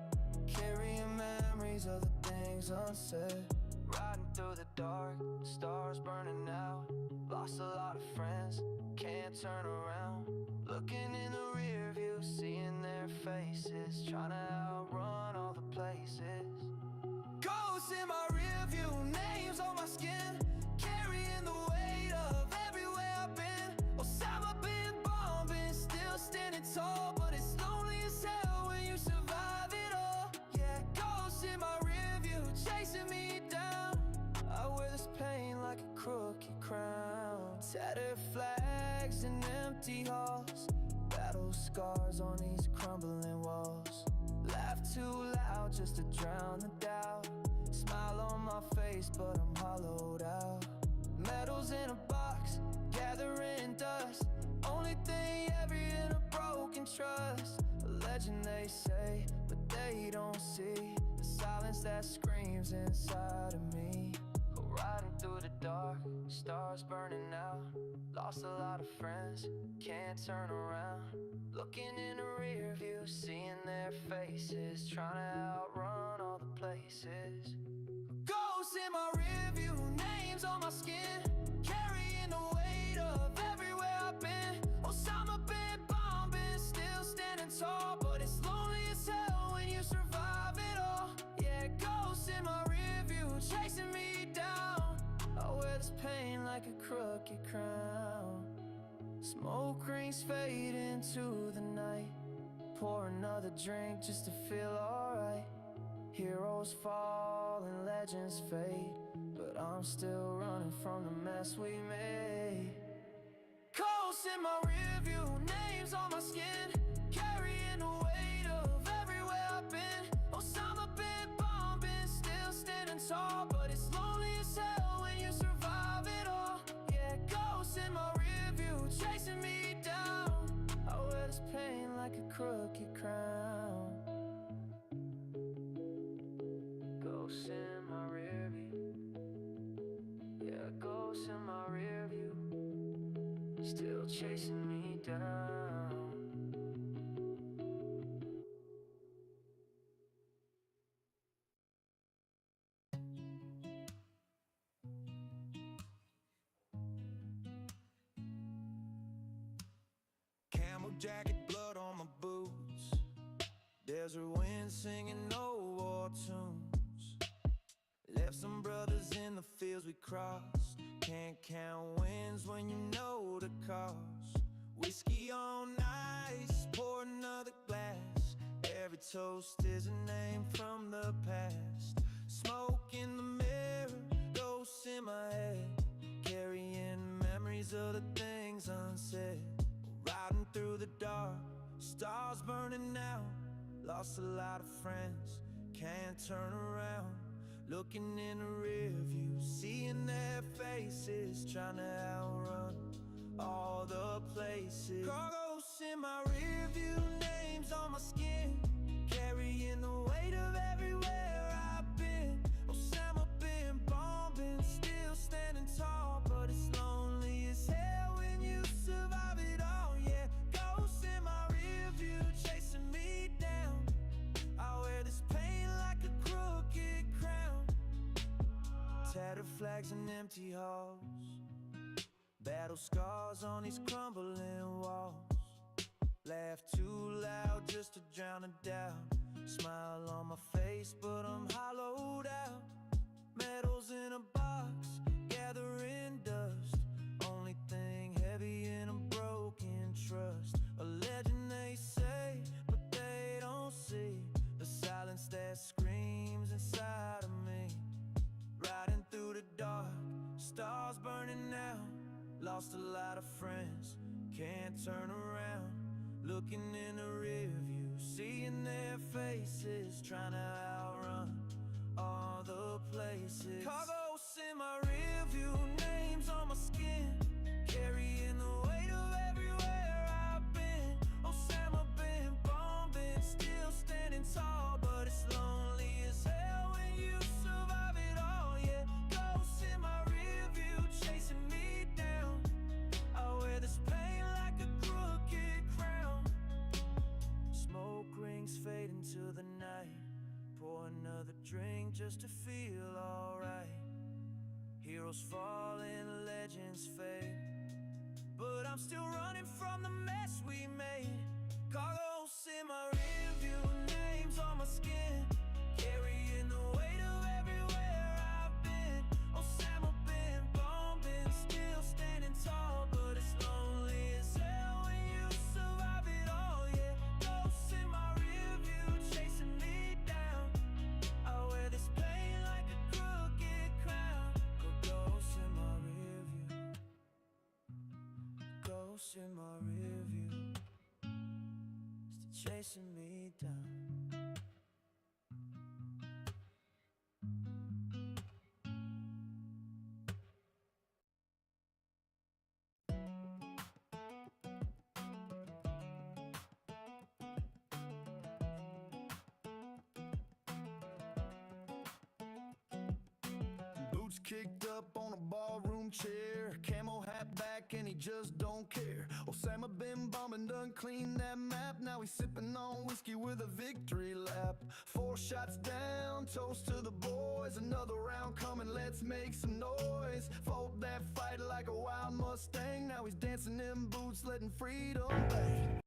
carrying memories of the things unsaid. Riding through the dark, stars burning out. Lost a lot of friends, can't turn around. Looking in the rear view, seeing their faces, trying to outrun all the places. Ghosts in my rear view, names on my skin, carrying the weight of everywhere I've been. Osama bin bombing, still standing tall, but it's lonely as hell when you survive it all. Yeah, ghosts in my rear view, chasing me down. I wear this pain like a crooked crown. Tattered flags and empty halls, battle scars on these crumbling walls. Laugh too loud just to drown the doubt. Smile on my face, but I'm hollowed out. Medals in a box, gathering dust. Only thing ever in a broken trust. A legend they say, but they don't see the silence that screams inside of me. Riding through the dark, stars burning out. Lost a lot of friends, can't turn around. Looking in the rear view, seeing their faces, trying to outrun all the places. Ghosts in my rear view, names on my skin, carrying the weight of everywhere I've been. Osama bin bombing, still standing tall, but it's lonely as hell when you survive it all. Yeah, ghosts in my rear view, chasing me down. I wear this pain like a crooked crown. Smoke rings fade into the night. Pour another drink just to feel alright. Heroes fall and legends fade, but I'm still running from the mess we made. Ghosts in my rear view, names on my skin, carrying the weight of everywhere I've been. Osama bin bombing, still standing tall, but it's lonely as hell when you survive it all. Yeah, ghosts in my rear view, chasing me down. I wear this pain like a crooked crown. Ghosts in my rear view, yeah, ghosts in my rear view, still chasing me down. Camel jacket, blood on my boots, desert wind singing old war tunes. Left some brothers in the fields we crossed. Can't count wins when you know the cost. Whiskey on ice, pour another glass. Every toast is a name from the past. Smoke in the mirror, ghosts in my head, carrying memories of the things unsaid. Riding through the dark, stars burning out. Lost a lot of friends, can't turn around. Looking in the rear view, seeing their faces, trying to outrun all the places. Ghosts in my rear view, names on my skin, carrying the weight of everywhere I've been. Osama bin bombing, still standing tall, but it's lonely as hell when you survive it all. Yeah, ghosts in my rear view, chasing me down. I wear this pain like a crooked crown. Tattered flags and empty halls, battle scars on these crumbling walls. Laugh too loud just to drown a doubt. Smile on my face, but I'm hollowed out. Medals in a box, gathering dust. Only thing heavy in a broken trust. A legend they say, but they don't see the silence that screams inside of me. Riding through the dark, stars burning out. Lost a lot of friends, can't turn around. Looking in the rear view, seeing their faces, trying to outrun all the places. Ghosts in my rear view, names on my skin, carrying the weight of everywhere I've been. Osama bin bombing, still standing tall, but it's lonely as hell when you survive it all. Yeah, ghosts in my rear view, chasing me down. I wear this pain anything just to feel alright. Heroes fall and legends fade, but I'm still running from the mess we made. Carlos in my rearview, names on my skin, carrying the weight of everywhere I've been. Osama bin bombing, still standing tall, but it's lonely as hell when you survive it all. Yeah, ghosts in my rearview chasing me down. I wear this pain like a crooked crown. Ghosts in my rearview, ghosts in my rearview, still chasing me down. Boots kicked up on a ballroom chair, camo hat back and he just don't care. Osama bin bombing done cleaned that map, now he's sipping on whiskey with a victory lap. 4 shots down, toast to the boys, another round coming, let's make some noise. Fought that fight like a wild Mustang, now he's dancing in boots, letting freedom bang.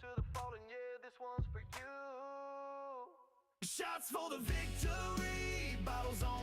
To the fallen, yeah, this one's for you. Shots for the victory, bottles on